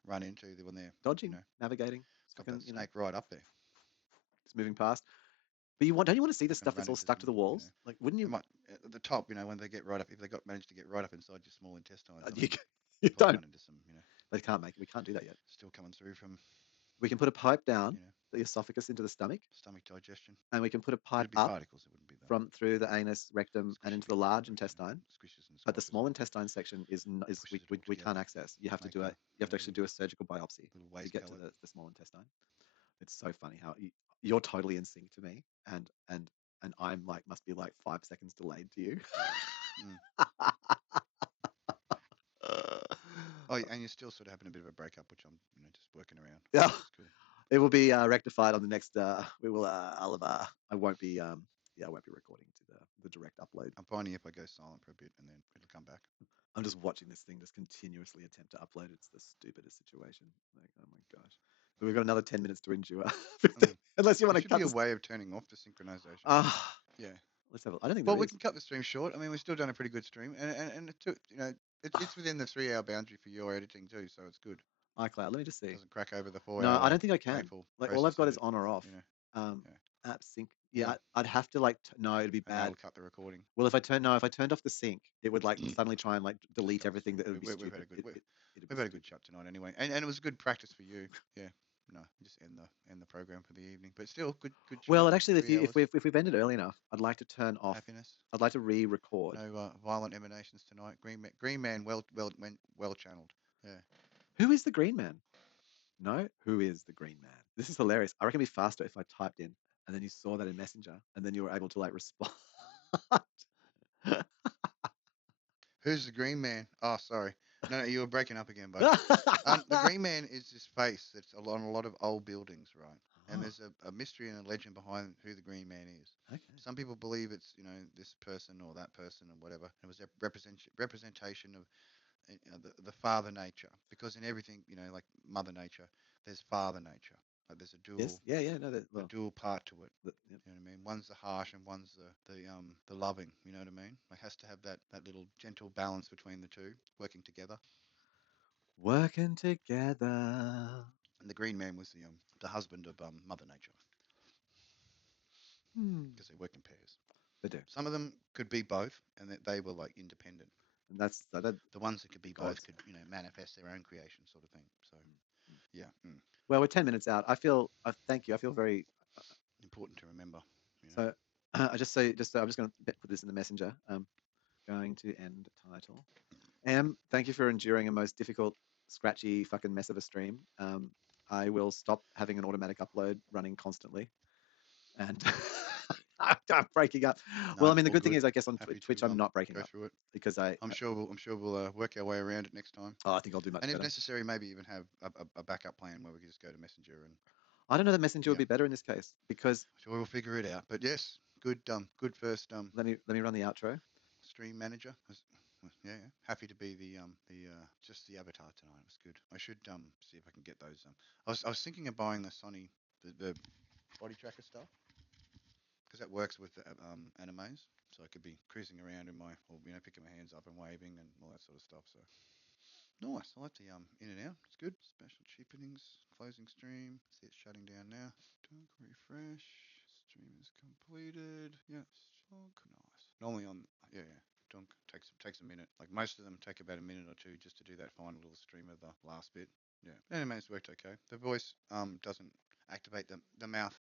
run into when they're dodging, navigating. It's got that snake right up there. It's moving past. But don't you want to see the stuff that's all stuck to the walls? Like, wouldn't you? At the top, when they get right up, if they managed to get right up inside your small intestine, you don't. Into some, They can't make it. We can't do that yet. Still coming through from. We can put a pipe down the esophagus into the stomach. Stomach digestion. And we can put a pipe up from through the anus, rectum, and into the large intestine. But the small intestine section we can't access. You have to actually do a surgical biopsy to get to the small intestine. It's so funny how you're totally in sync to me, and I'm like must be like 5 seconds delayed to you. And you're still sort of having a bit of a breakup, which I'm just working around. Yeah, it will be rectified on the next. We will. I won't be. I won't be recording to the direct upload. I'm finding if I go silent for a bit and then it'll come back. I'm just watching this thing just continuously attempt to upload. It's the stupidest situation. Like, oh my gosh. But we've got another 10 minutes to endure. Unless you want to cut. There should be a way of turning off the synchronization. Yeah. Let's have. I don't think. Well, we can cut the stream short. I mean, we've still done a pretty good stream, and it's within the 3-hour boundary for your editing too, so it's good. iCloud. Let me just see. Doesn't crack over the No, I 4-hour don't think I can. grateful Like all I've got is processor, on or off. you know. Um, Yeah. app sync. Yeah. Yeah, I'd have to like no, it'd be And that'll bad. cut the recording. Well, if I turned off the sync, it would like suddenly try and like delete everything. That it would be We've stupid. had a good It'd be we've had a good stupid. chat tonight anyway, and it was good practice for you. Yeah. No, just end the program for the evening, but still good chat. Well, actually, 3 hours. if we've ended early enough, I'd like to turn off. Happiness. I'd like to re-record. No violent emanations tonight. Green man, well channeled. Yeah. Who is the Green Man? No, who is the Green Man? This is hilarious. I reckon it'd be faster if I typed in and then you saw that in Messenger and then you were able to like respond. Who's the Green Man? Oh, sorry. No, you were breaking up again, bud. The Green Man is this face that's on a lot of old buildings, right? And there's a mystery and a legend behind who the Green Man is. Okay. Some people believe it's this person or that person or whatever. It was a representation of the father nature, because in everything, like Mother Nature, there's father nature. Like there's a Yes. Yeah. No. That, well. dual part to it. Yep. You know what I mean? One's the harsh and one's the loving. You know what I mean? Like has to have that little gentle balance between the two, working together. Working together. And the Green Man was the husband of Mother Nature, because they work in pairs. They do. Some of them could be both, and they were like independent. And that's that. The ones that could be Gods. both could manifest their own creation, sort of thing. So yeah. Well, we're 10 minutes out. Thank you. I feel very important to remember. So I'm just going to put this in the messenger. Going to end title. Thank you for enduring a most difficult, scratchy fucking mess of a stream. I will stop having an automatic upload running constantly, and I'm breaking up. No, well, I mean, the all good thing good. is, I guess on Happy Twitch, to I'm not breaking go up through it. because I'm sure we'll work our way around it next time. Oh, I think I'll do much And if better. necessary, maybe even have a backup plan where we can just go to Messenger and. I don't know that Messenger would be better in this case because. Sure, we'll figure it out. But yes, good first Let me run the outro. Stream manager. Yeah, happy to be the just the avatar tonight. It was good. I should see if I can get those. I was thinking of buying the Sony the body tracker stuff, because that works with ANIMAZE, so I could be cruising around or picking my hands up and waving and all that sort of stuff. So nice. I like the in and out. It's good. Special cheapenings. Closing stream. See it shutting down now. Dunk refresh. Stream is completed. Yeah. Nice. Normally yeah. Dunk takes a minute. Like most of them take about a minute or two just to do that final little stream of the last bit. Yeah. Anyways, worked okay. The voice doesn't activate the mouth